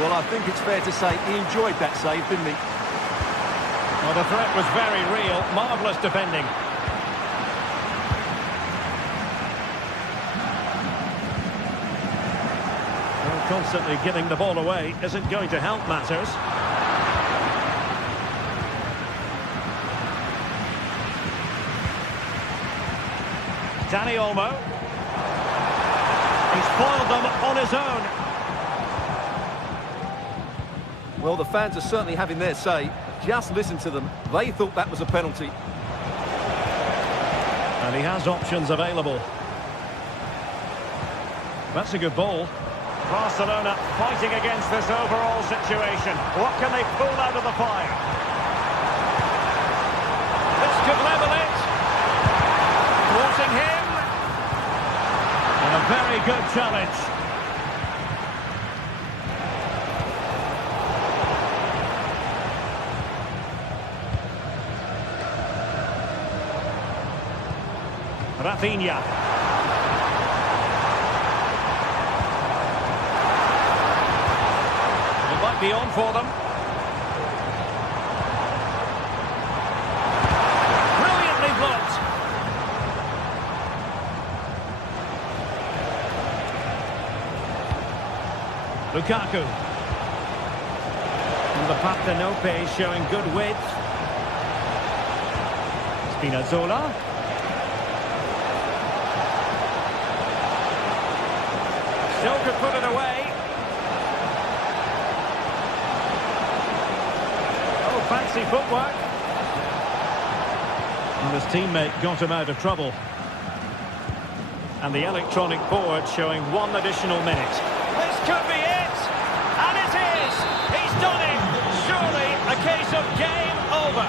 Well, I think it's fair to say he enjoyed that save, didn't he? Well, the threat was very real. Marvellous defending. Well, constantly giving the ball away isn't going to help matters. Dani Olmo. He's foiled them on his own. Well, the fans are certainly having their say. Just listen to them. They thought that was a penalty. And he has options available. That's a good ball. Barcelona fighting against this overall situation. What can they pull out of the fire? This could level it. Thwarting him. And a very good challenge. Rafinha. It might be on for them. Brilliantly blocked. Lukaku. And the Partenope is showing good width. Spinazzola. Still could put it away. Oh, fancy footwork. And his teammate got him out of trouble. And the electronic board showing 1 additional minute. This could be it! And it is! He's done it! Surely a case of game over.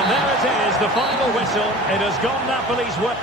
And there it is, the final whistle. It has gone Napoli's way.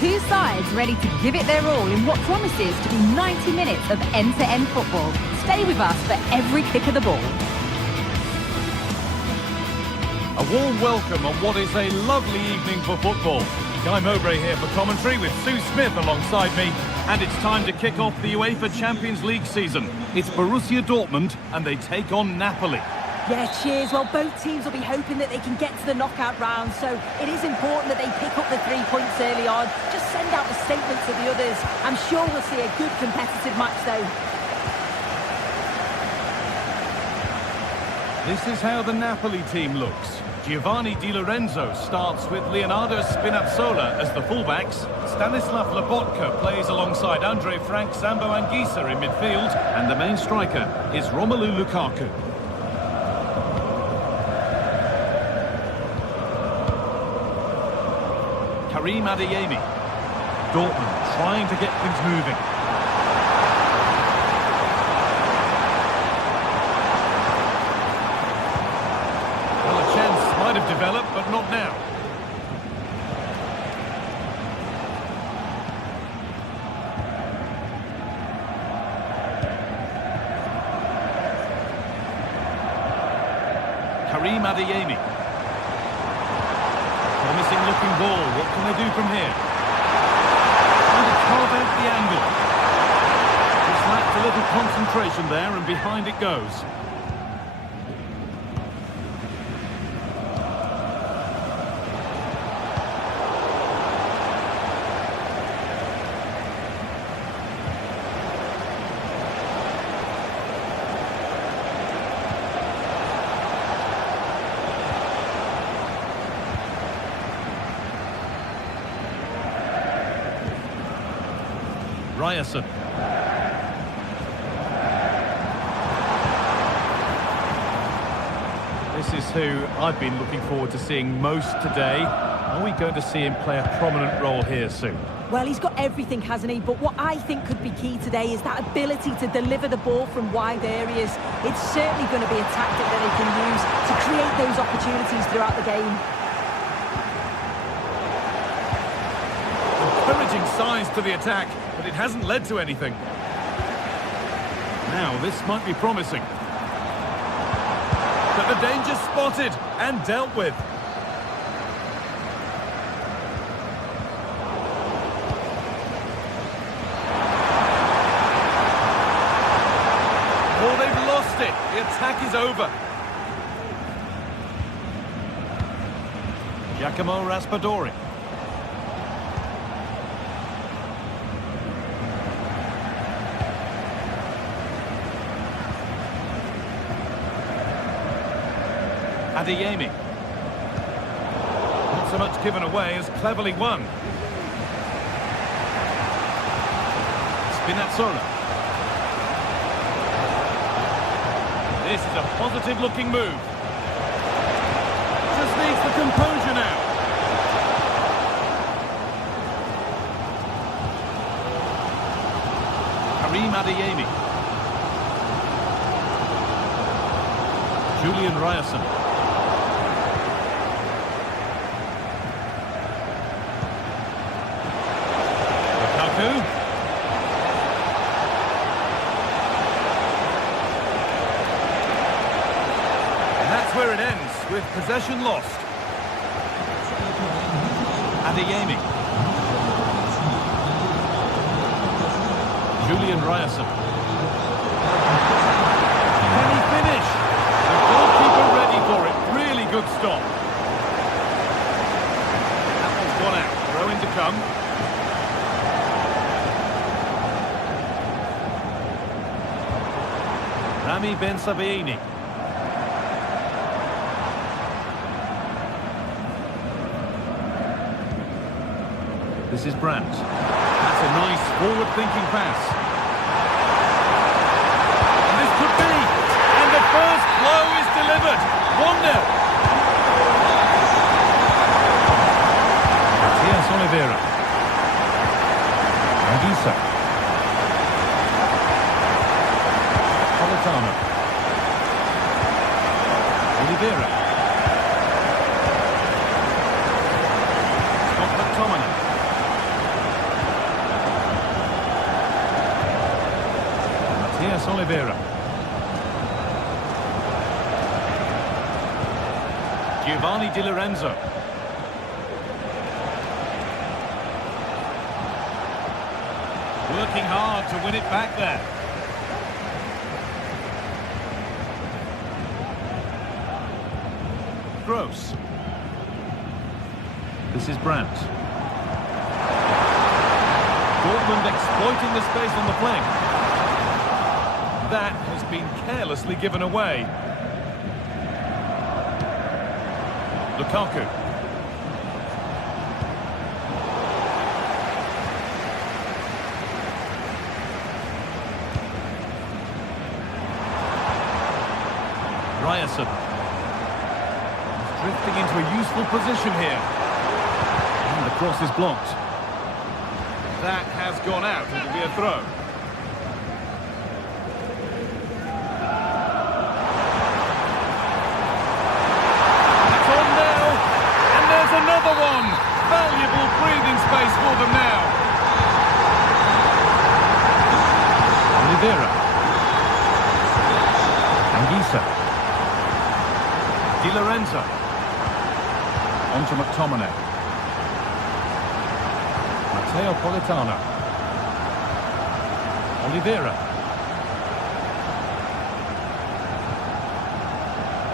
Two sides ready to give it their all in what promises to be 90 minutes of end-to-end football. Stay with us for every kick of the ball. A warm welcome on what is a lovely evening for football. Guy Mowbray here for commentary with Sue Smith alongside me. And it's time to kick off the UEFA Champions League season. It's Borussia Dortmund and they take on Napoli. Yeah, cheers. Well, both teams will be hoping that they can get to the knockout round, so it is important that they pick up the 3 points early on. Just send out the statement to the others. I'm sure we'll see a good competitive match, though. This is how the Napoli team looks. Giovanni Di Lorenzo starts with Leonardo Spinazzola as the fullbacks. Stanislav Lobotka plays alongside Andre Frank Sambo Anguissa in midfield. And the main striker is Romelu Lukaku. Karim Adeyemi. Dortmund trying to get things moving. Well, a chance might have developed, but not now. Karim Adeyemi. Promising looking ball. What can they do from here? Trying to carve out the angle. Just lacked a little concentration there, and behind it goes. Ryerson. This is who I've been looking forward to seeing most today. Are we going to see him play a prominent role here soon? Well, he's got everything, hasn't he? But what I think could be key today is that ability to deliver the ball from wide areas. It's certainly going to be a tactic that he can use to create those opportunities throughout the game. Encouraging signs to the attack, but it hasn't led to anything. Now, this might be promising. But the danger spotted and dealt with. Oh, they've lost it. The attack is over. Giacomo Raspadori. Adeyemi. Not so much given away as cleverly won. Spinazzola. This is a positive-looking move. Just needs the composure now. Karim Adeyemi. Julian Ryerson. And that's where it ends, with possession lost. Adeyemi. Julian Ryerson. Can he finish? The goalkeeper ready for it. Really good stop. That one's gone out. Throw in to come. Rami Ben Sabaini. This is Brandt. That's a nice forward-thinking pass. And this could be. And the first blow is delivered. 1-0. Matias Oliveira. Anguissa. Oliveira. Scott McTominay. Matias Oliveira. Giovanni Di Lorenzo. Working hard to win it back there. Gross. This is Brandt. Dortmund exploiting the space on the flank. That has been carelessly given away. Lukaku. Ryerson. Drifting into a useful position here. And the cross is blocked. That has gone out. It'll be a throw. It's on now. And there's another one. Valuable breathing space for them now. Oliveira. Anguissa. Di Lorenzo. On to McTominay. Matteo Politano. Oliveira.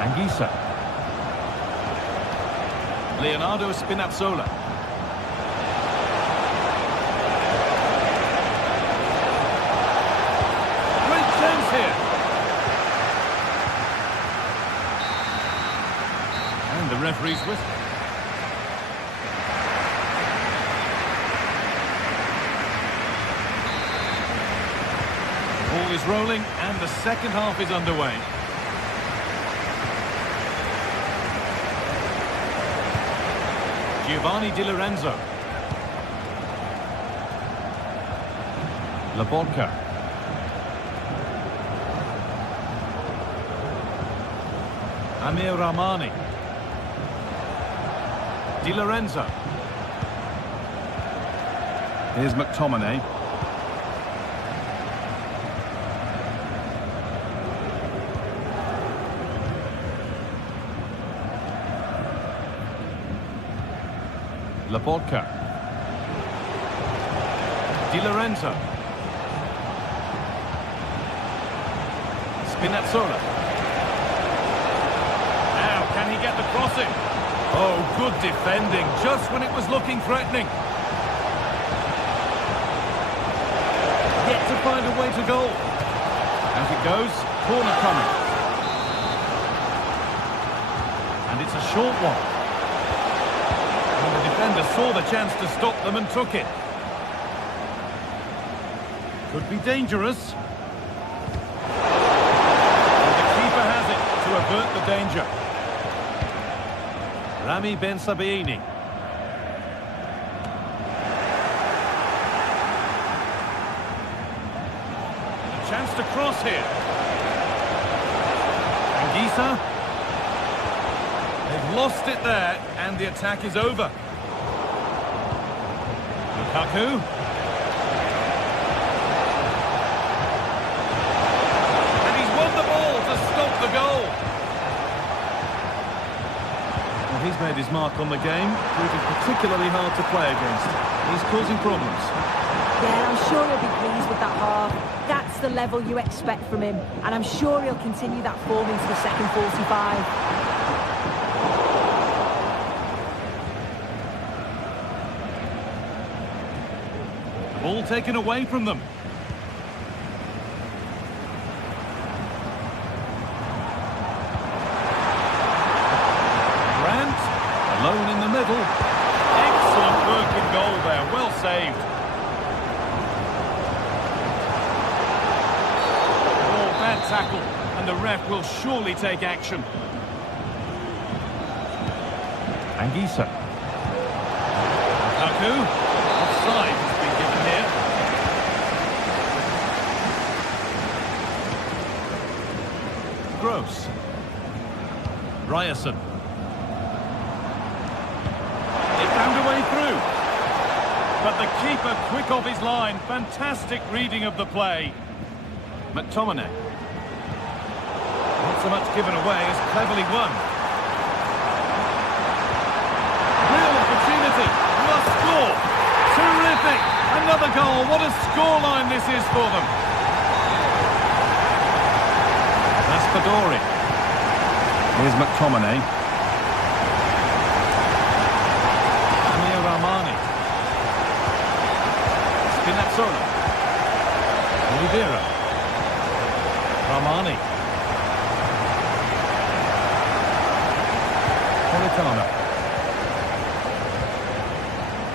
Anguissa. Leonardo Spinazzola. Great chance here. And the referee's whistle. Ball is rolling and the second half is underway. Giovanni Di Lorenzo. Laborca. Amir Rahmani. Di Lorenzo. Here's McTominay. Laborca. Di Lorenzo. Spinazzola. Now, can he get the crossing? Oh, good defending, just when it was looking threatening. Yet to find a way to goal. As it goes, corner coming. And it's a short one. And the defender saw the chance to stop them and took it. Could be dangerous. And the keeper has it to avert the danger. Rami Ben Sabaini. A chance to cross here. Anguissa. They've lost it there, and the attack is over. Lukaku. And he's won the ball to stop the goal. Well, he's made his mark on the game, proving particularly hard to play against. He's causing problems. Yeah, I'm sure he'll be pleased with that half. That's the level you expect from him, and I'm sure he'll continue that form into the second 45. Ball taken away from them. Grant, alone in the middle. Excellent work in goal there, well saved. Oh, bad tackle, and the ref will surely take action. Anguissa. Lukaku, offside has been given here. Gross. Ryerson. They found a way through. But the keeper quick off his line. Fantastic reading of the play. McTominay. Not so much given away as cleverly won. Real opportunity. Must score. Terrific. Another goal. What a scoreline this is for them. Raspadori. Here's McTominay. Amir Rahmani. Spinazzola. Oliveira. Rahmani. Gaetano.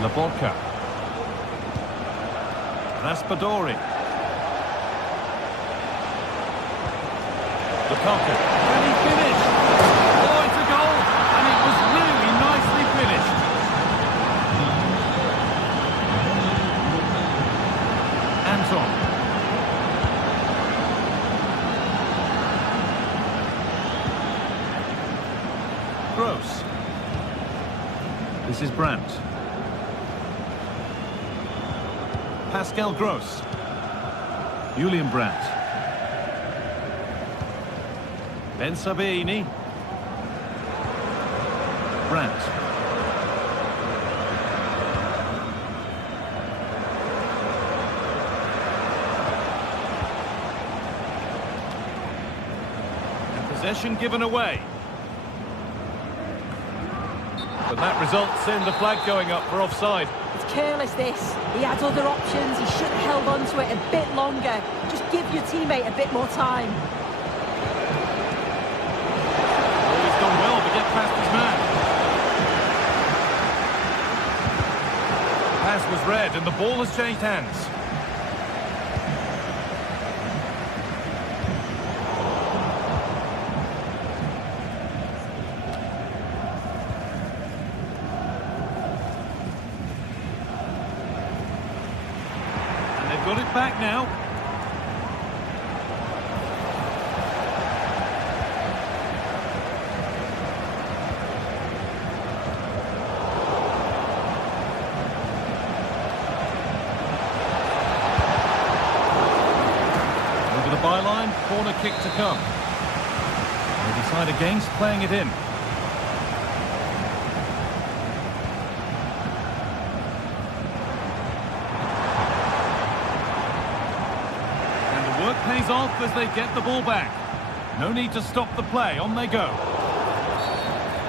Laborca. Raspadori. Lukaku. Can he finish? Oh, it's a goal! And it was really nicely finished. Anton. Gross. This is Brandt. Pascal Gross. Julian Brandt. Ben Sabini. Brandt. And possession given away. But that results in the flag going up for offside. It's careless, this. He had other options. He should have held on to it a bit longer. Just give your teammate a bit more time. He's done well to get past his man. Pass was read and the ball has changed hands. And they've got it back now. Byline, corner kick to come. They decide against playing it in. And the work pays off as they get the ball back. No need to stop the play, on they go.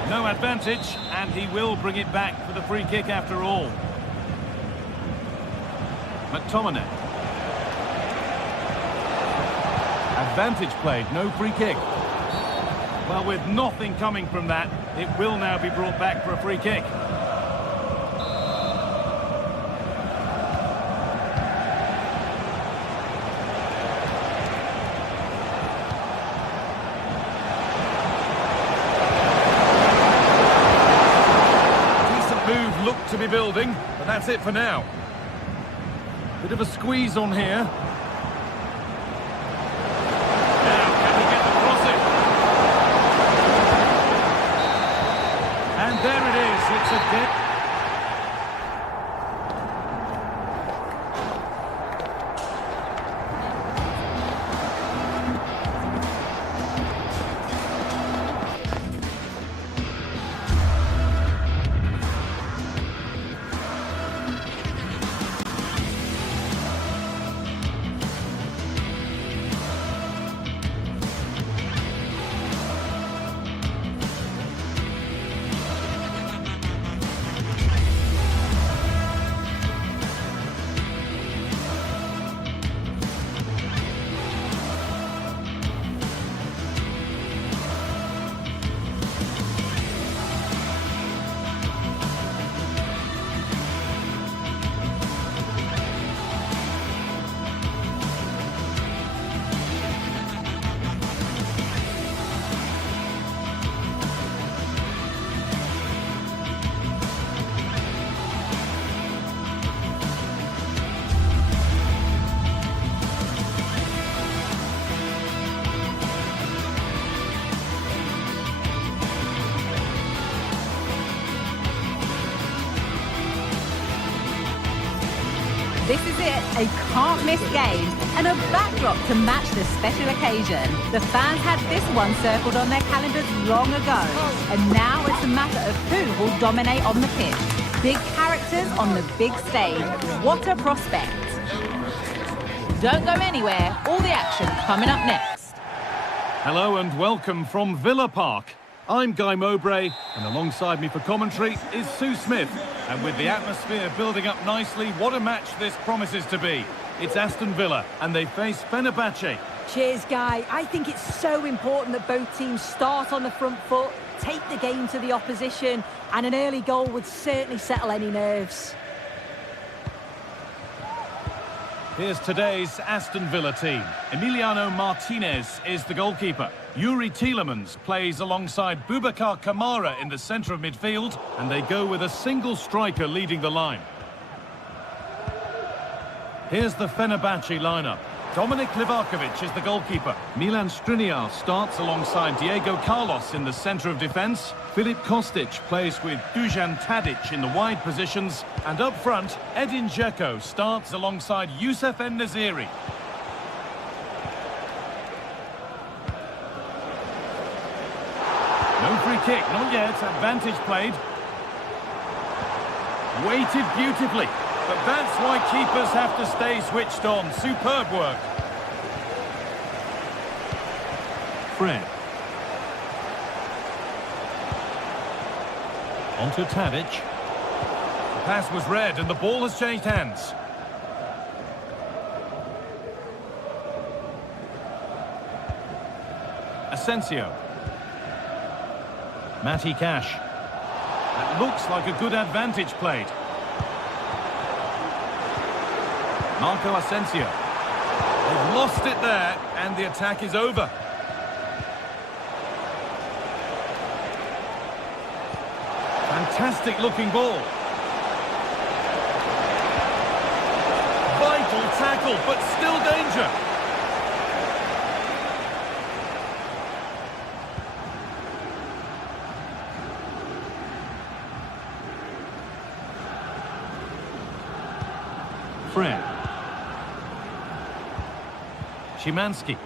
No advantage, and he will bring it back for the free kick after all. McTominay. Advantage played, no free kick. Well, with nothing coming from that, it will now be brought back for a free kick. Decent move looked to be building, but that's it for now. Bit of a squeeze on here. There it is, it's a dead... This is it, a can't-miss game and a backdrop to match the special occasion. The fans had this one circled on their calendars long ago, and now it's a matter of who will dominate on the pitch. Big characters on the big stage. What a prospect. Don't go anywhere, all the action coming up next. Hello and welcome from Villa Park. I'm Guy Mowbray, and alongside me for commentary is Sue Smith. And with the atmosphere building up nicely, what a match this promises to be. It's Aston Villa, and they face Fenerbahce. Cheers, Guy. I think it's so important that both teams start on the front foot. take the game to the opposition, and an early goal would certainly settle any nerves. Here's today's Aston Villa team. Emiliano Martinez is the goalkeeper. Yuri Tielemans plays alongside Boubacar Kamara in the centre of midfield, and they go with a single striker leading the line. Here's the Fenerbahce lineup. Dominik Livakovic is the goalkeeper. Milan Skriniar starts alongside Diego Carlos in the centre of defence. Filip Kostic plays with Dusan Tadic in the wide positions. And up front, Edin Dzeko starts alongside Youssef En-Nesyri. No free kick, not yet. Advantage played. Weighted beautifully. But that's why keepers have to stay switched on. Superb work. Fred. On to Tadic. The pass was read and the ball has changed hands. Asensio. Matty Cash. That looks like a good advantage played. Marco Asensio. They've lost it there, and the attack is over. Fantastic looking ball. Vital tackle, but still danger. Fred. Szymanski.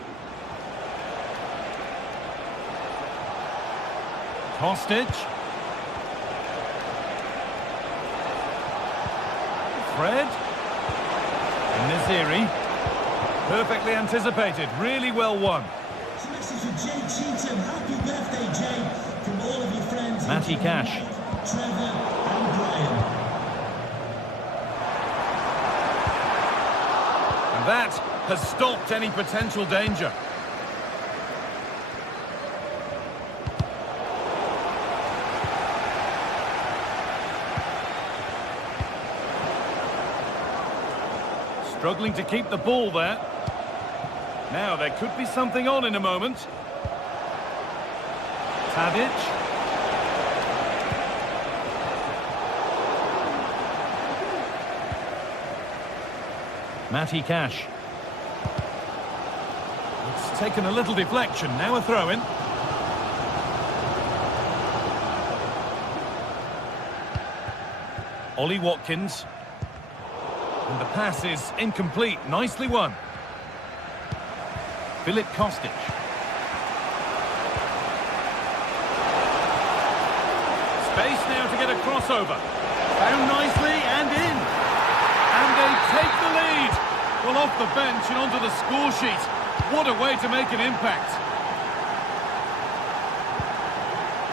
Kostic. Fred. En-Nesyri. Perfectly anticipated. Really well won. It's a message from Jay Cheatham. Happy birthday, Jay. From all of your friends. Matty Cash. Trevor and Brian. And that has stopped any potential danger. Struggling to keep the ball there. Now there could be something on in a moment. Tadic. Matty Cash. It's taken a little deflection, now a throw-in. Ollie Watkins. And the pass is incomplete, nicely won. Filip Kostic. Space now to get a crossover. Found nicely and in. And they take the lead. Well, off the bench and onto the score sheet. What a way to make an impact.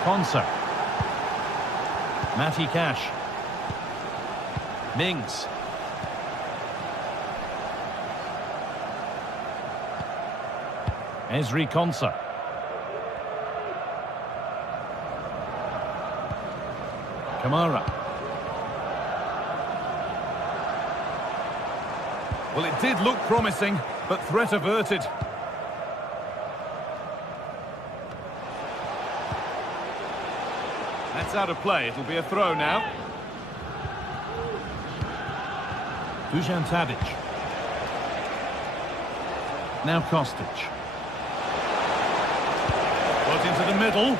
Konsa. Matty Cash. Mings. Ezri Konsa. Kamara. Well, it did look promising, but threat averted. That's out of play. It'll be a throw now. Dusan Tadic. Now Kostic. Put into the middle.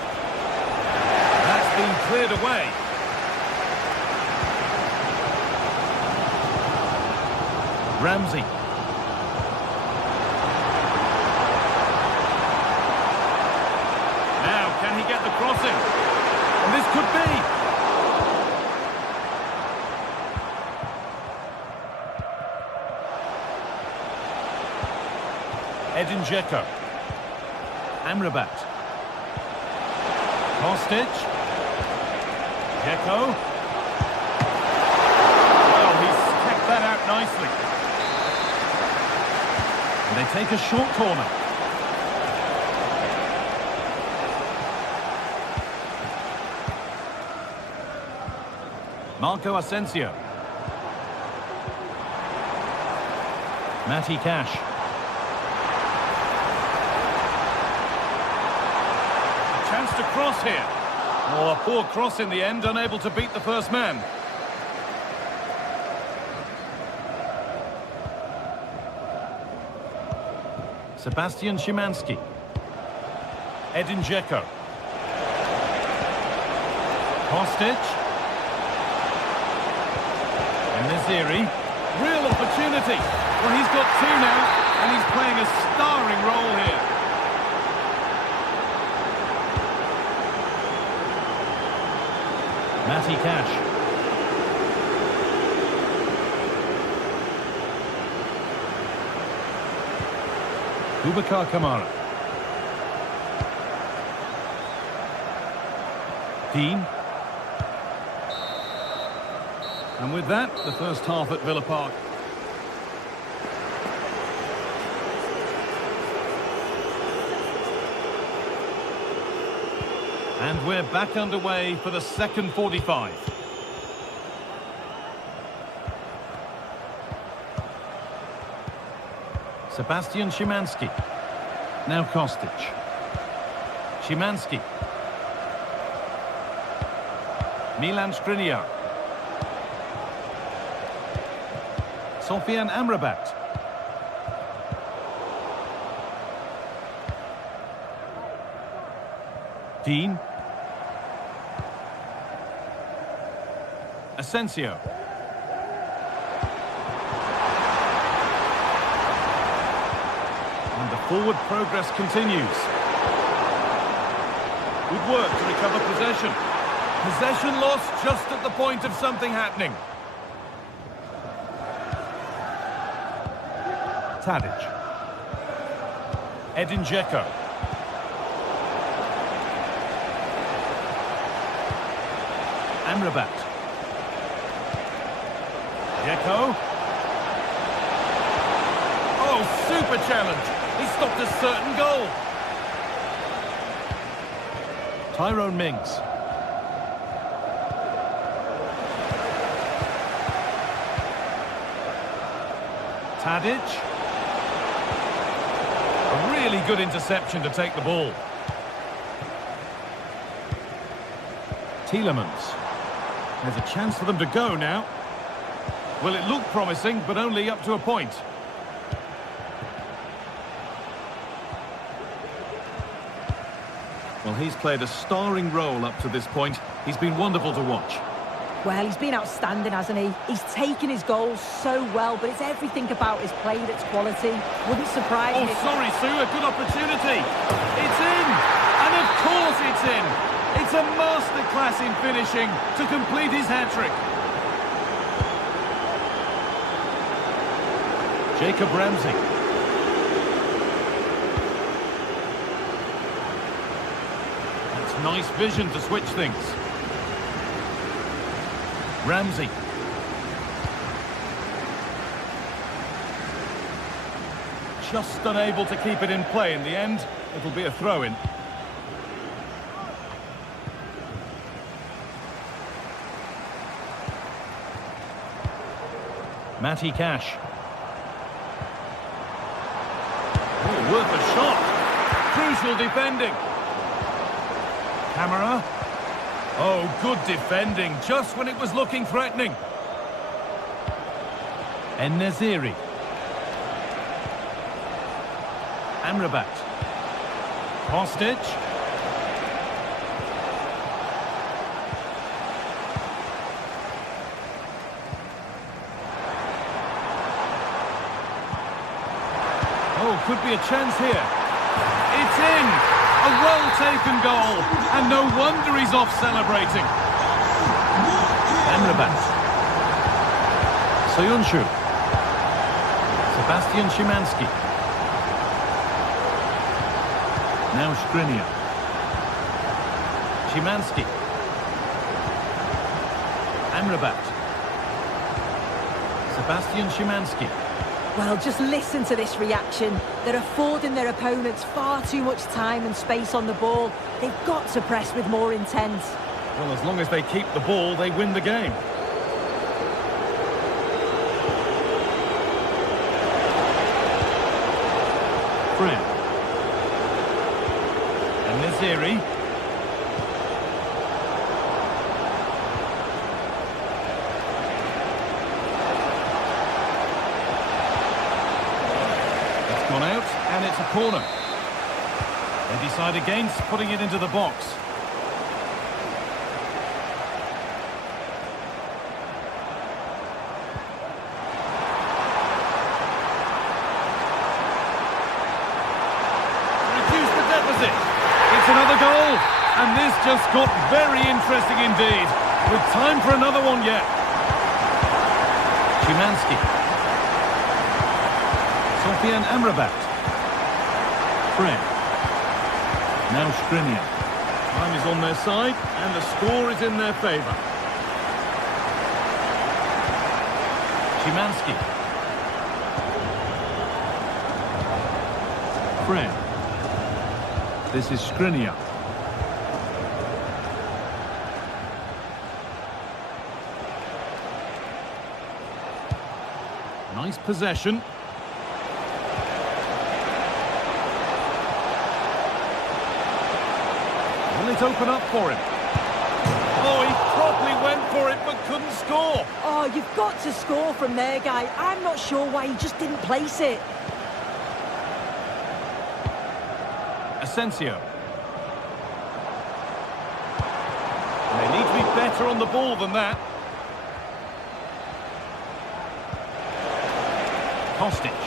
That's been cleared away. Ramsey. Now, can he get the crossing? And this could be. Edin Dzeko. Amrabat. Kostic. Dzeko. Well, he's kept that out nicely. And they take a short corner. Marco Asensio. Matty Cash. A chance to cross here. Oh, a poor cross in the end, unable to beat the first man. Sebastian Szymanski. Edin Dzeko. Kostic. And Naziri. Real opportunity. Well, he's got two now, and he's playing a starring role here. Matty Cash. Boubacar Kamara. Dean. And with that, the first half at Villa Park. And we're back underway for the second 45. Sebastian Szymanski. Now Kostic. Szymanski. Milan Skriniar. Sofian Amrabat. Dean. Asensio. And the forward progress continues. Good work to recover possession. Possession lost just at the point of something happening. Tadic. Edin Dzeko. Amrabat. Dzeko. Oh, super challenge. He stopped a certain goal. Tyrone Mings. Tadic. A really good interception to take the ball. Tielemans. There's a chance for them to go now. Well, it looked promising, but only up to a point. Well, he's played a starring role up to this point. He's been wonderful to watch. Well, he's been outstanding, hasn't he? He's taken his goals so well, but it's everything about his play that's quality. Wouldn't surprise me. Oh, sorry, Sue, a good opportunity. It's in! And of course it's in! It's a masterclass in finishing to complete his hat-trick. Jacob Ramsey. That's nice vision to switch things. Ramsey. Just unable to keep it in play in the end. It'll be a throw-in. Matty Cash. Oh, worth a shot. Crucial defending. Camera. Oh, good defending, just when it was looking threatening. En-Nesyri. Amrabat. Kostic. Oh, could be a chance here. It's in! A well-taken goal, and no wonder he's off celebrating. Amrabat. Soyuncu. Sebastian Szymanski. Now Skriniar. Szymanski. Amrabat. Sebastian Szymanski. Well, just listen to this reaction. They're affording their opponents far too much time and space on the ball. They've got to press with more intent. Well, as long as they keep the ball, they win the game. And it's a corner. They decide against putting it into the box. Reduce the deficit. It's another goal. And this just got very interesting indeed. With time for another one yet. Szymanski. Sofian Amrabat. Fred. Now Skriniar. Time is on their side, and the score is in their favour. Szymanski. Fred. This is Skriniar. Nice possession. Will it open up for him? Oh, he properly went for it, but couldn't score. Oh, you've got to score from there, guy. I'm not sure why he just didn't place it. Asensio. They need to be better on the ball than that. Kostic.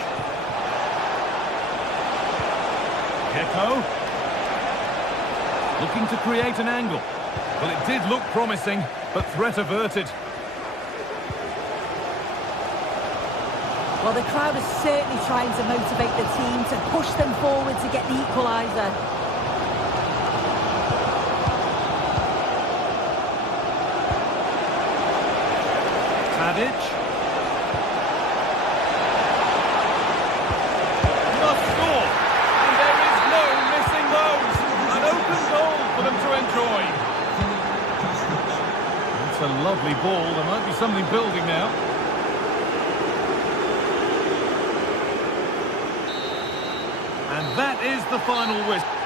Keko. Looking to create an angle. Well, it did look promising, but threat averted. Well, the crowd is certainly trying to motivate the team to push them forward to get the equaliser. Tadic. Must score. And there is no missing those. An open goal for them to enjoy. It's a lovely ball. There might be something building now. And that is the final whistle.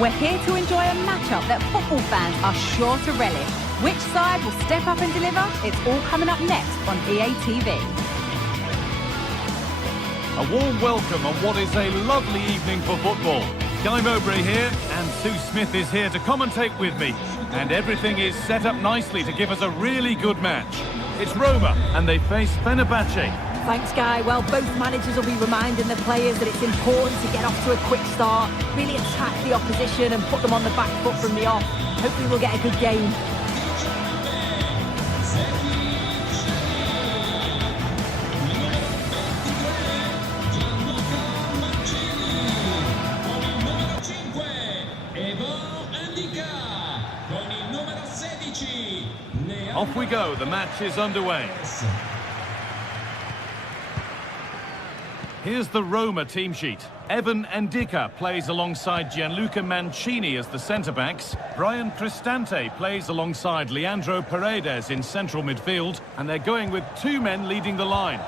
We're here to enjoy a matchup that football fans are sure to relish. Which side will step up and deliver? It's all coming up next on EA TV. A warm welcome on what is a lovely evening for football. Guy Mowbray here, and Sue Smith is here to commentate with me. And everything is set up nicely to give us a really good match. It's Roma, and they face Fenerbahce. Thanks, Guy. Well, both managers will be reminding the players that it's important to get off to a quick start, really attack the opposition and put them on the back foot from the off. Hopefully we'll get a good game. Off we go, the match is underway. Here's the Roma team sheet. Evan Ndicka plays alongside Gianluca Mancini as the centre-backs. Brian Cristante plays alongside Leandro Paredes in central midfield. And they're going with two men leading the line.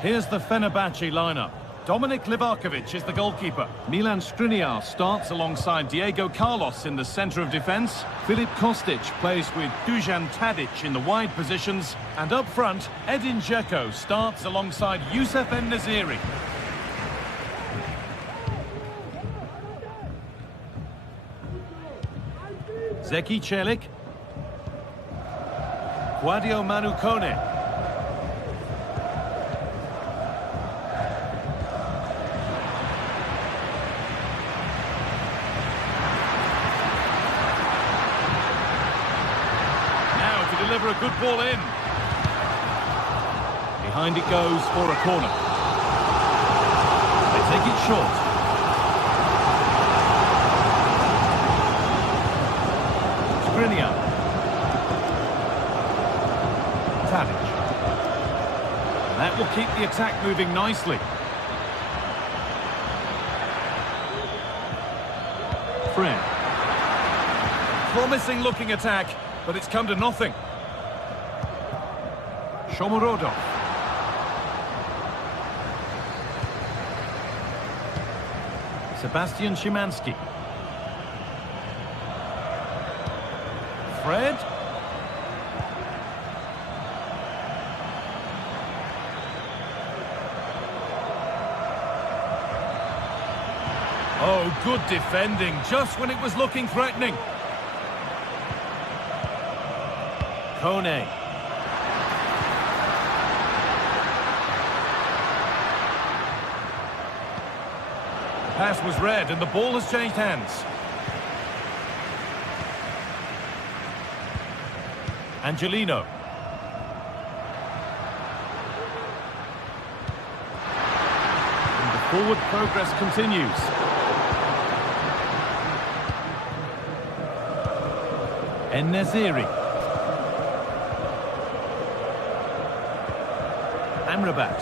Here's the Fenerbahce lineup. Dominik Livakovic is the goalkeeper. Milan Skriniar starts alongside Diego Carlos in the centre of defence. Filip Kostic plays with Dusan Tadic in the wide positions. And up front, Edin Dzeko starts alongside Youssef En-Nesyri. Zeki Celik. Guadio Manu Kone. Now to deliver a good ball in. Behind it goes for a corner. They take it short. Skriniar. Tadic. That will keep the attack moving nicely. Fred. Promising looking attack, but it's come to nothing. Shomurodov. Sebastian Szymanski. Fred. Oh, good defending, just when it was looking threatening. Kone. The pass was read and the ball has changed hands. Angelino. And the forward progress continues. En-Nesyri. Amrabat.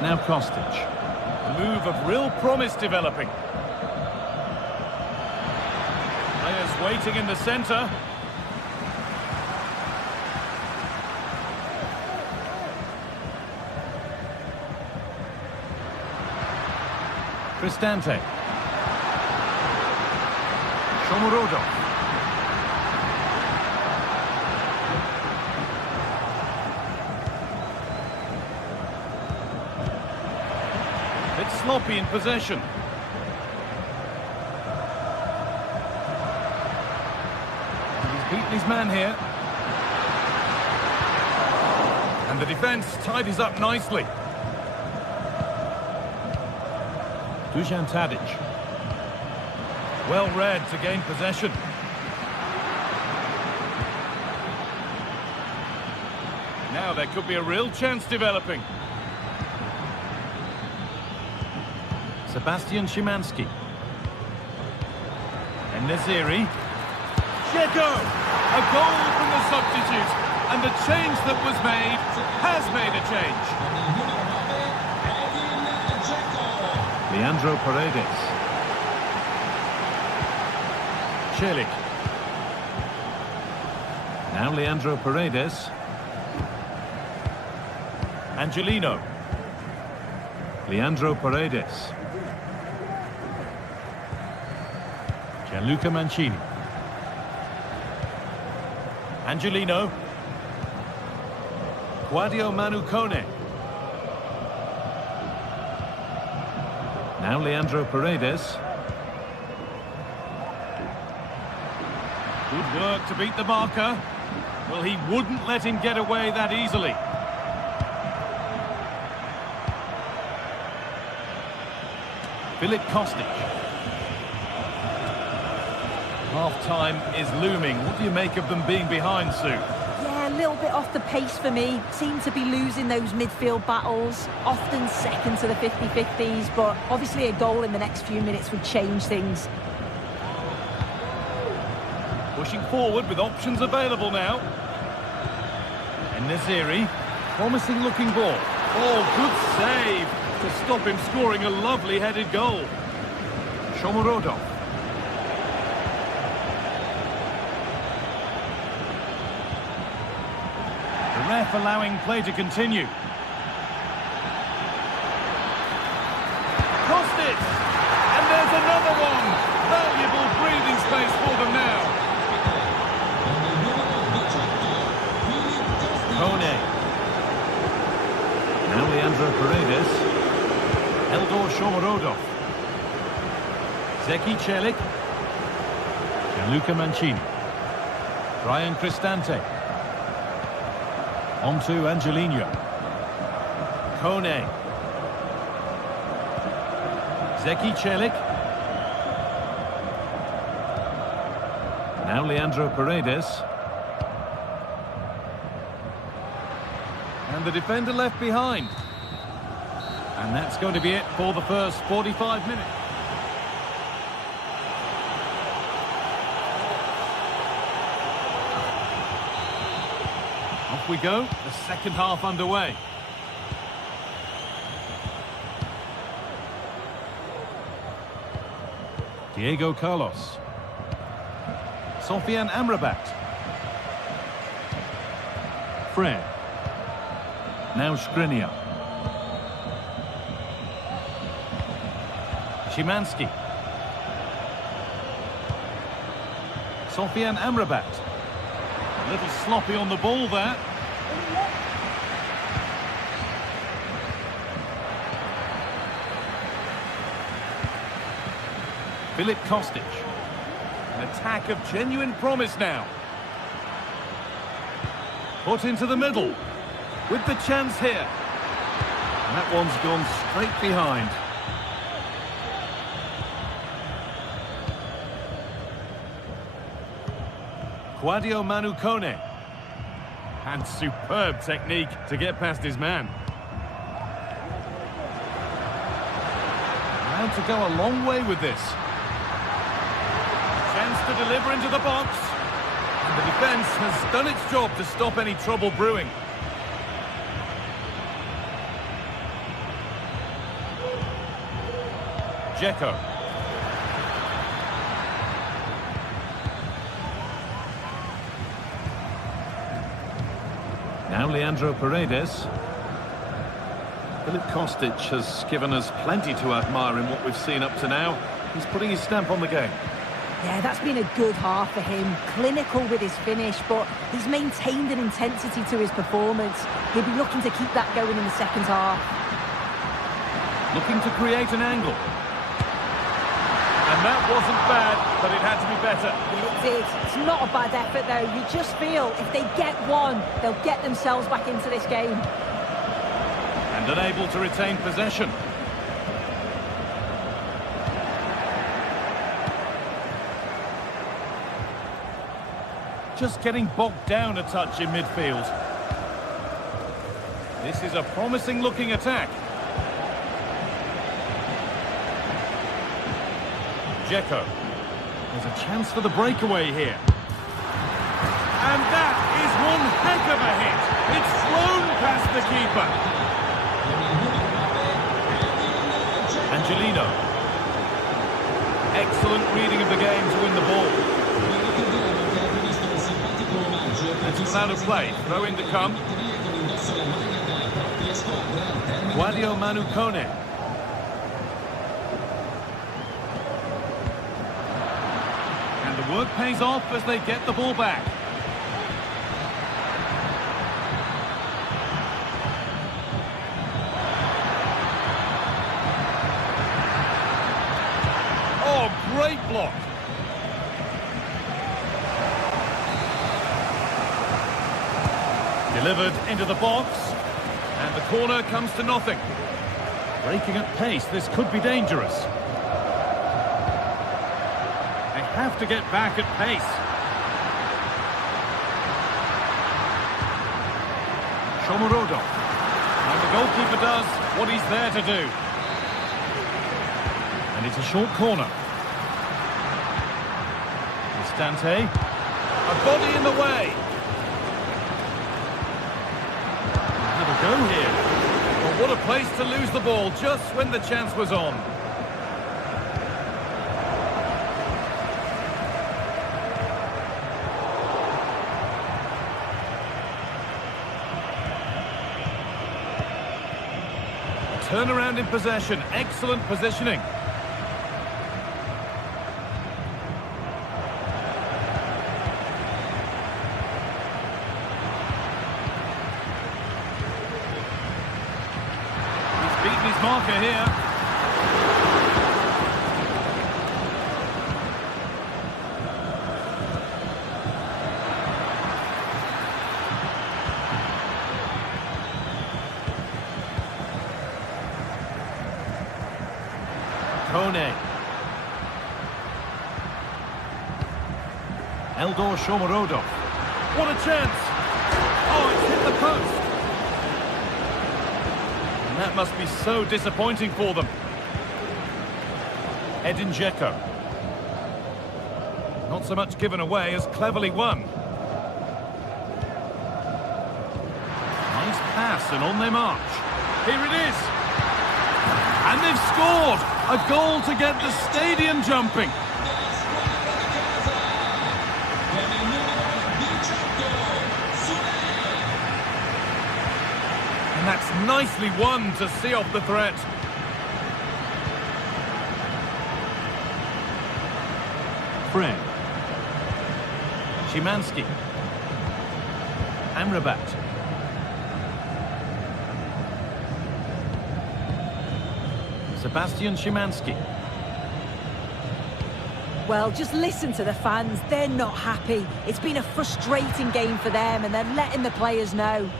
Now Kostic. A move of real promise developing. Players waiting in the centre. Cristante. Shomurodov. It's sloppy in possession. He's beaten his man here. And the defence tidies up nicely. Dusan Tadic. Well read to gain possession. Now there could be a real chance developing. Sebastian Szymanski. En-Nesyri. Dzeko! A goal from the substitute. And the change that was made has made a change. Leandro Paredes. Celik. Now Leandro Paredes. Angelino. Leandro Paredes. Gianluca Mancini. Angelino. Guadio Manu Kone. Now Leandro Paredes. Good work to beat the marker. Well, he wouldn't let him get away that easily. Filip Kostic. Half-time is looming. What do you make of them being behind, Sue? Yeah, a little bit off the pace for me. Seem to be losing those midfield battles. Often second to the 50-50s, but obviously a goal in the next few minutes would change things. Pushing forward with options available now. En-Nesyri. Promising looking ball. Oh, good save to stop him scoring a lovely headed goal. Shomurodov. The ref allowing play to continue. Crossed it! And there's another one! Valuable breathing space for them now. Kone. Now Leandro Paredes. Eldor Shomurodov. Zeki Celik. Gianluca Mancini. Brian Cristante. On to Angelino. Kone. Zeki Celik. Now Leandro Paredes. And the defender left behind. And that's going to be it for the first 45 minutes. Off we go, the second half underway. Diego Carlos. Sofian Amrabat. Fred. Now Skriniar. Szymanski. Sofian Amrabat. A little sloppy on the ball there. Filip Kostic. An attack of genuine promise now. Put into the middle. With the chance here. And that one's gone straight behind. Quadio Manu Kone. And superb technique to get past his man. Allowed to go a long way with this. Chance to deliver into the box. And the defence has done its job to stop any trouble brewing. Dzeko. Now Leandro Paredes. Filip Kostic has given us plenty to admire in what we've seen up to now. He's putting his stamp on the game. Yeah, that's been a good half for him. Clinical with his finish, but he's maintained an intensity to his performance. He'll be looking to keep that going in the second half. Looking to create an angle. And that wasn't bad, but it had to be better. It did. It's not a bad effort, though. You just feel if they get one, they'll get themselves back into this game. And unable to retain possession. Just getting bogged down a touch in midfield. This is a promising-looking attack. Dzeko. There's a chance for the breakaway here. And that is one heck of a hit. It's flown past the keeper. Angelino. Excellent reading of the game to win the ball. It's out of play. Throw in to come. Quadio Manu Kone. The work pays off as they get the ball back. Oh, great block. Delivered into the box. And the corner comes to nothing. Breaking at pace, this could be dangerous. Have to get back at pace. Shomurodov. And the goalkeeper does what he's there to do. And it's a short corner. Cristante. A body in the way. Have a go here. Well, what a place to lose the ball just when the chance was on. Turnaround in possession, excellent positioning. He's beaten his marker here. Kone. Eldor Shomorodov. What a chance! Oh, it's hit the post! And that must be so disappointing for them. Edin Dzeko. Not so much given away as cleverly won. Nice pass and on their march. Here it is! And they've scored! A goal to get the stadium jumping! And that's nicely won to see off the threat. Fred. Szymanski. Amrabat. Sebastian Szymanski. Well, just listen to the fans. They're not happy. It's been a frustrating game for them, and they're letting the players know.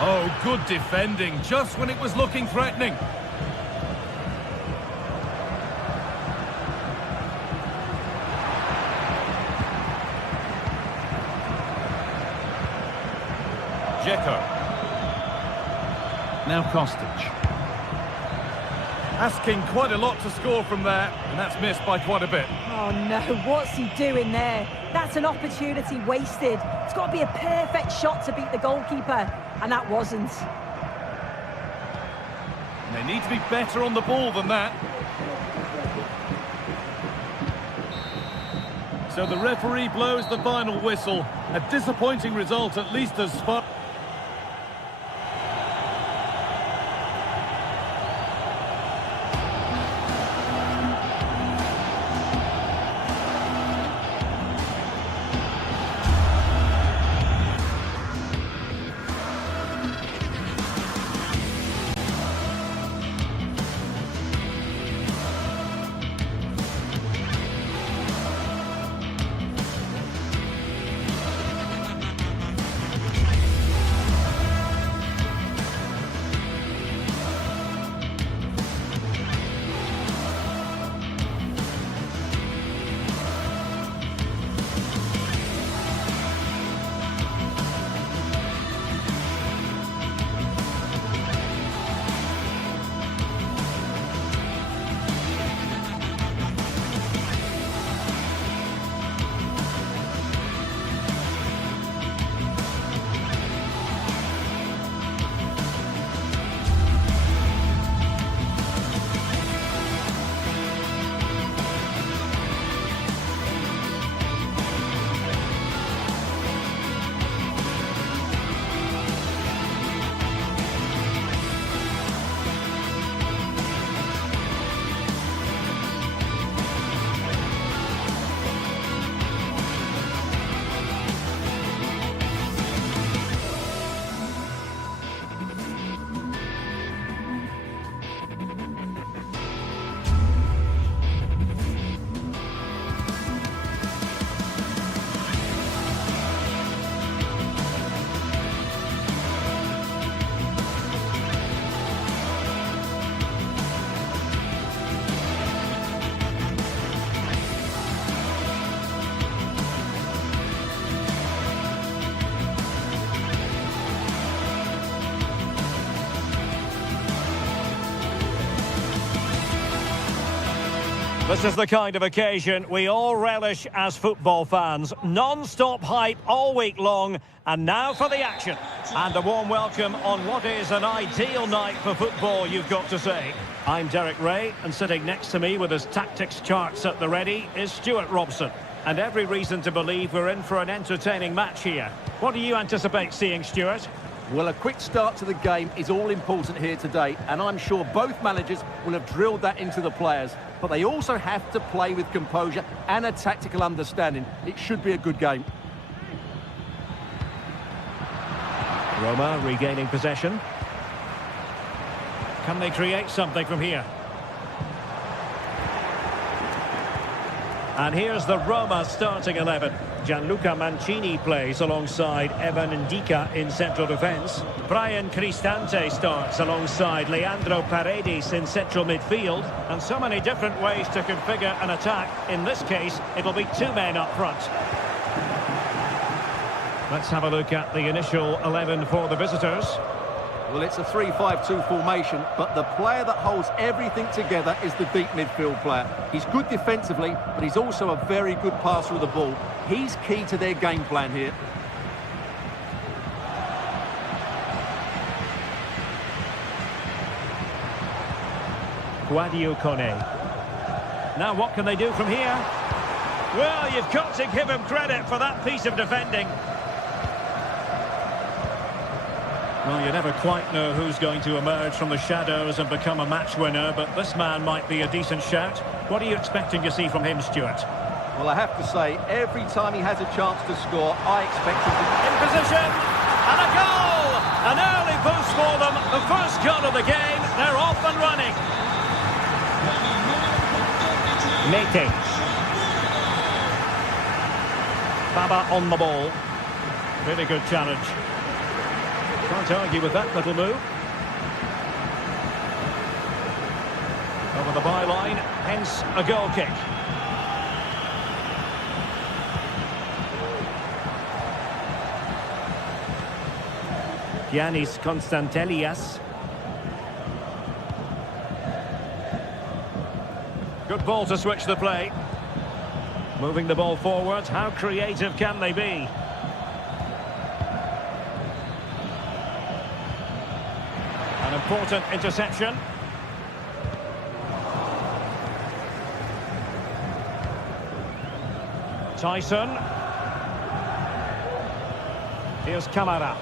Oh, good defending, just when it was looking threatening. Dzeko. Now Kostic. Asking quite a lot to score from there, and that's missed by quite a bit. Oh no, what's he doing there? That's an opportunity wasted. It's got to be a perfect shot to beat the goalkeeper, and that wasn't. They need to be better on the ball than that. So the referee blows the final whistle. A disappointing result, at least as far... This is the kind of occasion we all relish as football fans. Non-stop hype all week long, and now for the action. And a warm welcome on what is an ideal night for football, you've got to say. I'm Derek Ray, and sitting next to me with his tactics charts at the ready is Stuart Robson. And every reason to believe we're in for an entertaining match here. What do you anticipate seeing, Stuart? Well, a quick start to the game is all important here today, and I'm sure both managers will have drilled that into the players. But they also have to play with composure and a tactical understanding. It should be a good game. Roma regaining possession. Can they create something from here? And here's the Roma starting 11. Gianluca Mancini plays alongside Evan Ndika in central defence. Brian Cristante starts alongside Leandro Paredes in central midfield. And so many different ways to configure an attack. In this case, it'll be two men up front. Let's have a look at the initial 11 for the visitors. Well, it's a 3-5-2 formation, but the player that holds everything together is the deep midfield player. He's good defensively, but he's also a very good passer of the ball. He's key to their game plan here. Guadio Kone. Now what can they do from here? Well, you've got to give him credit for that piece of defending. Well, you never quite know who's going to emerge from the shadows and become a match winner, but this man might be a decent shout. What are you expecting to see from him, Stuart? Well, I have to say, every time he has a chance to score, I expect him to... In position, and a goal! An early boost for them, the first goal of the game, they're off and running. Mete. Baba on the ball. Really good challenge. Can't argue with that little move. Over the byline, hence a goal kick. Giannis Konstantelias. Good ball to switch the play. Moving the ball forward, how creative can they be? An important interception. Tyson. Here's Camara.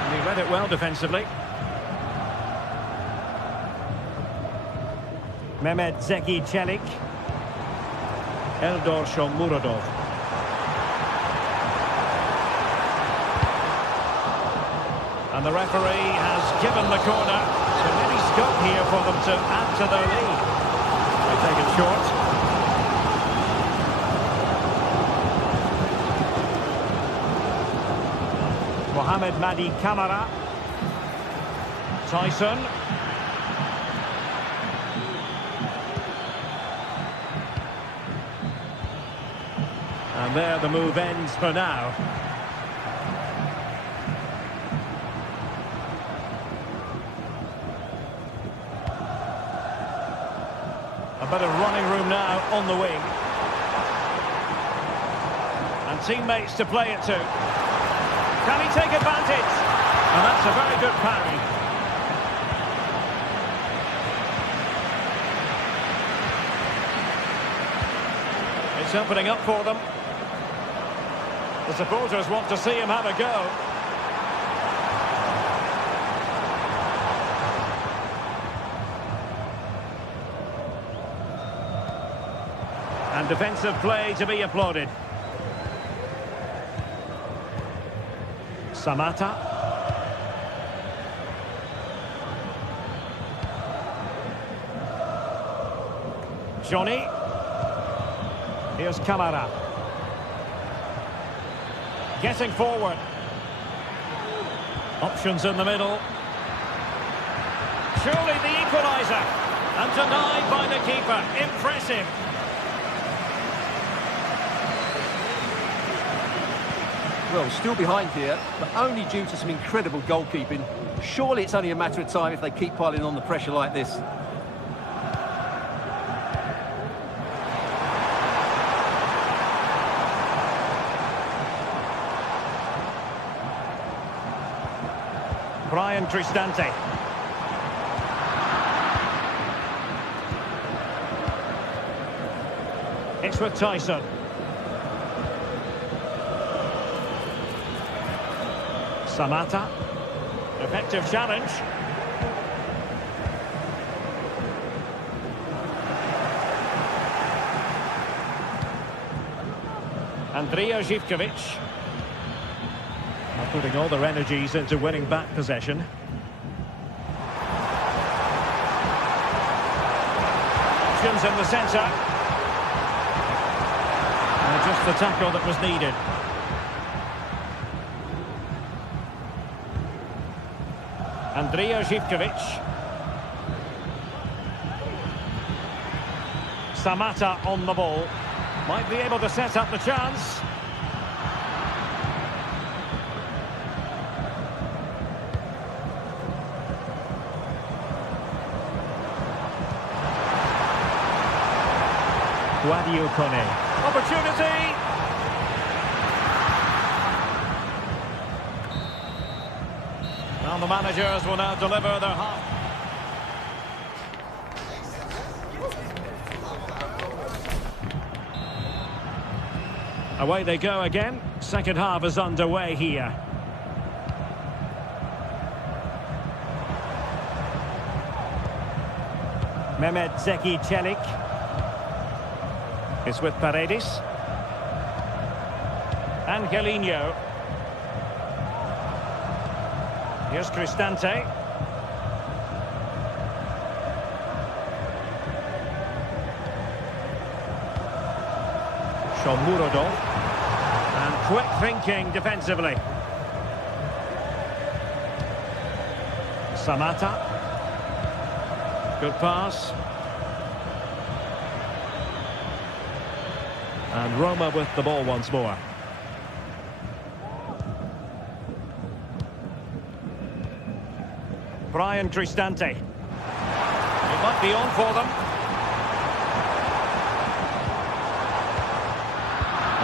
And he read it well defensively. Mehmet Zeki Çelik. Eldor Shomurodov. And the referee has given the corner. So maybe scope here for them to add to their lead. They take it short. Mohamed Madi Camara. Tyson. And there the move ends for now. A bit of running room now on the wing. And teammates to play it to. Can he take advantage? And that's a very good parry. It's opening up for them. The supporters want to see him have a go. And defensive play to be applauded. Samata. Johnny. Here's Camara. Getting forward. Options in the middle. Surely the equaliser. And denied by the keeper. Impressive. Well, still behind here, but only due to some incredible goalkeeping. Surely it's only a matter of time if they keep piling on the pressure like this. Brian Cristante. It's with Tyson. Samata. Effective challenge. Andrija Živkovic. Putting all their energies into winning back possession. options in the centre. Just the tackle that was needed. Andrija Živkovic. Samata on the ball. Might be able to set up the chance. Guadio Kone. Opportunity! And the managers will now deliver their half. Away they go again. Second half is underway here. Mehmet Zeki Çelik. It's with Paredes. Angelino. Here's Cristante. Shomurodov. And quick thinking defensively. Samata. Good pass. And Roma with the ball once more. Brian Cristante. It might be on for them.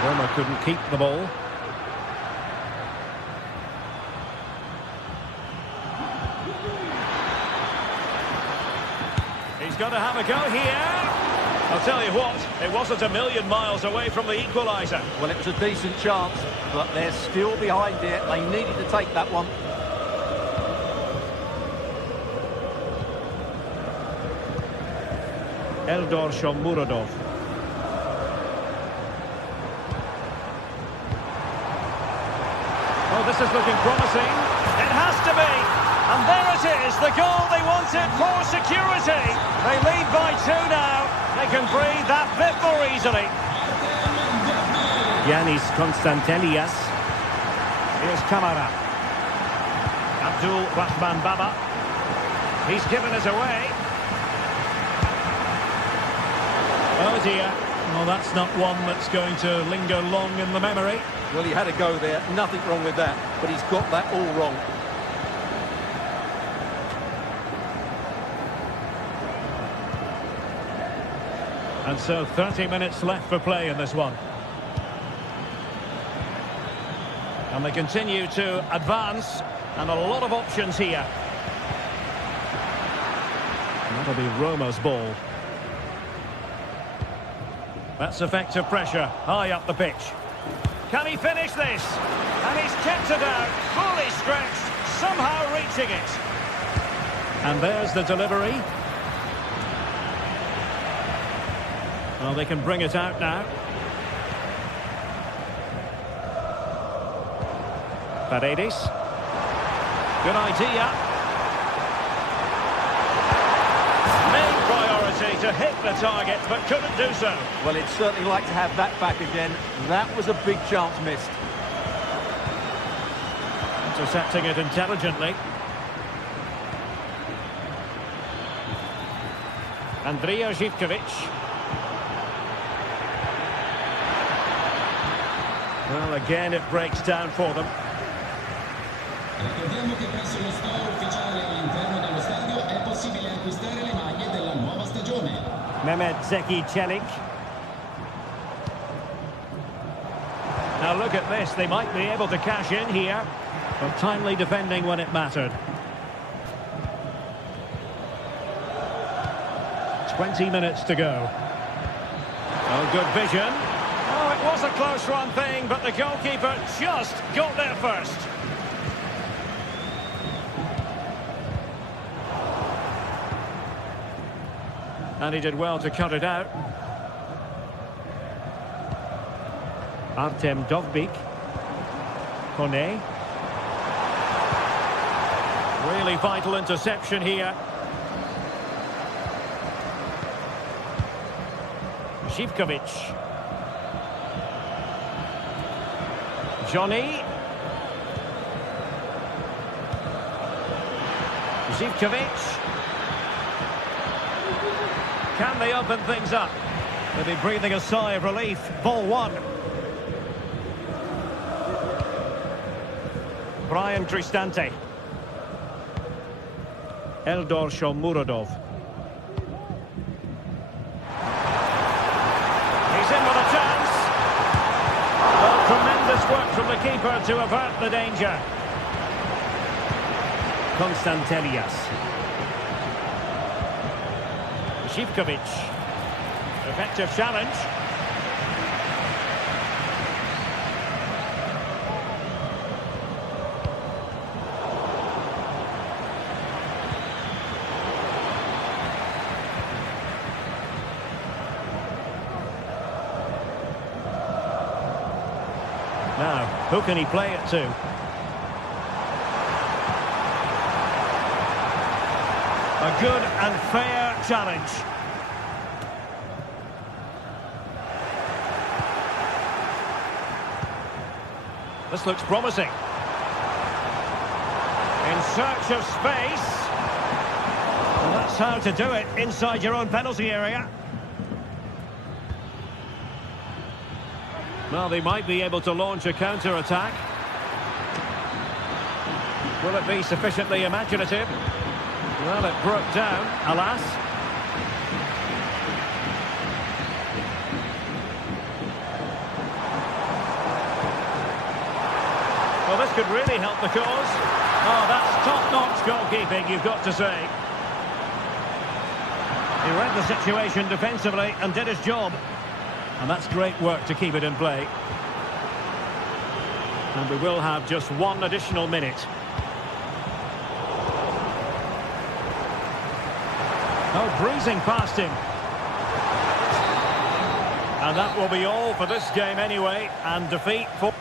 Roma couldn't keep the ball. He's going to have a go here. I'll tell you what, it wasn't a million miles away from the equaliser. Well, it was a decent chance, but they're still behind it. They needed to take that one. Eldor Shomurodov. Oh, this is looking promising. It has to be. And there it is, the goal they wanted for security. They lead by 2 now. They can breathe that bit more easily. Yanis Konstantelias. Here's Kamara. Abdul Rahman Baba. He's given us away. Oh dear. Well, that's not one that's going to linger long in the memory. Well, he had a go there. Nothing wrong with that. But he's got that all wrong. And so 30 minutes left for play in this one. And they continue to advance. And a lot of options here. That'll be Roma's ball. That's effective pressure, high up the pitch. Can he finish this? And he's kept it out, fully stretched, somehow reaching it. And there's the delivery. Well, they can bring it out now. Paredes. Good idea. Main priority to hit the target, but couldn't do so. Well, he'd certainly like to have that back again. That was a big chance missed. Intercepting it intelligently. Andrija Živkovic. Well, again, it breaks down for them. Ricordiamo che presso lo store ufficiale all'interno dello stadio è possibile acquistare le maglie della nuova stagione. Mehmet Zeki Çelik. Now look at this, they might be able to cash in here, but timely defending when it mattered. 20 minutes to go. Oh, good vision. Oh, it was a close run thing, but the goalkeeper just got there first. And he did well to cut it out. Artem Dovbyk. Kone. Really vital interception here. Zivkovic. Johnny. Zivkovic. Can they open things up? They'll be breathing a sigh of relief. Ball one. Brian Cristante. Eldor Shomurodov. He's in with a chance. Well, tremendous work from the keeper to avert the danger. Konstantelias. Zivkovic. Effective challenge. Now, who can he play it to? A good and fair challenge. This looks promising. In search of space. And that's how to do it inside your own penalty area. Well, they might be able to launch a counter-attack. Will it be sufficiently imaginative? Well, it broke down, alas. Well, this could really help the cause. Oh, that's top-notch goalkeeping, you've got to say. He read the situation defensively and did his job. And that's great work to keep it in play. And we will have just one additional minute. Oh, breezing past him. And that will be all for this game anyway. And defeat for...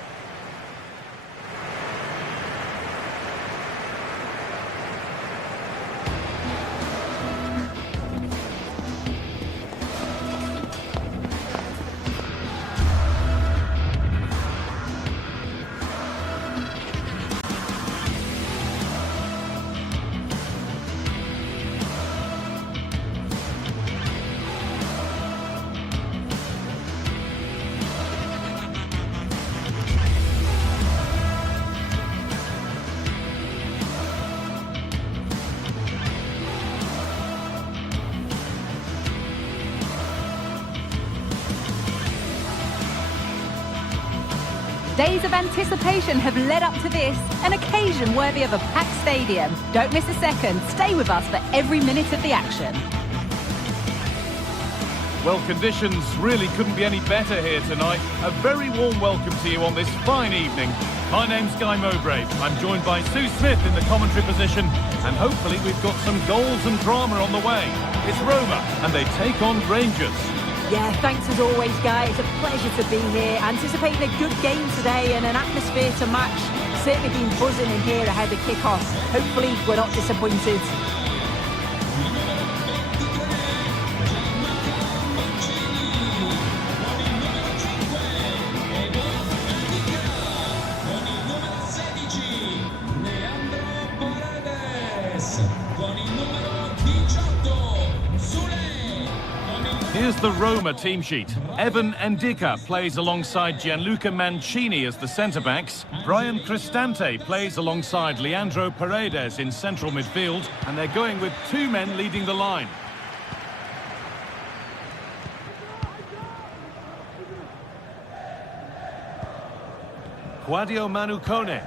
Days of anticipation have led up to this, an occasion worthy of a packed stadium. Don't miss a second. Stay with us for every minute of the action. Well, conditions really couldn't be any better here tonight. A very warm welcome to you on this fine evening. My name's Guy Mowbray. I'm joined by Sue Smith in the commentary position, and hopefully we've got some goals and drama on the way. It's Roma, and they take on Rangers. Yeah, thanks as always, Guy. It's a pleasure to be here. Anticipating a good game today and an atmosphere to match. Certainly been buzzing in here ahead of kick-off. Hopefully we're not disappointed. Here's the Roma team sheet. Evan Ndika plays alongside Gianluca Mancini as the centre-backs. Brian Cristante plays alongside Leandro Paredes in central midfield. And they're going with two men leading the line. Claudio Manucone.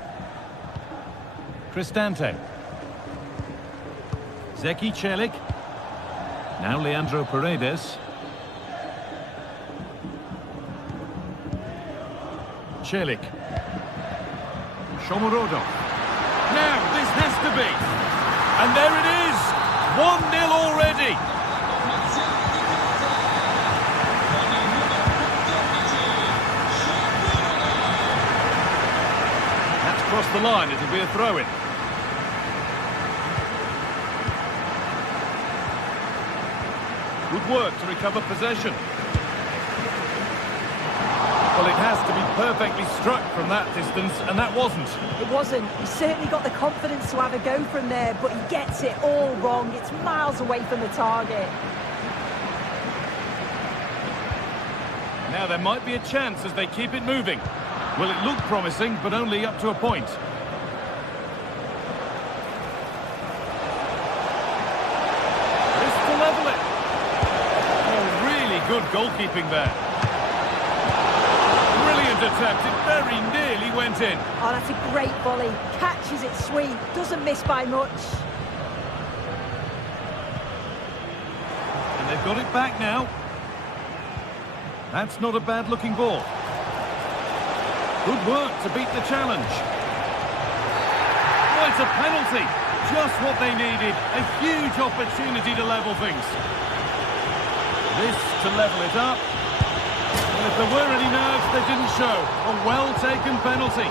Cristante. Zeki Celik. Now Leandro Paredes. Celik. Shomurodov. Now, this has to be. And there it is. 1-0 already. That's crossed the line. It'll be a throw-in. Good work to recover possession. Well, it has to be perfectly struck from that distance, and that wasn't. It wasn't. He certainly got the confidence to have a go from there, but he gets it all wrong. It's miles away from the target. Now there might be a chance as they keep it moving. Well, it looked promising, but only up to a point. This to level it. Oh, really good goalkeeping there. Brilliant attempt. It very nearly went in. Oh, that's a great volley. Catches it sweet. Doesn't miss by much. And they've got it back now. That's not a bad-looking ball. Good work to beat the challenge. Oh, it's a penalty. Just what they needed. A huge opportunity to level things. This to level it up. Well, if there were any nerves, they didn't show. A well-taken penalty.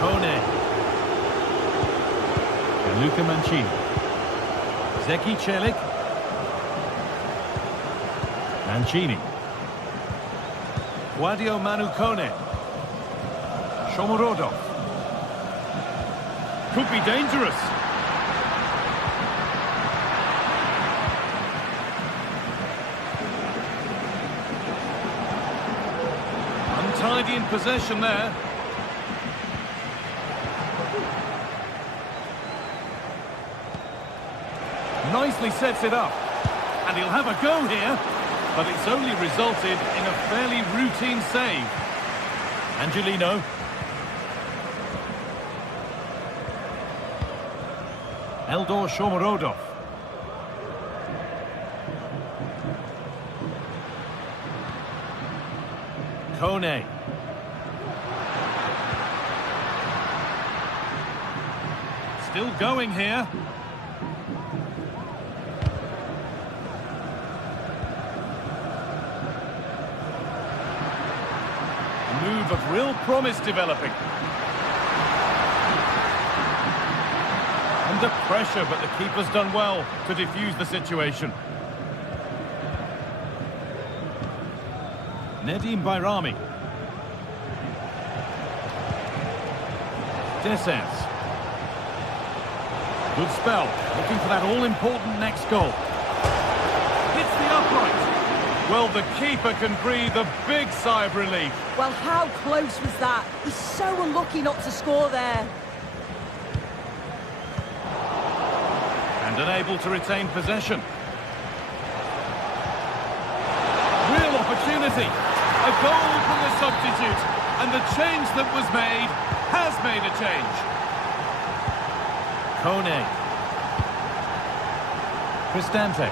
Kone. And Luca Mancini. Zeki Celik. Mancini. Guadio Manu Kone. Shomorodov. Could be dangerous. Untidy in possession there. Nicely sets it up. And he'll have a go here. But it's only resulted in a fairly routine save. Angelino. Eldor Shomorodov. Kone. Still going here. Move of real promise developing. Under pressure, but the keeper's done well to defuse the situation. Nedim Bayrami. Desens. Good spell, looking for that all-important next goal. Hits the upright. Well, the keeper can breathe a big sigh of relief. Well, how close was that? He's so unlucky not to score there. And unable to retain possession. Real opportunity. A goal from the substitute. And the change that was made has made a change. Kone. Cristante.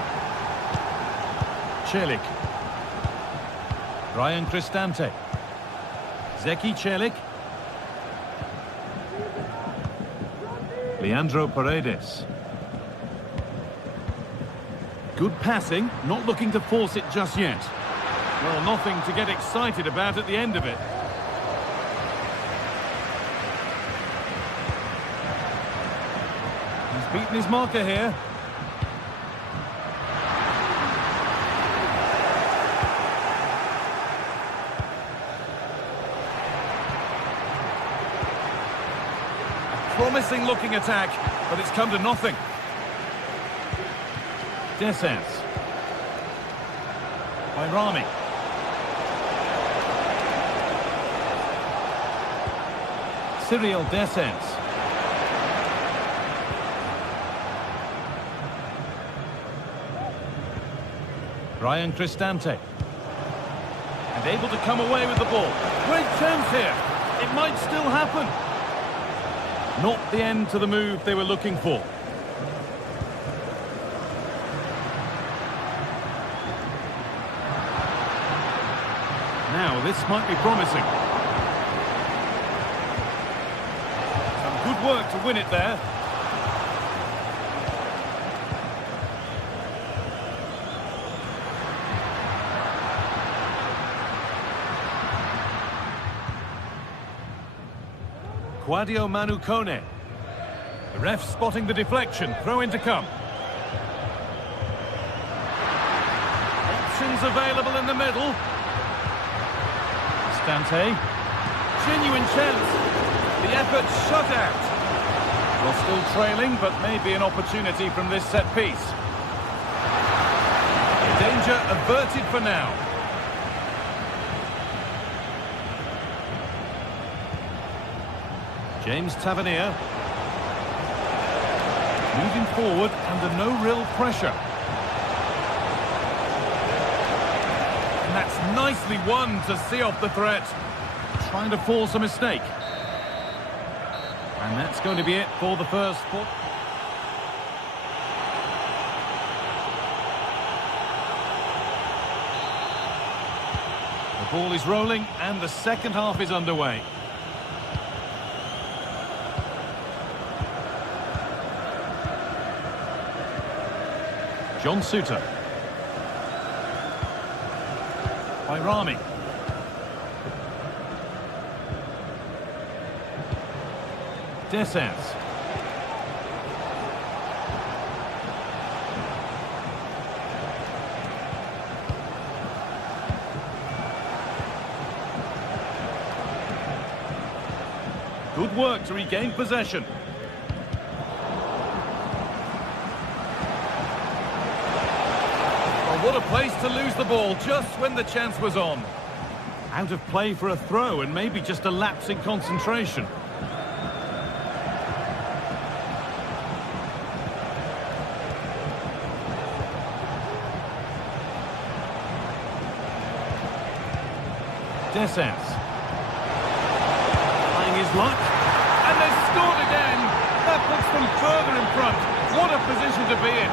Celik. Ryan Cristante. Zeki Celik. Leandro Paredes. Good passing, not looking to force it just yet. Well, nothing to get excited about at the end of it. He's beaten his marker here. Promising looking attack, but it's come to nothing. Desens. Bayrami. Cyril Desens. Ryan Cristante. And able to come away with the ball. Great chance here. It might still happen. Not the end to the move they were looking for. Now, this might be promising. Some good work to win it there. Guadio Manu Kone. The ref spotting the deflection. Throw in to come. Options available in the middle. Stante. Genuine chance. The effort shut out. Well, still trailing, but maybe an opportunity from this set piece. Danger averted for now. James Tavernier. Moving forward under no real pressure. And that's nicely won to see off the threat. Trying to force a mistake. And that's going to be it for the first foot. The ball is rolling and the second half is underway. John Suter. By Rami. Descents. Good work to regain possession. Oh, what a place to lose the ball just when the chance was on. Out of play for a throw and maybe just a lapse in concentration. Descents. Trying his luck. And they've scored again. That puts them further in front. What a position to be in.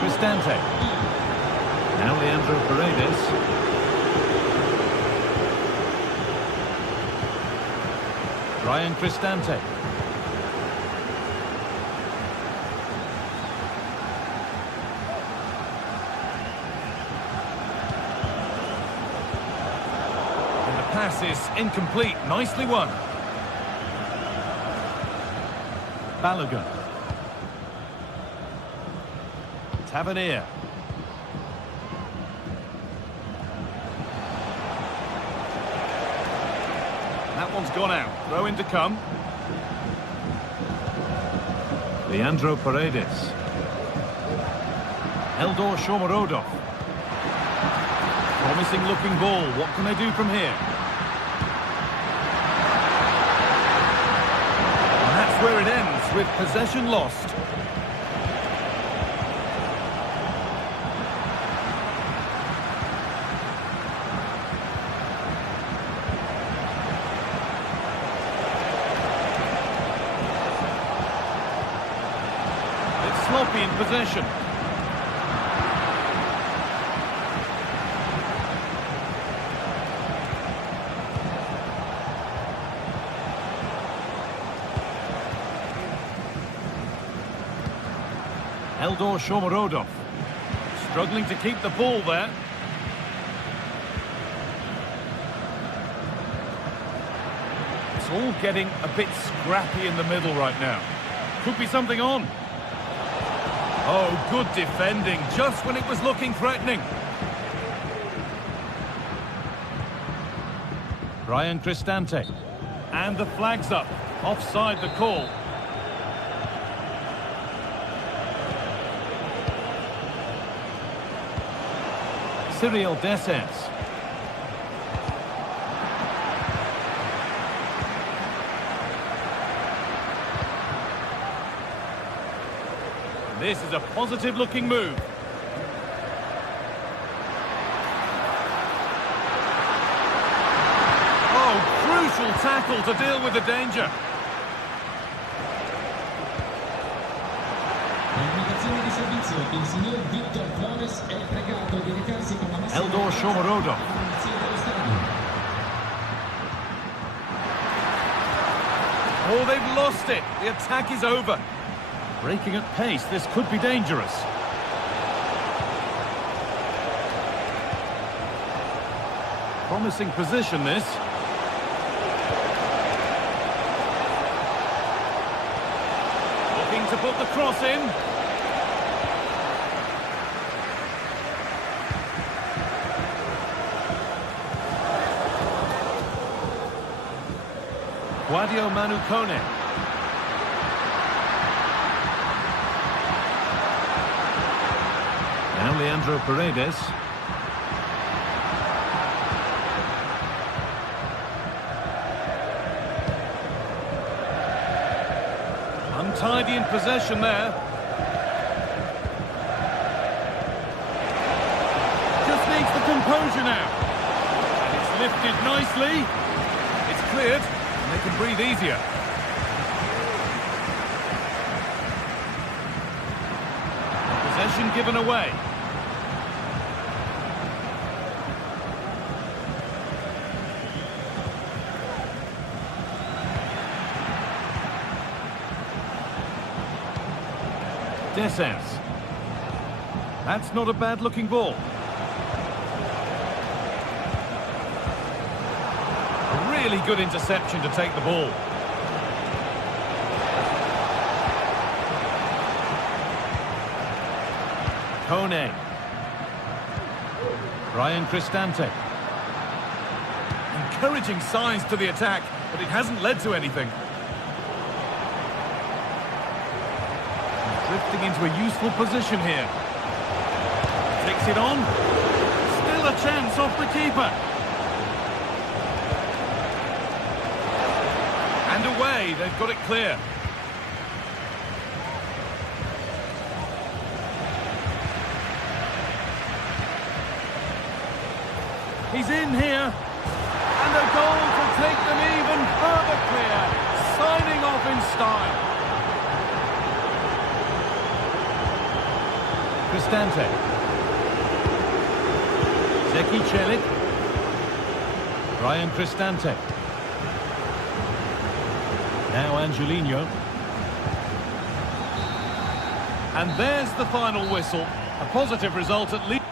Cristante. Now Leandro Paredes. Ryan Cristante. Pass is incomplete. Nicely won. Balogun. Tavernier. That one's gone out. Throw in to come. Leandro Paredes. Eldor Shomorodov. Promising looking ball. What can they do from here? Where it ends with possession lost. It's sloppy in possession. Eldor Shomorodov struggling to keep the ball there. It's all getting a bit scrappy in the middle right now. Could be something on. Oh, good defending just when it was looking threatening. Ryan Cristante. And the flag's up. Offside the call. Cyril Descents. This is a positive-looking move. Oh, crucial tackle to deal with the danger. Eldor Shomorodov. Oh, they've lost it. The attack is over. Breaking at pace, this could be dangerous. Promising position, this. Looking to put the cross in. Guadio Manu Kone. Now Leandro Paredes. Untidy in possession there. Just needs the composure now. And it's lifted nicely. It's cleared, and they can breathe easier. Possession given away. Dessers. That's not a bad-looking ball. A really good interception to take the ball. Kone. Brian Cristante. Encouraging signs to the attack, but it hasn't led to anything. Drifting into a useful position here. Takes it on. Still a chance off the keeper. And away, they've got it clear. He's in here. And a goal to take them even further clear. Signing off in style. Cristante. Zeki Celik. Brian Cristante. Now Angelino. And there's the final whistle. A positive result at least.